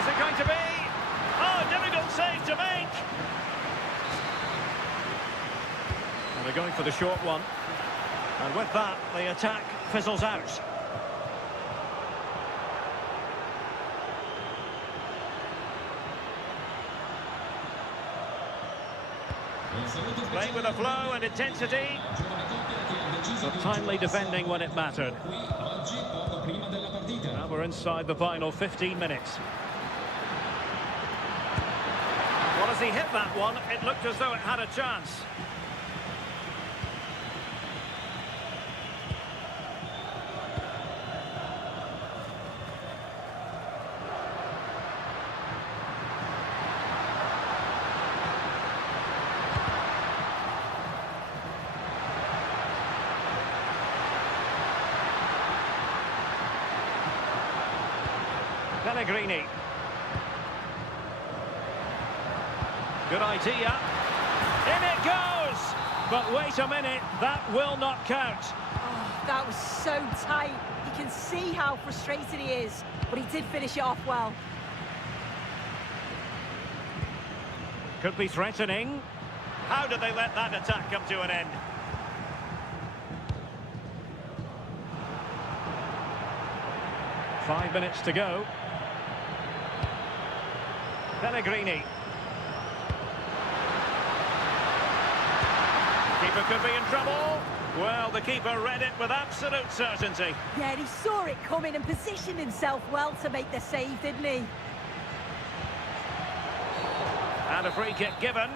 Is it going to be? Oh, difficult save to make. And they're going for the short one. And with that, the attack fizzles out. Playing with a flow and intensity, but timely defending when it mattered. Now we're inside the final 15 minutes. Well, as he hit that one, it looked as though it had a chance. Pellegrini. Good idea. In it goes! But wait a minute, that will not count. Oh, that was so tight. You can see how frustrated he is, but he did finish it off well. Could be threatening. How did they let that attack come to an end? Five minutes to go. Pellegrini. Keeper could be in trouble. Well, the keeper read it with absolute certainty. Yeah, he saw it coming and positioned himself well to make the save, didn't he? And a free kick given.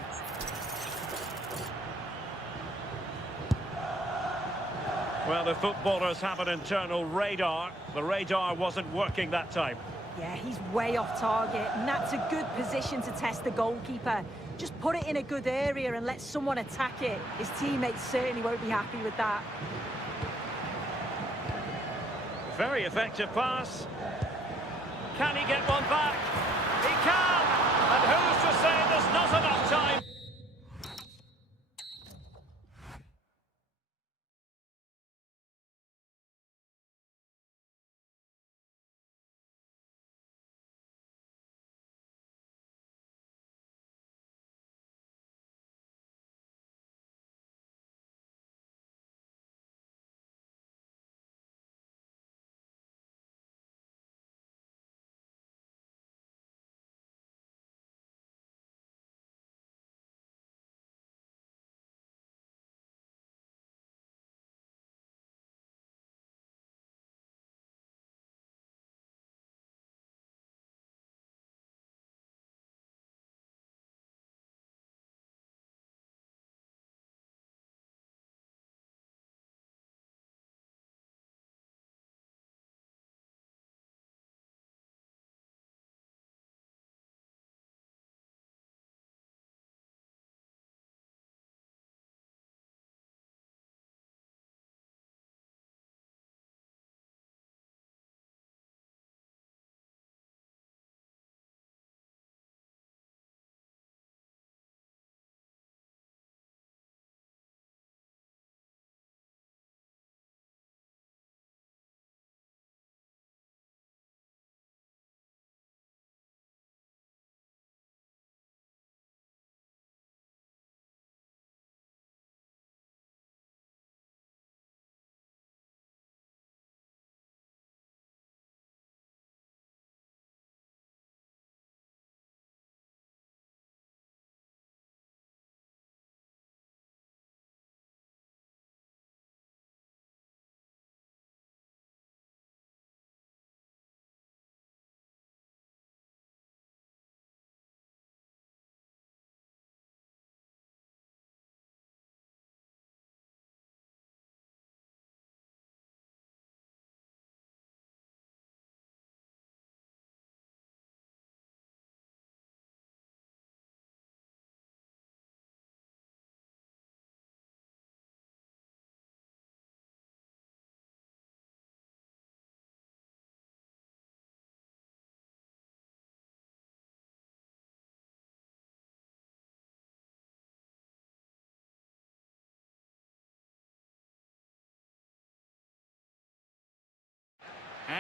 Well, the footballers have an internal radar. The radar wasn't working that time. Yeah, he's way off target, and that's a good position to test the goalkeeper. Just put it in a good area and let someone attack it. His teammates certainly won't be happy with that. Very effective pass. Can he get one back? He can! And who's to say there's not enough time?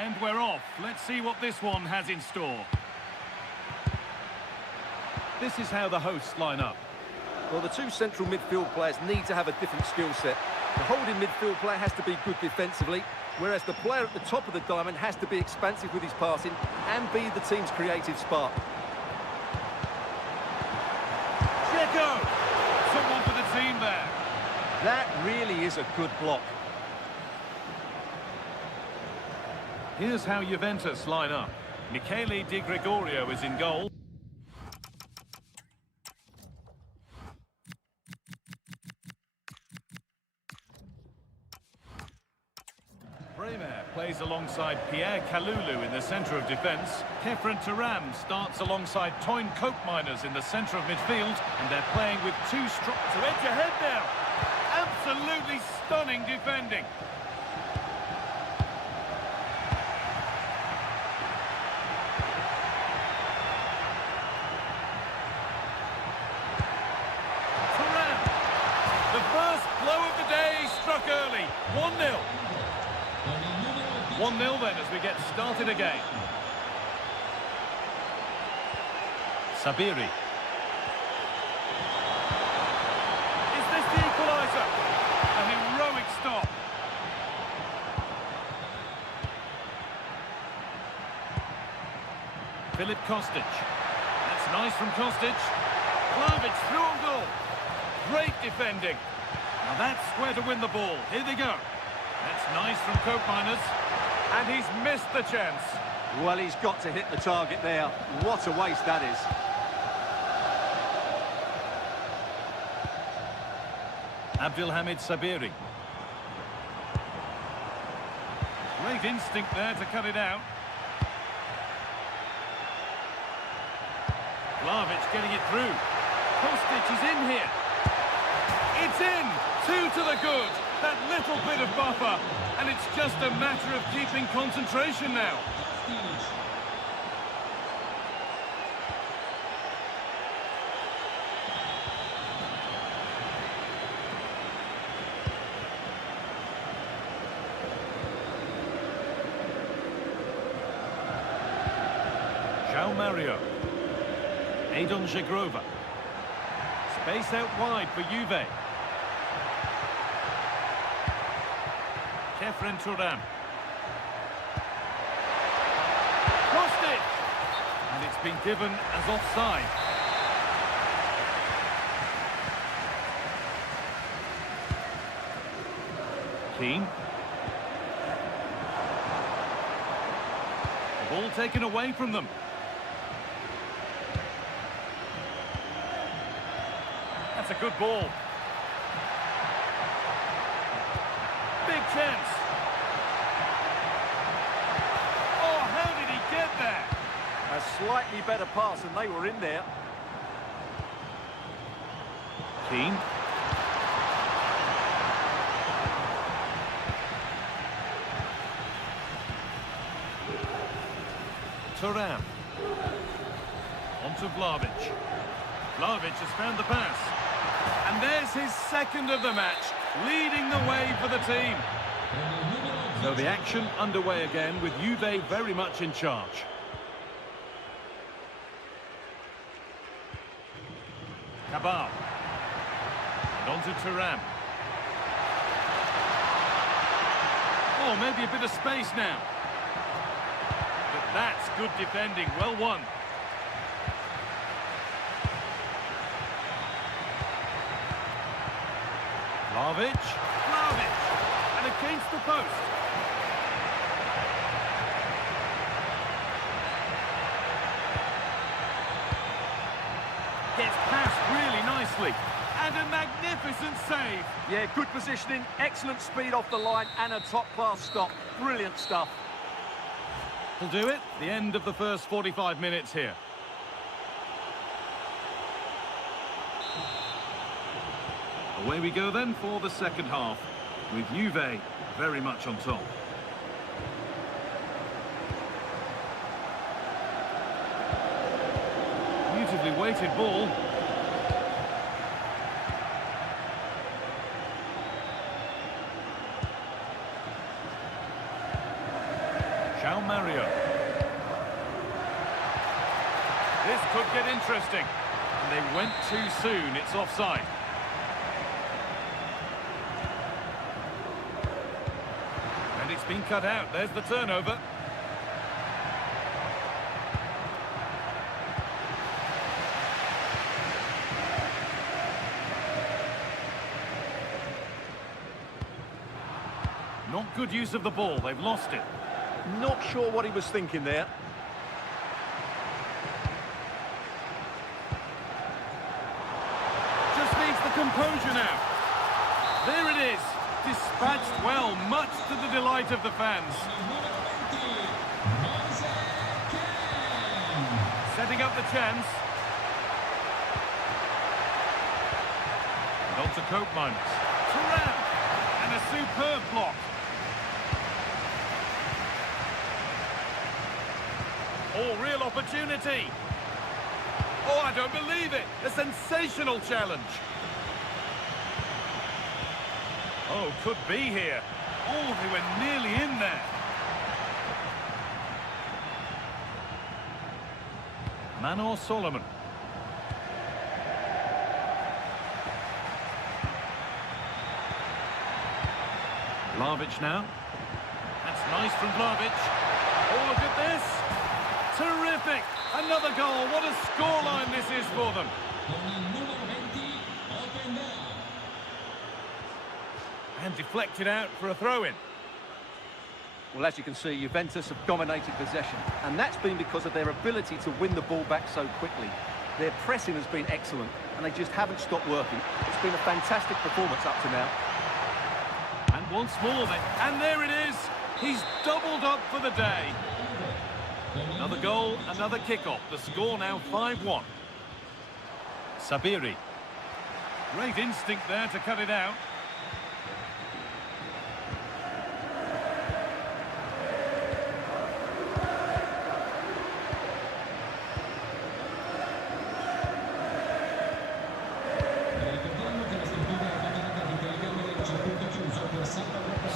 And we're off. Let's see what this one has in store. This is how the hosts line up. Well, the two central midfield players need to have a different skill set. The holding midfield player has to be good defensively, whereas the player at the top of the diamond has to be expansive with his passing and be the team's creative spark. Checo! Someone for the team there. That really is a good block. Here's how Juventus line up. Michele Di Gregorio is in goal. Premé plays alongside Pierre Kalulu in the centre of defence. Kefren Turam starts alongside Toyn Koopmeiners in the centre of midfield, and they're playing with two strong... To edge ahead now! Absolutely stunning defending. Turam! The first blow of the day struck early. 1-0. 1-0 then as we get started again. Sabiri. Is this the equaliser? A heroic stop. Filip Kostic. That's nice from Kostic. Vlahovic through on goal. Great defending. Now that's where to win the ball. Here they go. That's nice from Koopmeiners. And he's missed the chance. Well, he's got to hit the target there. What a waste that is. Abdelhamid Sabiri. Great instinct there to cut it out. Vlahovic getting it through. Kostic is in here. It's in! 2 to the good. That little bit of buffer. And it's just a matter of keeping concentration now. João Mario. Adon Żegrova. Space out wide for Juve. Kefren Turam. Crossed it! And it's been given as offside. Keane. The ball taken away from them. That's a good ball. Big chance. Oh, how did he get there? A slightly better pass and they were in there. Keane. Turam. On to Vlahovic. Vlahovic has found the pass. And there's his second of the match, leading the way for the team. So the action underway again with Juve very much in charge. Cabal. And on to Turam. Oh, maybe a bit of space now. But that's good defending, well won. Vlahovic, and against the post. Gets past really nicely, and a magnificent save. Yeah, good positioning, excellent speed off the line, and a top-class stop. Brilliant stuff. Will do it. The end of the first 45 minutes here. Away we go then for the second half, with Juve very much on top. Beautifully weighted ball. João Mario. This could get interesting. And they went too soon. It's offside. And it's been cut out. There's the turnover. Not good use of the ball. They've lost it. Not sure what he was thinking there. Just needs the composure now. There it is. Dispatched well, much to the delight of the fans. Setting up the chance. And on to Koopmans. Turan! And a superb block. Oh, real opportunity. Oh, I don't believe it. A sensational challenge. Oh, could be here. Oh, they were nearly in there. Manor Solomon. Vlahovic now. That's nice from Vlahovic. Oh, look at this. Terrific. Another goal. What a scoreline this is for them. And deflected out for a throw-in. Well, as you can see, Juventus have dominated possession, and that's been because of their ability to win the ball back so quickly. Their pressing has been excellent, and they just haven't stopped working. It's been a fantastic performance up to now. And once more then, and there it is. He's doubled up for the day. Another goal, another kick-off. The score now 5-1. Sabiri. Great instinct there to cut it out.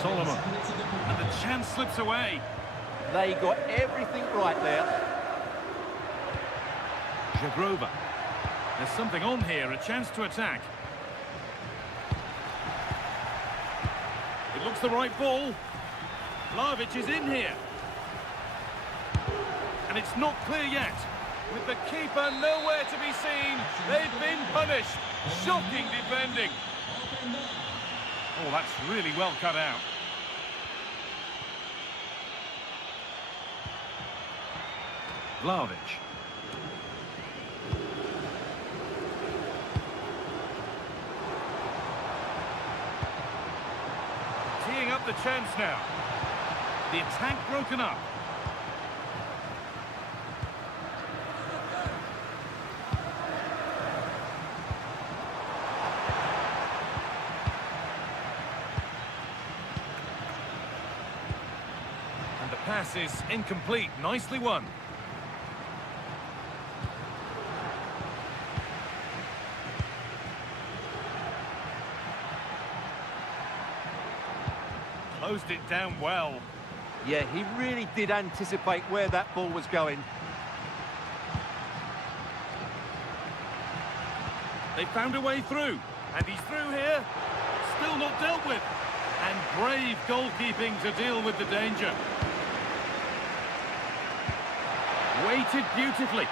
Solomon. And the chance slips away. They got everything right there. Jagrova. There's something on here, a chance to attack. It looks the right ball. Vlahovic is in here. And it's not clear yet. With the keeper nowhere to be seen, they've been punished. Shocking defending. Oh, that's really well cut out. Vlahovic. Teeing up the chance now. The attack broken up. And the pass is incomplete. Nicely won. Closed it down well. Yeah, he really did anticipate where that ball was going. They found a way through. And he's through here. Still not dealt with. And brave goalkeeping to deal with the danger. Weighted beautifully.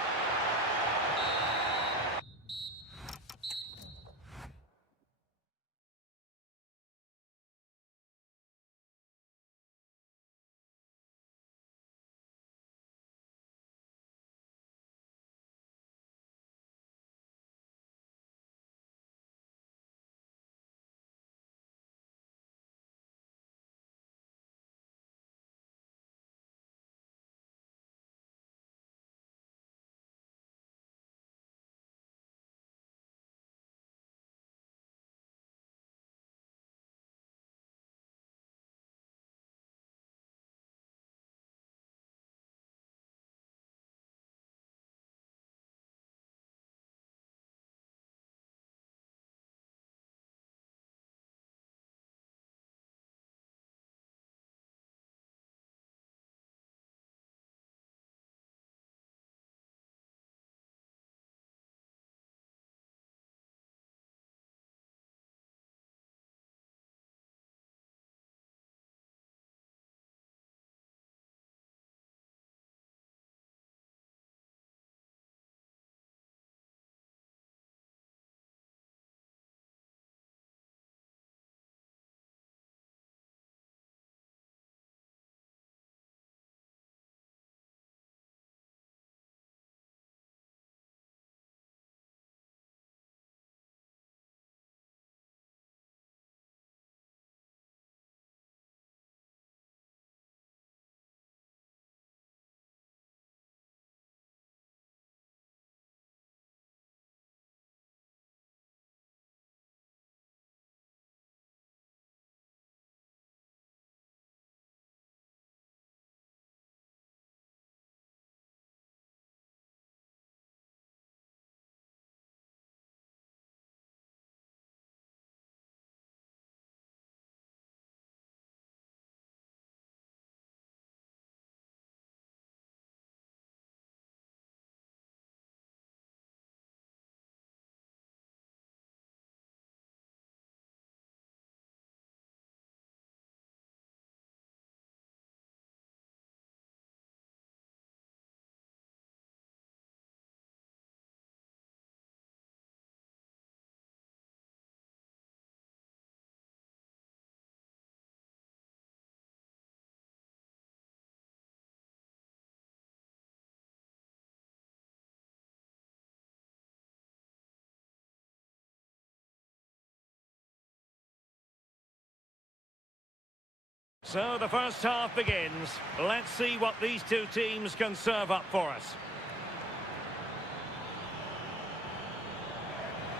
So the first half begins. Let's see what these two teams can serve up for us.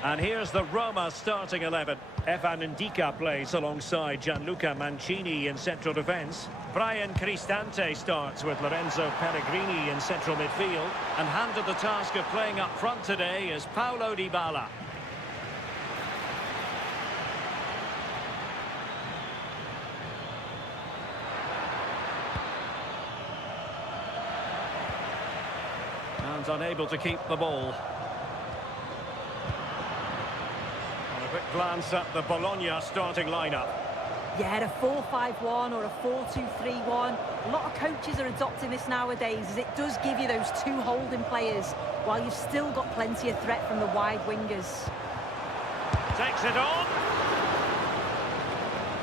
And here's the Roma starting 11. Evan Ndika plays alongside Gianluca Mancini in central defence. Brian Cristante starts with Lorenzo Pellegrini in central midfield. And handed the task of playing up front today is Paulo Dybala. And unable to keep the ball. A quick glance at the Bologna starting lineup. Yeah, a 4-5-1 or a 4-2-3-1. A lot of coaches are adopting this nowadays as it does give you those two holding players while you've still got plenty of threat from the wide wingers. Takes it on.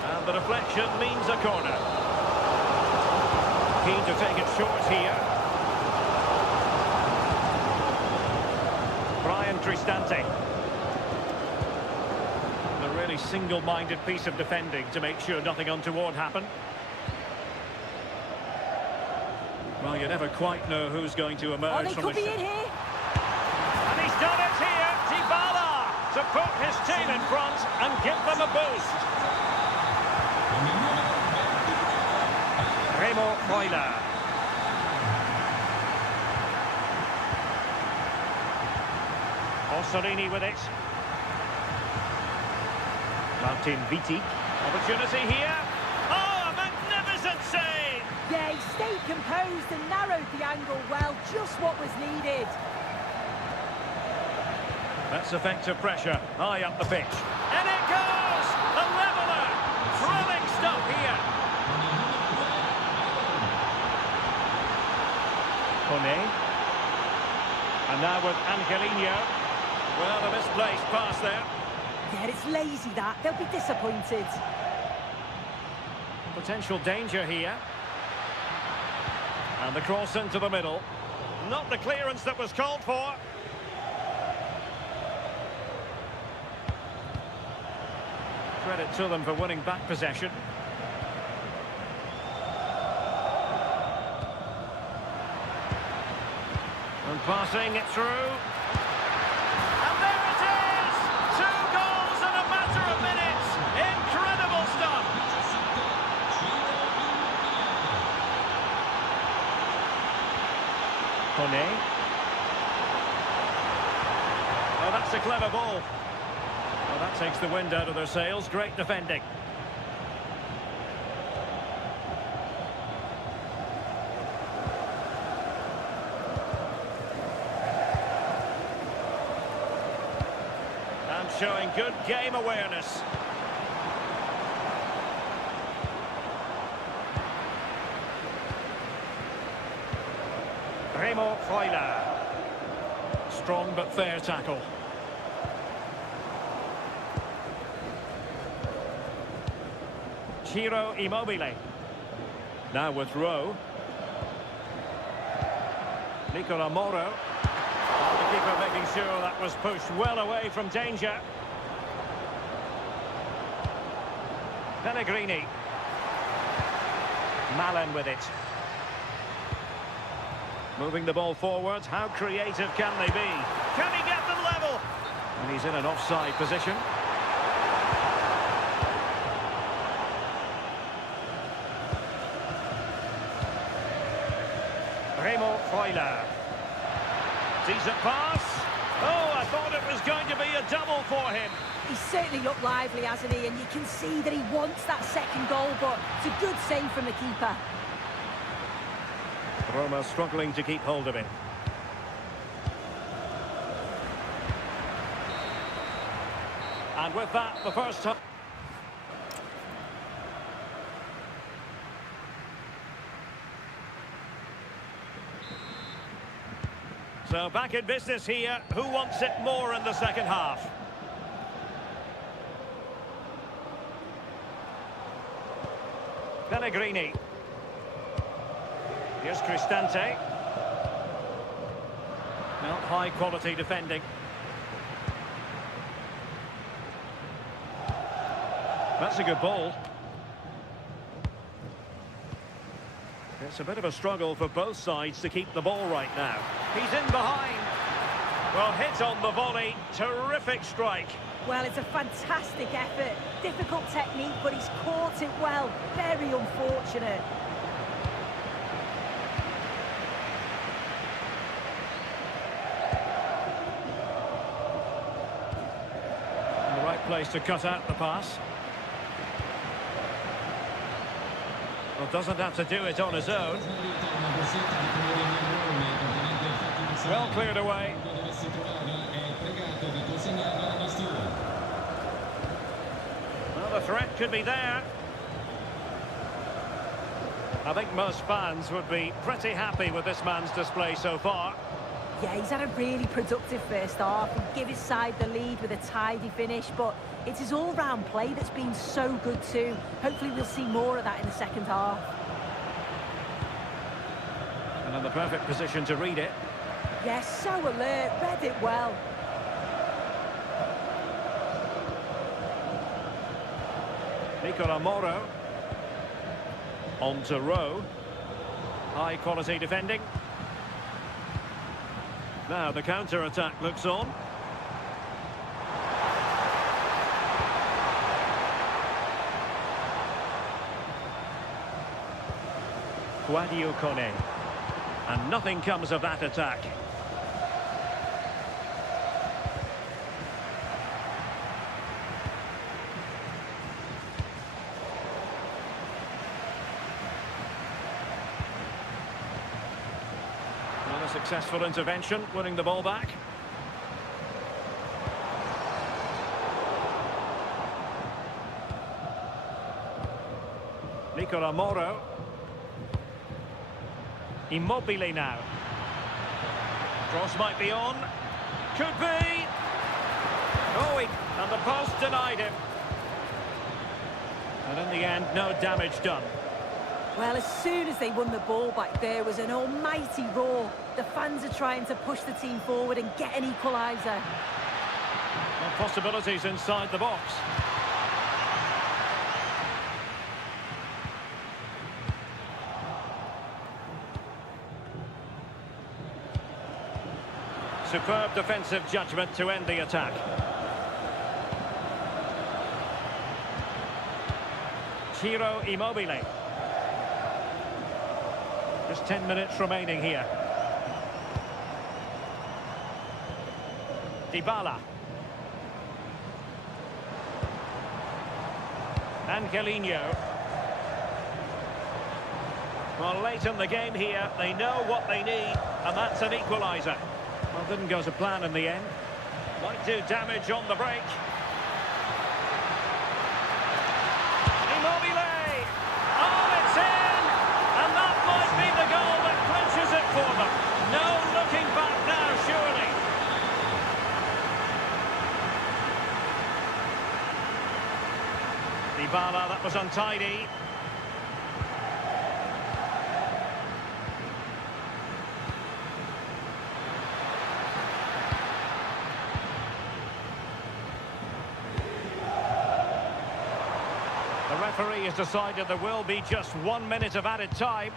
And the deflection means a corner. Keen to take it short here. Brian Cristante. A really single-minded piece of defending to make sure nothing untoward happened. Well, you never quite know who's going to emerge Oh, they from could the... be in here. And he's done it here, Dybala, to put his team in front and give them a boost. Remo Freuler. Ossolini with it. Martin Vitti. Opportunity here. Oh, a magnificent save! Yeah, he stayed composed and narrowed the angle well, just what was needed. That's effective pressure, high up the pitch. And it goes! A leveller! Thrilling stuff here. Kone. And now with Angelino. Well, a misplaced pass there. Yeah, it's lazy that. They'll be disappointed. Potential danger here. And the cross into the middle. Not the clearance that was called for. Credit to them for winning back possession. And passing it through. And there it is! 2 goals in a matter of minutes. Incredible stuff. Kone. Oh, that's a clever ball. Well, that takes the wind out of their sails. Great defending. And showing good game awareness. Remo Freuler. Strong but fair tackle. Ciro Immobile. Now with Rowe. Nicola Moro. And the keeper making sure that was pushed well away from danger. Pellegrini. Malen with it. Moving the ball forwards. How creative can they be? Can he get them level? And he's in an offside position. Remo Freuler. Decent pass. Oh, I thought it was going to be a double for him. He's certainly looked lively, hasn't he? And you can see that he wants that second goal, but it's a good save from the keeper. Roma struggling to keep hold of it. And with that, the first time. So back in business here. Who wants it more in the second half? Pellegrini. Here's Cristante. Well, high quality defending. That's a good ball. It's a bit of a struggle for both sides to keep the ball right now. He's in behind. Well, hit on the volley. Terrific strike. Well, it's a fantastic effort. Difficult technique, but he's caught it well. Very unfortunate. In the right place to cut out the pass. Well, doesn't have to do it on his own. Well cleared away. Well, the threat could be there. I think most fans would be pretty happy with this man's display so far. Yeah, he's had a really productive first half and give his side the lead with a tidy finish, but it's his all-round play that's been so good too. Hopefully we'll see more of that in the second half. And in the perfect position to read it. Yes, so alert, read it well. Nicola Moro. On to Rowe. High quality defending. Now the counter-attack looks on. Guadio Kone. And nothing comes of that attack. Not a successful intervention, winning the ball back. Nicola Moro. Immobile now. Cross might be on. Could be. Oh, and the post denied him. And in the end, no damage done. Well, as soon as they won the ball back, there was an almighty roar. The fans are trying to push the team forward and get an equaliser. Well, possibilities inside the box. Superb defensive judgment to end the attack. Ciro Immobile. Just 10 minutes remaining here. Dybala. Angelino. Well, late in the game here, they know what they need, and that's an equaliser. Well, didn't go to plan in the end. Might do damage on the break. Immobile! Oh, it's in! And that might be the goal that clinches it for them. No looking back now, surely. Dybala, that was untidy. The referee has decided there will be just 1 minute of added time.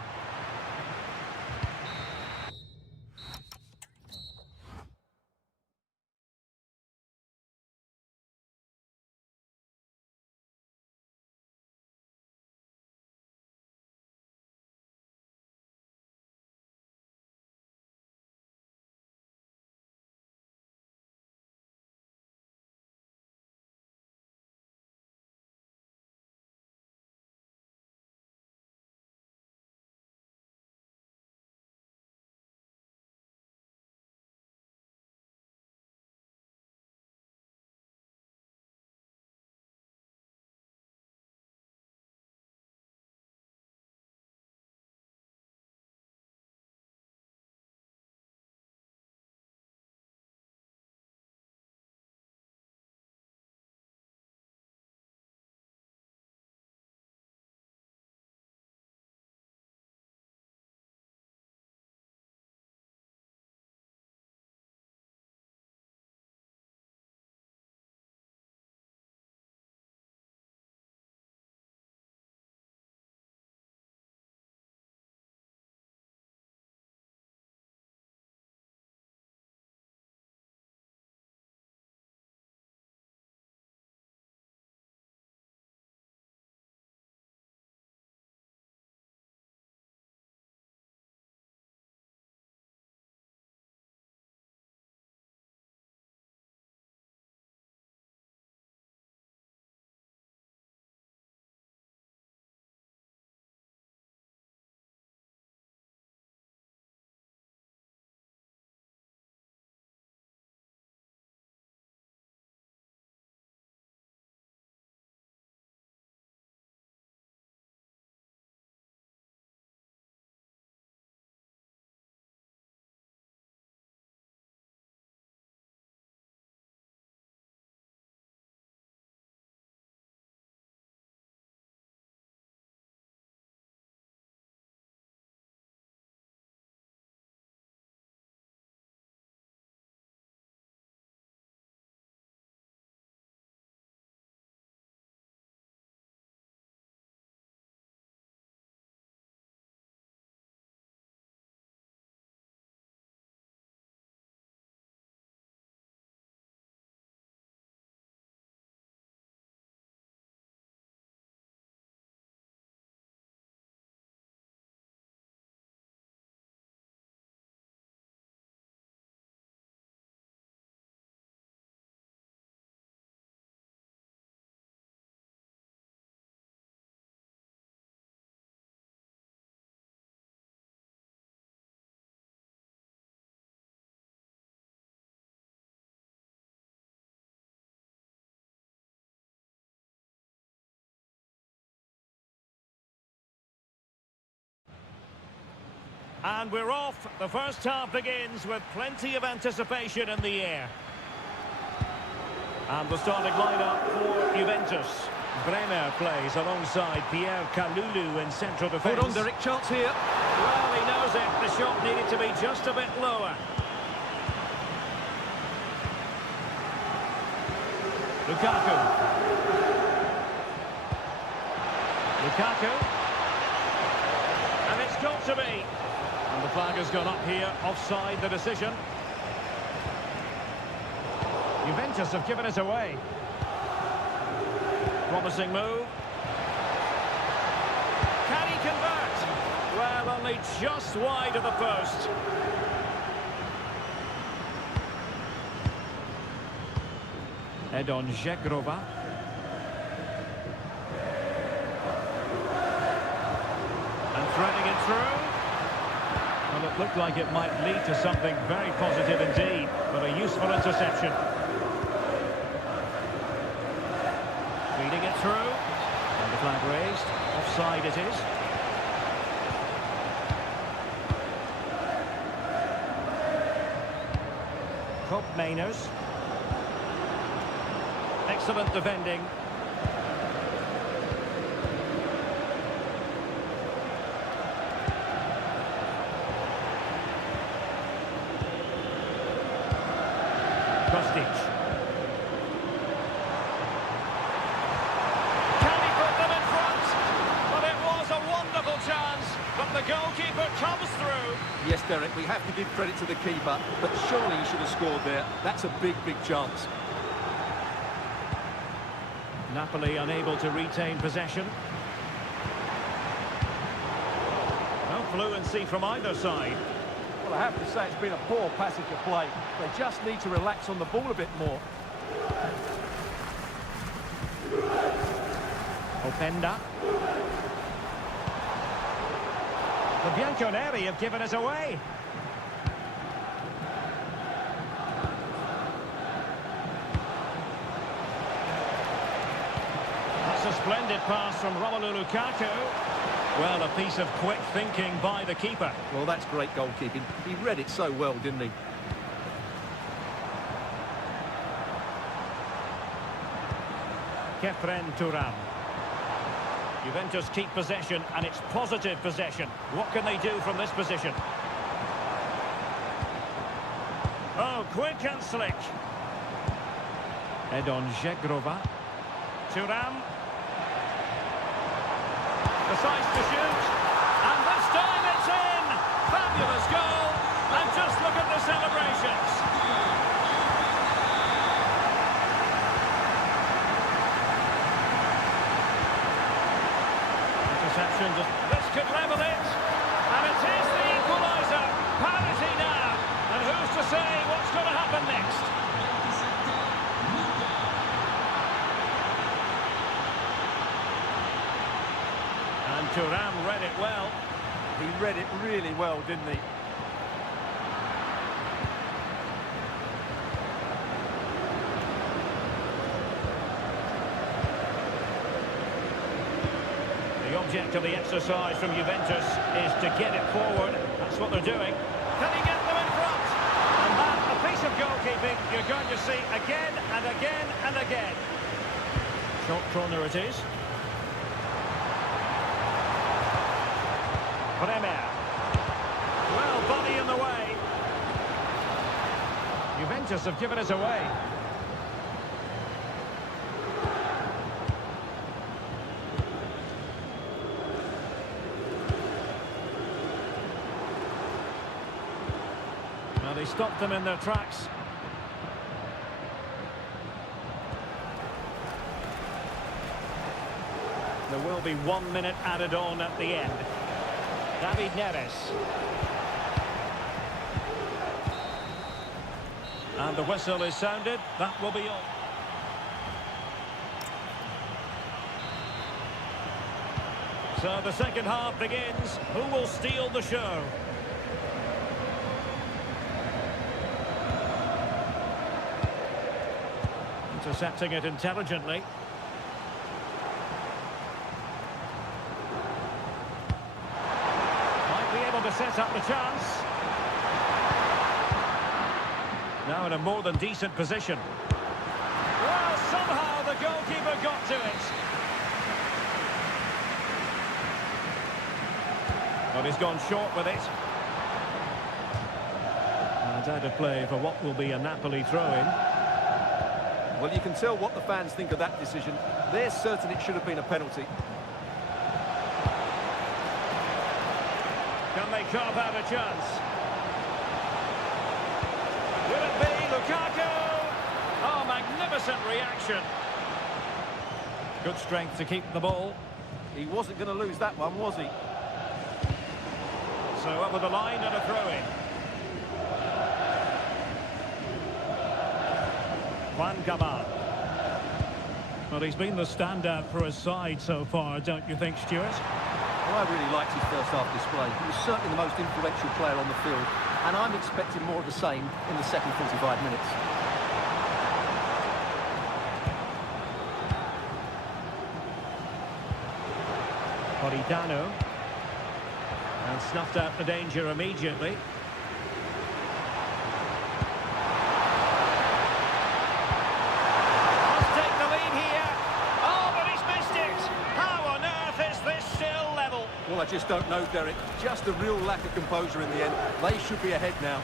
And we're off. The first half begins with plenty of anticipation in the air. And the starting lineup for Juventus. Bremer plays alongside Pierre Kalulu in central defence. Hold on, Derek, chance here. Well, he knows it. The shot needed to be just a bit lower. Lukaku. Lukaku. And it's got to be. And the flag has gone up here, offside the decision. Juventus have given it away. Promising move. Can he convert? Well, only just wide of the post. Edon Žegrova. And threading it through. Well, it looked like it might lead to something very positive indeed, but a useful interception. Feeding it through. And the flag raised. Offside it is. Kopp Mainers. Excellent defending. Kostic. Can he put them in front? Well, it was a wonderful chance, but the goalkeeper comes through. Yes, Derek, we have to give credit to the keeper, but surely he should have scored there. That's a big, big chance. Napoli unable to retain possession. No fluency from either side. Well, I have to say it's been a poor passage of play. They just need to relax on the ball a bit more. Openda. The Bianconeri have given us away. That's a splendid pass from Romelu Lukaku. Well, a piece of quick thinking by the keeper. Well, that's great goalkeeping. He read it so well, didn't he? Kefren Turan. Juventus keep possession, and it's positive possession. What can they do from this position? Oh, quick and slick. Edon Žegrova. Turan. Decides to shoot. And this time it's in! Fabulous goal! And just look at the celebrations. Interception. This could level it. And it is the equaliser. Parity now. And who's to say what's going to happen next? And Thuram read it well. He read it really well, didn't he? The object of the exercise from Juventus is to get it forward. That's what they're doing. Can he get them in front? And that, a piece of goalkeeping you're going to see again and again and again. Short corner it is. Bremer. Well, body in the way. Juventus have given us away. Well, they stopped them in their tracks. There will be 1 minute added on at the end. David Neres. And the whistle is sounded. That will be all. So the second half begins. Who will steal the show? Intercepting it intelligently. able to set up the chance. Now in a more than decent position. Well, somehow the goalkeeper got to it. But he's gone short with it. And out of play for what will be a Napoli throw-in. Well, you can tell what the fans think of that decision. They're certain it should have been a penalty. Can they carve out a chance? Will it be Lukaku? Oh, magnificent reaction. Good strength to keep the ball. He wasn't going to lose that one, was he? So over the line and a throw-in. Juan Gabal. Well, he's been the standout for his side so far, don't you think, Stuart? Well, I really liked his first half display. He was certainly the most influential player on the field, and I'm expecting more of the same in the second 45 minutes. Politano. And snuffed out the danger immediately. Must take the lead here. Oh, but he's missed it. How on earth is this still level? Well, I just don't know, Derek. Just a real lack of composure in the end. They should be ahead now.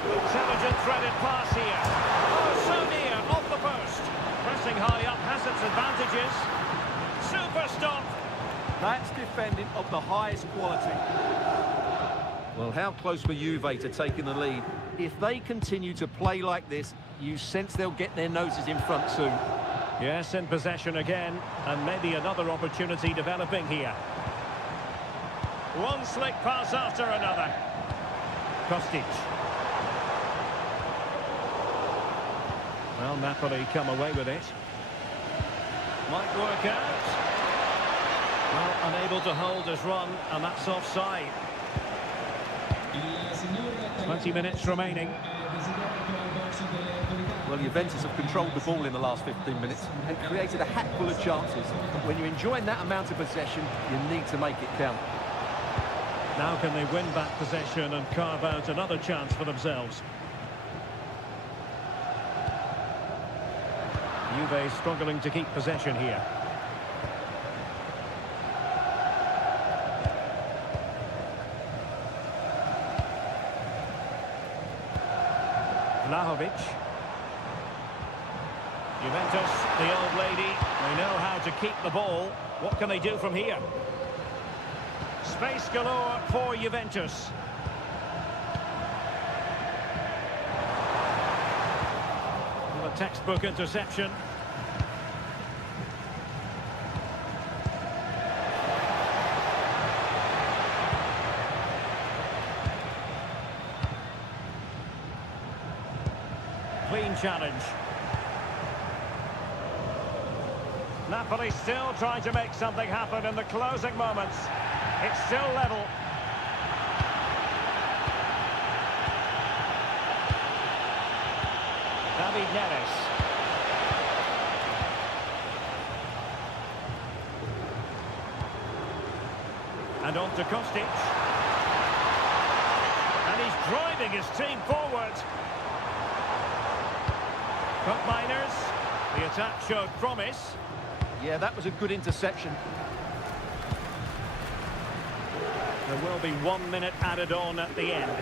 Intelligent threaded pass here. Oh, so near, off the post. Pressing high up has its advantages. Super stop. That's defending of the highest quality. Well, how close were Juve to taking the lead? If they continue to play like this, you sense they'll get their noses in front soon. Yes, in possession again, and maybe another opportunity developing here. One slick pass after another. Kostic. Well, Napoli come away with it. Might work out. Well, unable to hold his run, and that's offside. 20 minutes remaining. Well, Juventus have controlled the ball in the last 15 minutes and created a hatful of chances. But when you're enjoying that amount of possession, you need to make it count. Now can they win back possession and carve out another chance for themselves? Juve struggling to keep possession here. Vlahovic. Juventus, the old lady, they know how to keep the ball. What can they do from here? Space galore for Juventus. And a textbook interception. Clean challenge. Napoli still trying to make something happen in the closing moments. It's still level. David Neres. And on to Kostic. And he's driving his team forward. Cup miners. The attack showed promise. Yeah, that was a good interception. There will be 1 minute added on at the end.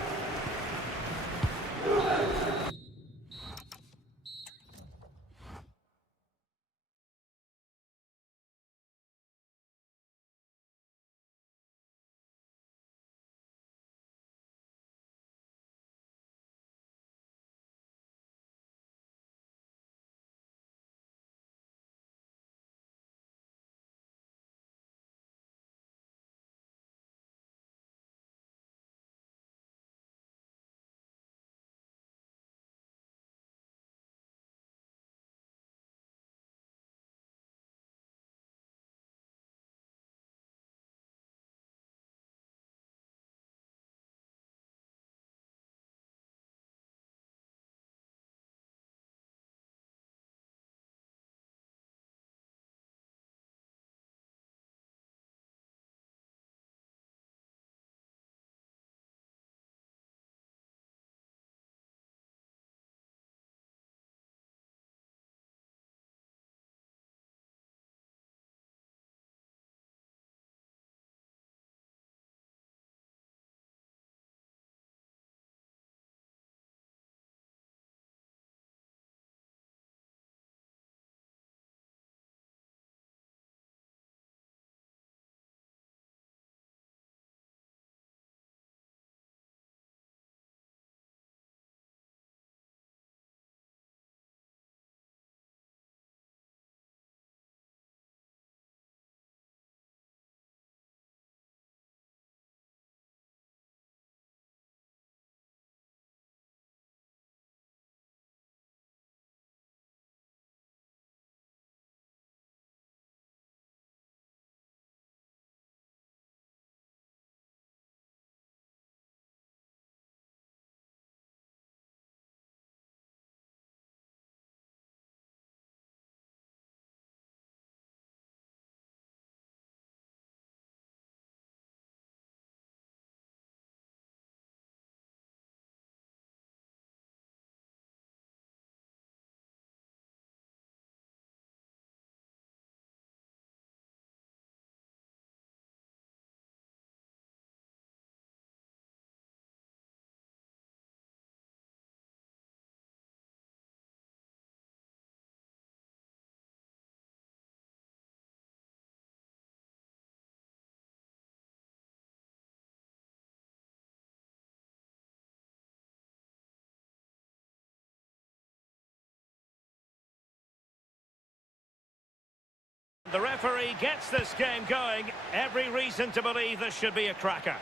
the referee gets this game going. Every reason to believe this should be a cracker.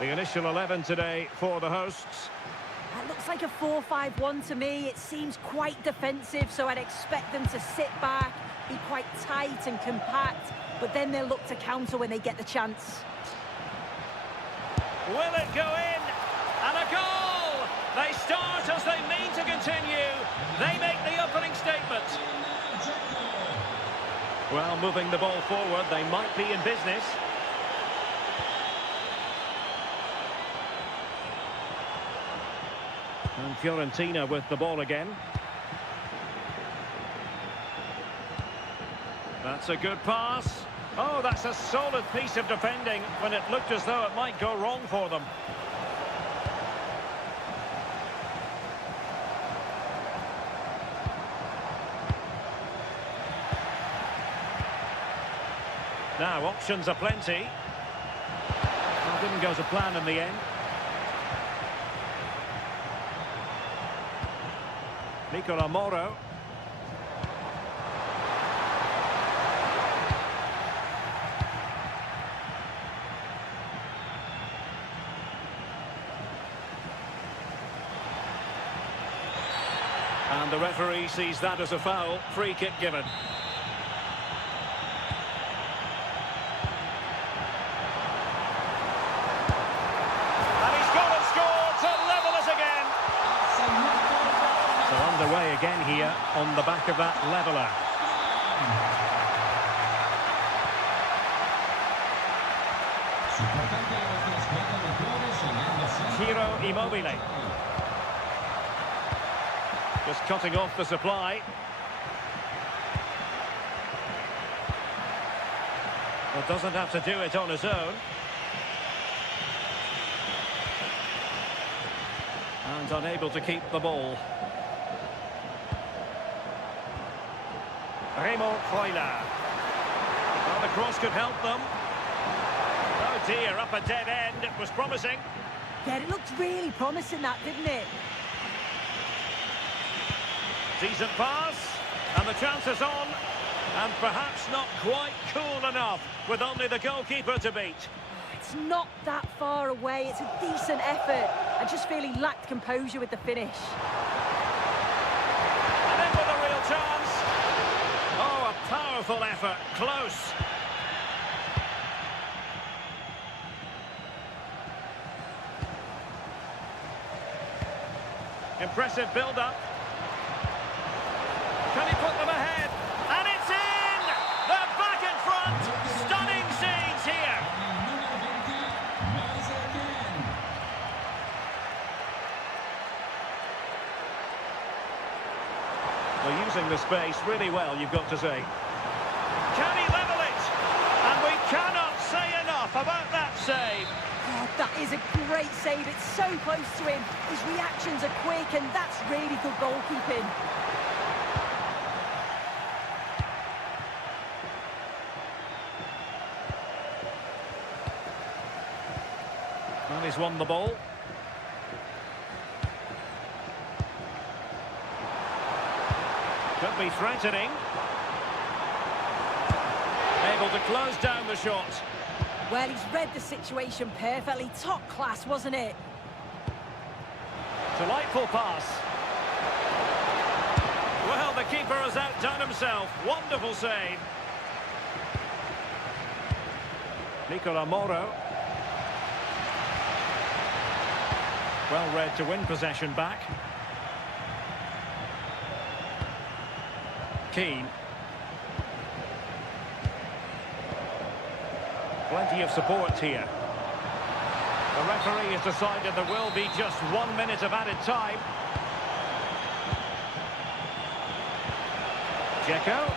The initial 11 today for the hosts. It looks like a 4-5-1 to me. It seems quite defensive, so I'd expect them to sit back, be quite tight and compact, but then they'll look to counter when they get the chance. Will it go in? And a goal! They start as they mean to continue. They make the opening statement. Well, moving the ball forward, they might be in business. And Fiorentina with the ball again. That's a good pass. Oh, that's a solid piece of defending when it looked as though it might go wrong for them. Now, options are plenty. Well, didn't go to plan in the end. Nicola Moro. And the referee sees that as a foul. Free kick given. And he's gone and scored to level us again. So underway again here on the back of that leveller. Ciro Immobile. Just cutting off the supply. Well, doesn't have to do it on his own. And unable to keep the ball. Remo Freuler. Well, the cross could help them. Oh dear, up a dead end. It was promising. Yeah, it looked really promising, that, didn't it? Decent pass, and the chance is on, and perhaps not quite cool enough, with only the goalkeeper to beat. It's not that far away. It's a decent effort. I just feel he lacked composure with the finish. And then with a real chance. Oh, a powerful effort, close. Impressive build-up. Can he put them ahead? And it's in! They're back in front! Stunning scenes here! They're using the space really well, you've got to say. Can he level it? And we cannot say enough about that save. Oh, that is a great save. It's so close to him. His reactions are quick, and that's really good goalkeeping. Well, he's won the ball. Could be threatening. Able to close down the shot. Well, he's read the situation perfectly. Top class, wasn't it? Delightful pass. Well, the keeper has outdone himself. Wonderful save. Nicola Moro. Well read to win possession back. Keane. Plenty of support here. The referee has decided there will be just 1 minute of added time. Dzeko.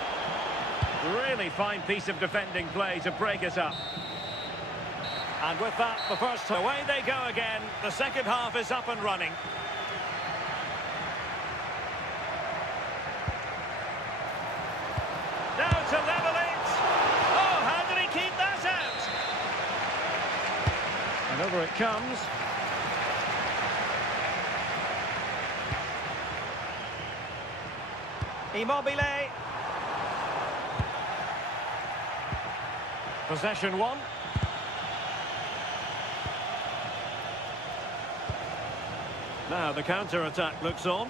Really fine piece of defending play to break it up. And with that, the first away they go again. The second half is up and running. Now to level it. Oh, how did he keep that out? And over it comes. Immobile. Possession one. Now the counter-attack looks on.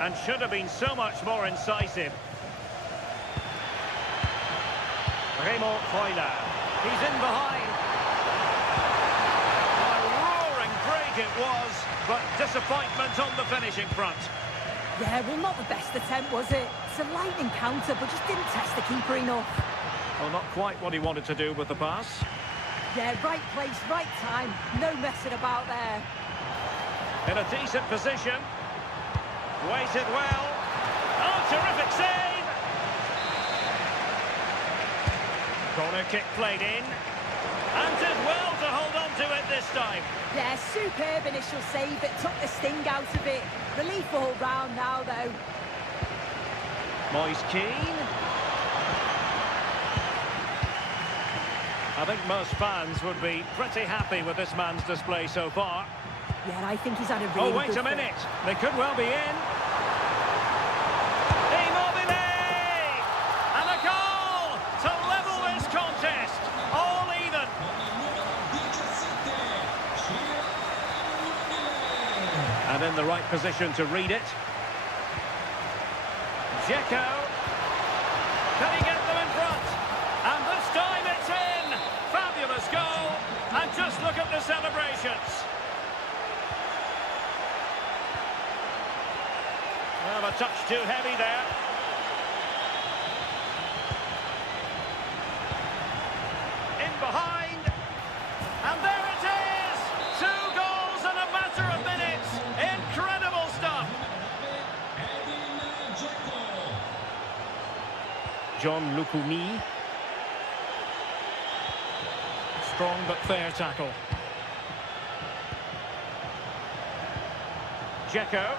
And should have been so much more incisive. Remo Freuler. He's in behind. A roaring break it was, but disappointment on the finishing front. Yeah, well, not the best attempt, was it? It's a lightning counter, but just didn't test the keeper enough. Well, not quite what he wanted to do with the pass. Yeah, right place, right time. No messing about there. In a decent position. Waited well. Oh, terrific save! Corner kick played in. And did well to hold on to it this time. Yeah, superb initial save that took the sting out of it. Relief all round now, though. Moise Keane. I think most fans would be pretty happy with this man's display so far. Yeah, I think he's had a really Oh, wait good a minute. fit. They could well be in. Immobile! And a goal to level this contest. All even. And in the right position to read it. Dzeko. Can he get them in front? And this time it's in. Fabulous goal. And just look at the celebrations. Well, a touch too heavy there. In behind. And there it is! 2 goals in a matter of minutes. Incredible stuff. John Lukumi. Strong but fair tackle. Dzeko.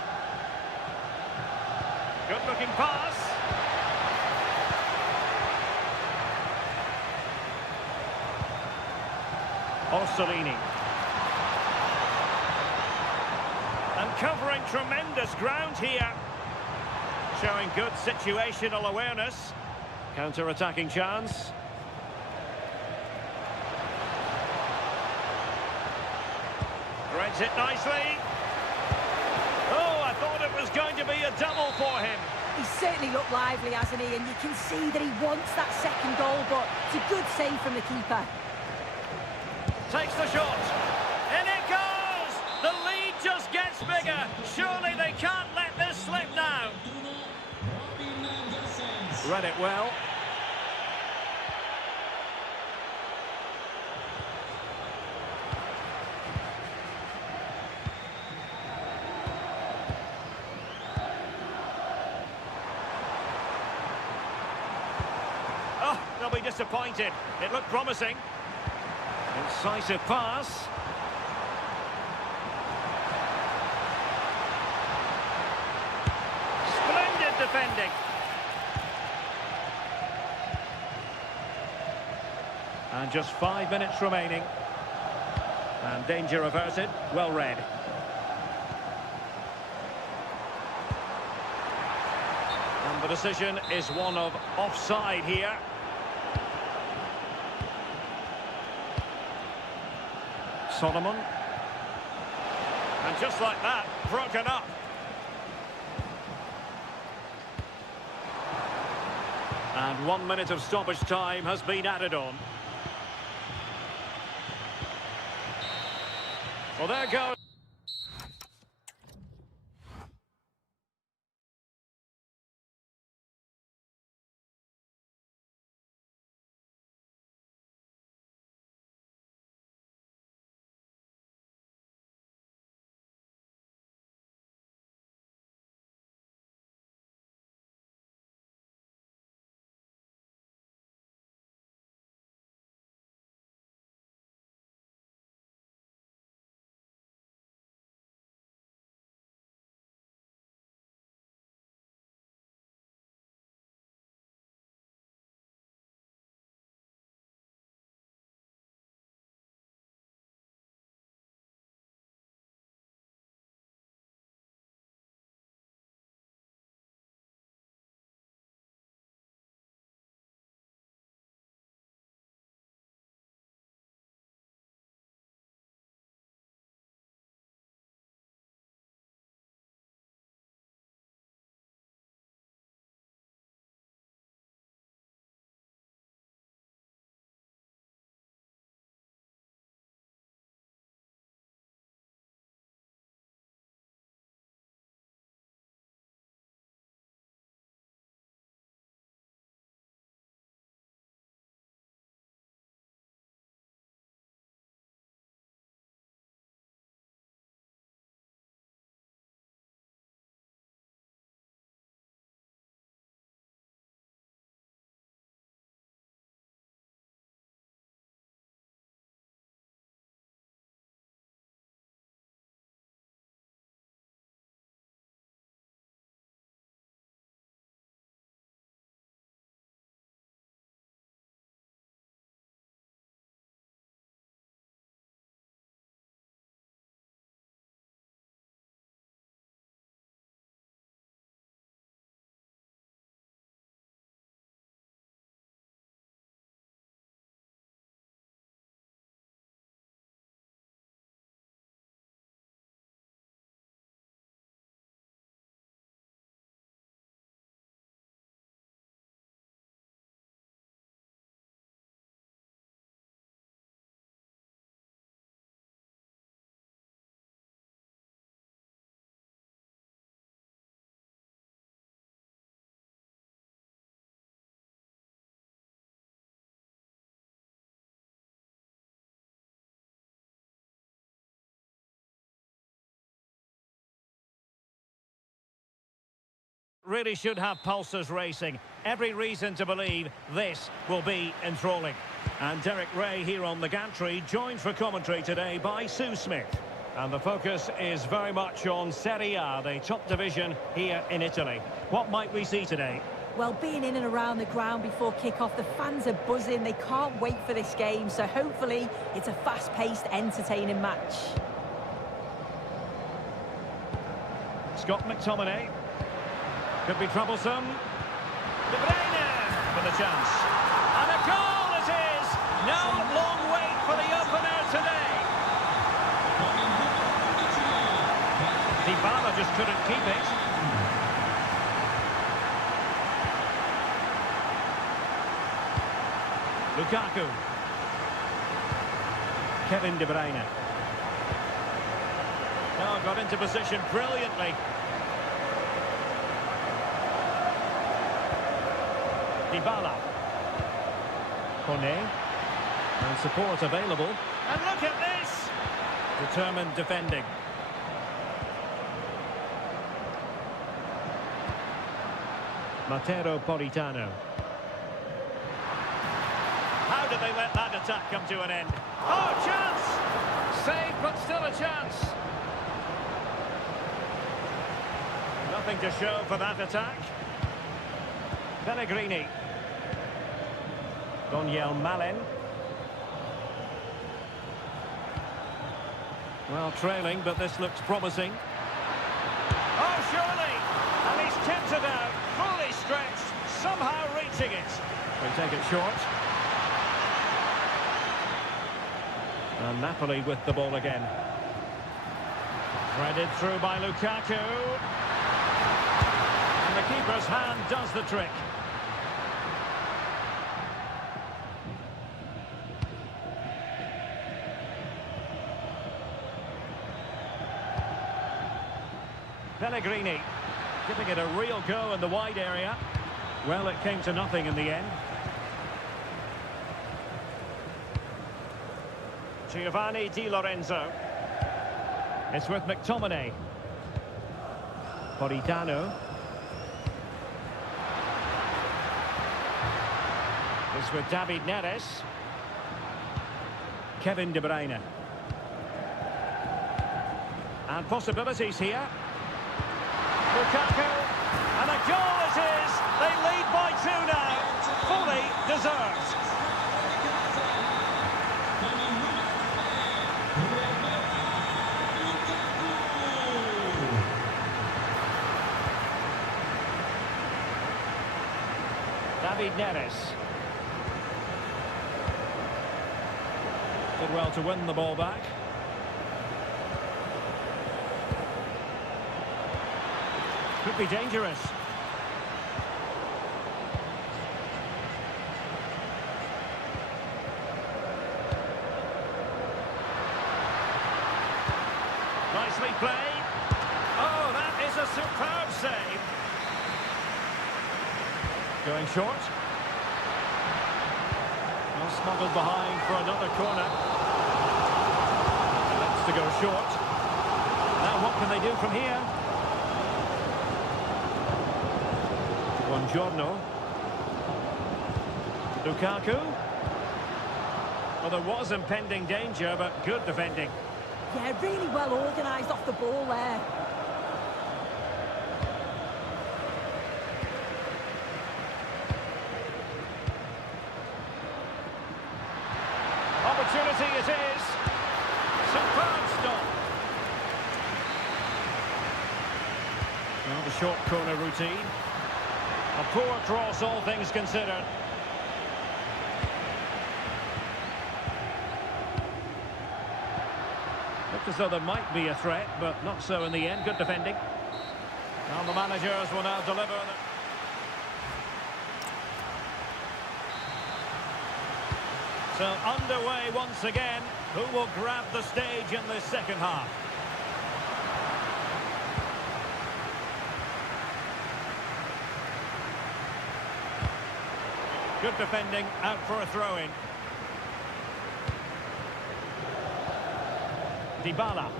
Good-looking pass. Orsolini. And covering tremendous ground here. Showing good situational awareness. Counter-attacking chance. Threads it nicely. Oh, I thought it was going to be a double for him. He's certainly looked lively, hasn't he? And you can see that he wants that second goal, but it's a good save from the keeper. Takes the shot. In it goes! The lead just gets bigger. Surely they can't let this slip now. Read it well. Oh, they'll be disappointed. It looked promising. Incisive pass. Splendid defending. And just 5 minutes remaining. And danger averted. Well read. And the decision is one of offside here. Solomon. And just like that, broken up. And 1 minute of stoppage time has been added on. Well, there goes. Really should have pulses racing. Every reason to believe this will be enthralling. And Derek Ray here on the gantry, joined for commentary today by Sue Smith. And the focus is very much on Serie A, the top division here in Italy. What might we see today? Well, being in and around the ground before kick-off, the fans are buzzing. They can't wait for this game. So hopefully it's a fast-paced, entertaining match. Scott McTominay. Could be troublesome. De Bruyne with a chance. And a goal it is! No long wait for the opener today. Dybala just couldn't keep it. Lukaku. Kevin De Bruyne. Oh, got into position brilliantly. Dybala. Kone. And support available. And look at this! Determined defending. Matteo Politano. How did they let that attack come to an end? Oh, chance! Save, but still a chance. Nothing to show for that attack. Pellegrini. Daniel Malen. Well, trailing, but this looks promising. Oh, surely! And he's kept it out, fully stretched, somehow reaching it. They take it short. And Napoli with the ball again. Threaded through by Lukaku. And the keeper's hand does the trick. Pellegrini giving it a real go in the wide area. Well, it came to nothing in the end. Giovanni Di Lorenzo. It's with McTominay. Politano. It's with David Neres. Kevin De Bruyne. And possibilities here. Lukaku, and a goal it is! They lead by 2 now, fully deserved. David Neres. Did well to win the ball back. Could be dangerous. Nicely played. Oh, that is a superb save. Going short. Well, smuggled behind for another corner. That's to go short. Now what can they do from here? Buongiorno. Lukaku. Well, there was impending danger, but good defending. Yeah, really well organised off the ball there. Opportunity it is. Superb stop. Well, the short corner routine. A poor cross, all things considered. Looked as though there might be a threat, but not so in the end. Good defending. Well, the managers will now deliver. So underway once again. Who will grab the stage in this second half? Good defending, out for a throw-in. Dybala.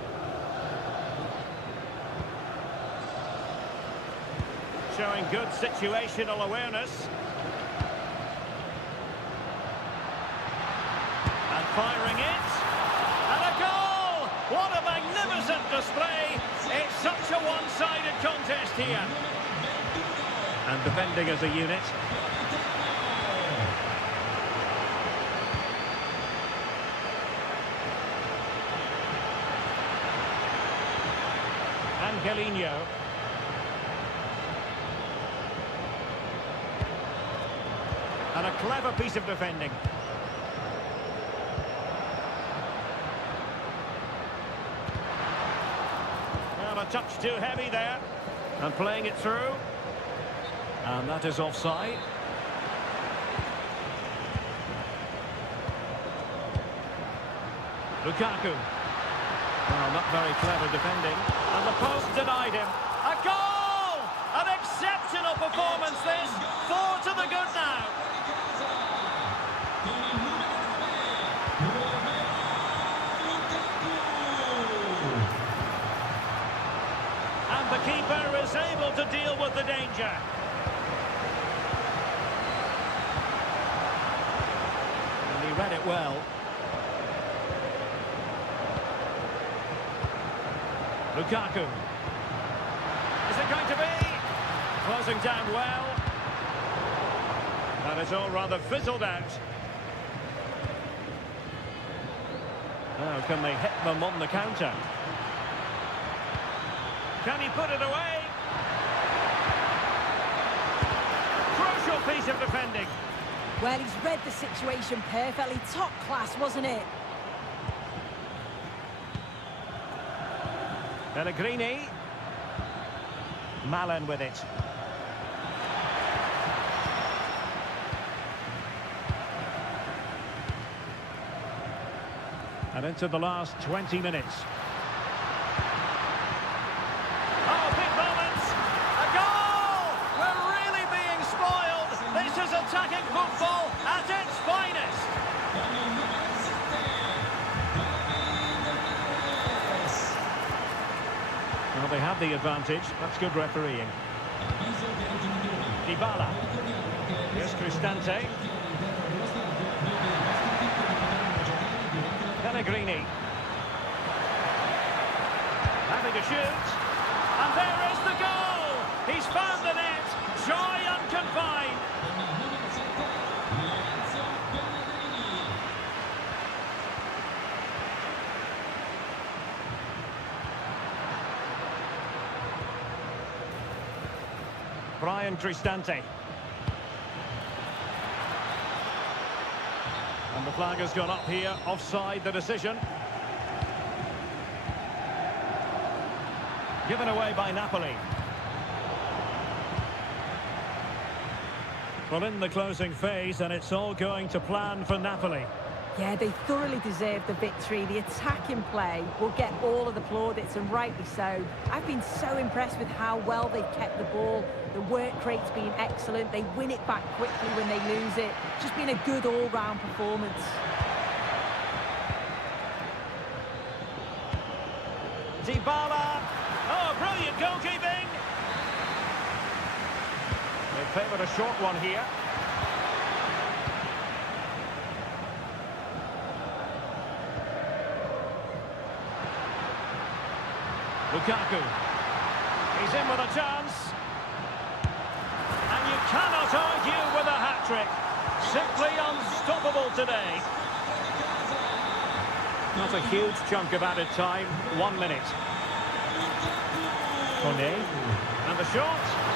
Showing good situational awareness. And firing it. And a goal! What a magnificent display. It's such a one-sided contest here. And defending as a unit. Angelino. And a clever piece of defending. Well, a touch too heavy there. And playing it through. And that is offside. Lukaku. Well, not very clever defending. And the post denied him. A goal! An exceptional performance this. 4 to the good now. And the keeper is able to deal with the danger. And he read it well. Lukaku. Is it going to be? Closing down well. That is all rather fizzled out. Now, can they hit them on the counter? Can he put it away? Crucial piece of defending. Well, he's read the situation perfectly. Top class, wasn't it? Pellegrini. Malen with it. And into the last 20 minutes. Oh, big moments! A goal! We're really being spoiled! This is attacking football at its finest! Well, they have the advantage. That's good refereeing. Dybala. Here's Cristante. Pellegrini. Having to shoot. And there is the goal! He's found the net. Joy unconfined. Brian Cristante. And the flag has gone up here, offside the decision. Given away by Napoli. Well, in the closing phase, and it's all going to plan for Napoli. Yeah, they thoroughly deserve the victory. The attacking play will get all of the plaudits, and rightly so. I've been so impressed with how well they've kept the ball. The work rate's been excellent. They win it back quickly when they lose it. Just been a good all-round performance. Dybala. Oh, brilliant goalkeeping. They favoured a short one here. Lukaku. He's in with a chance. And you cannot argue with a hat-trick. Simply unstoppable today. Not a huge chunk of added time. 1 minute. Kone. And the shot.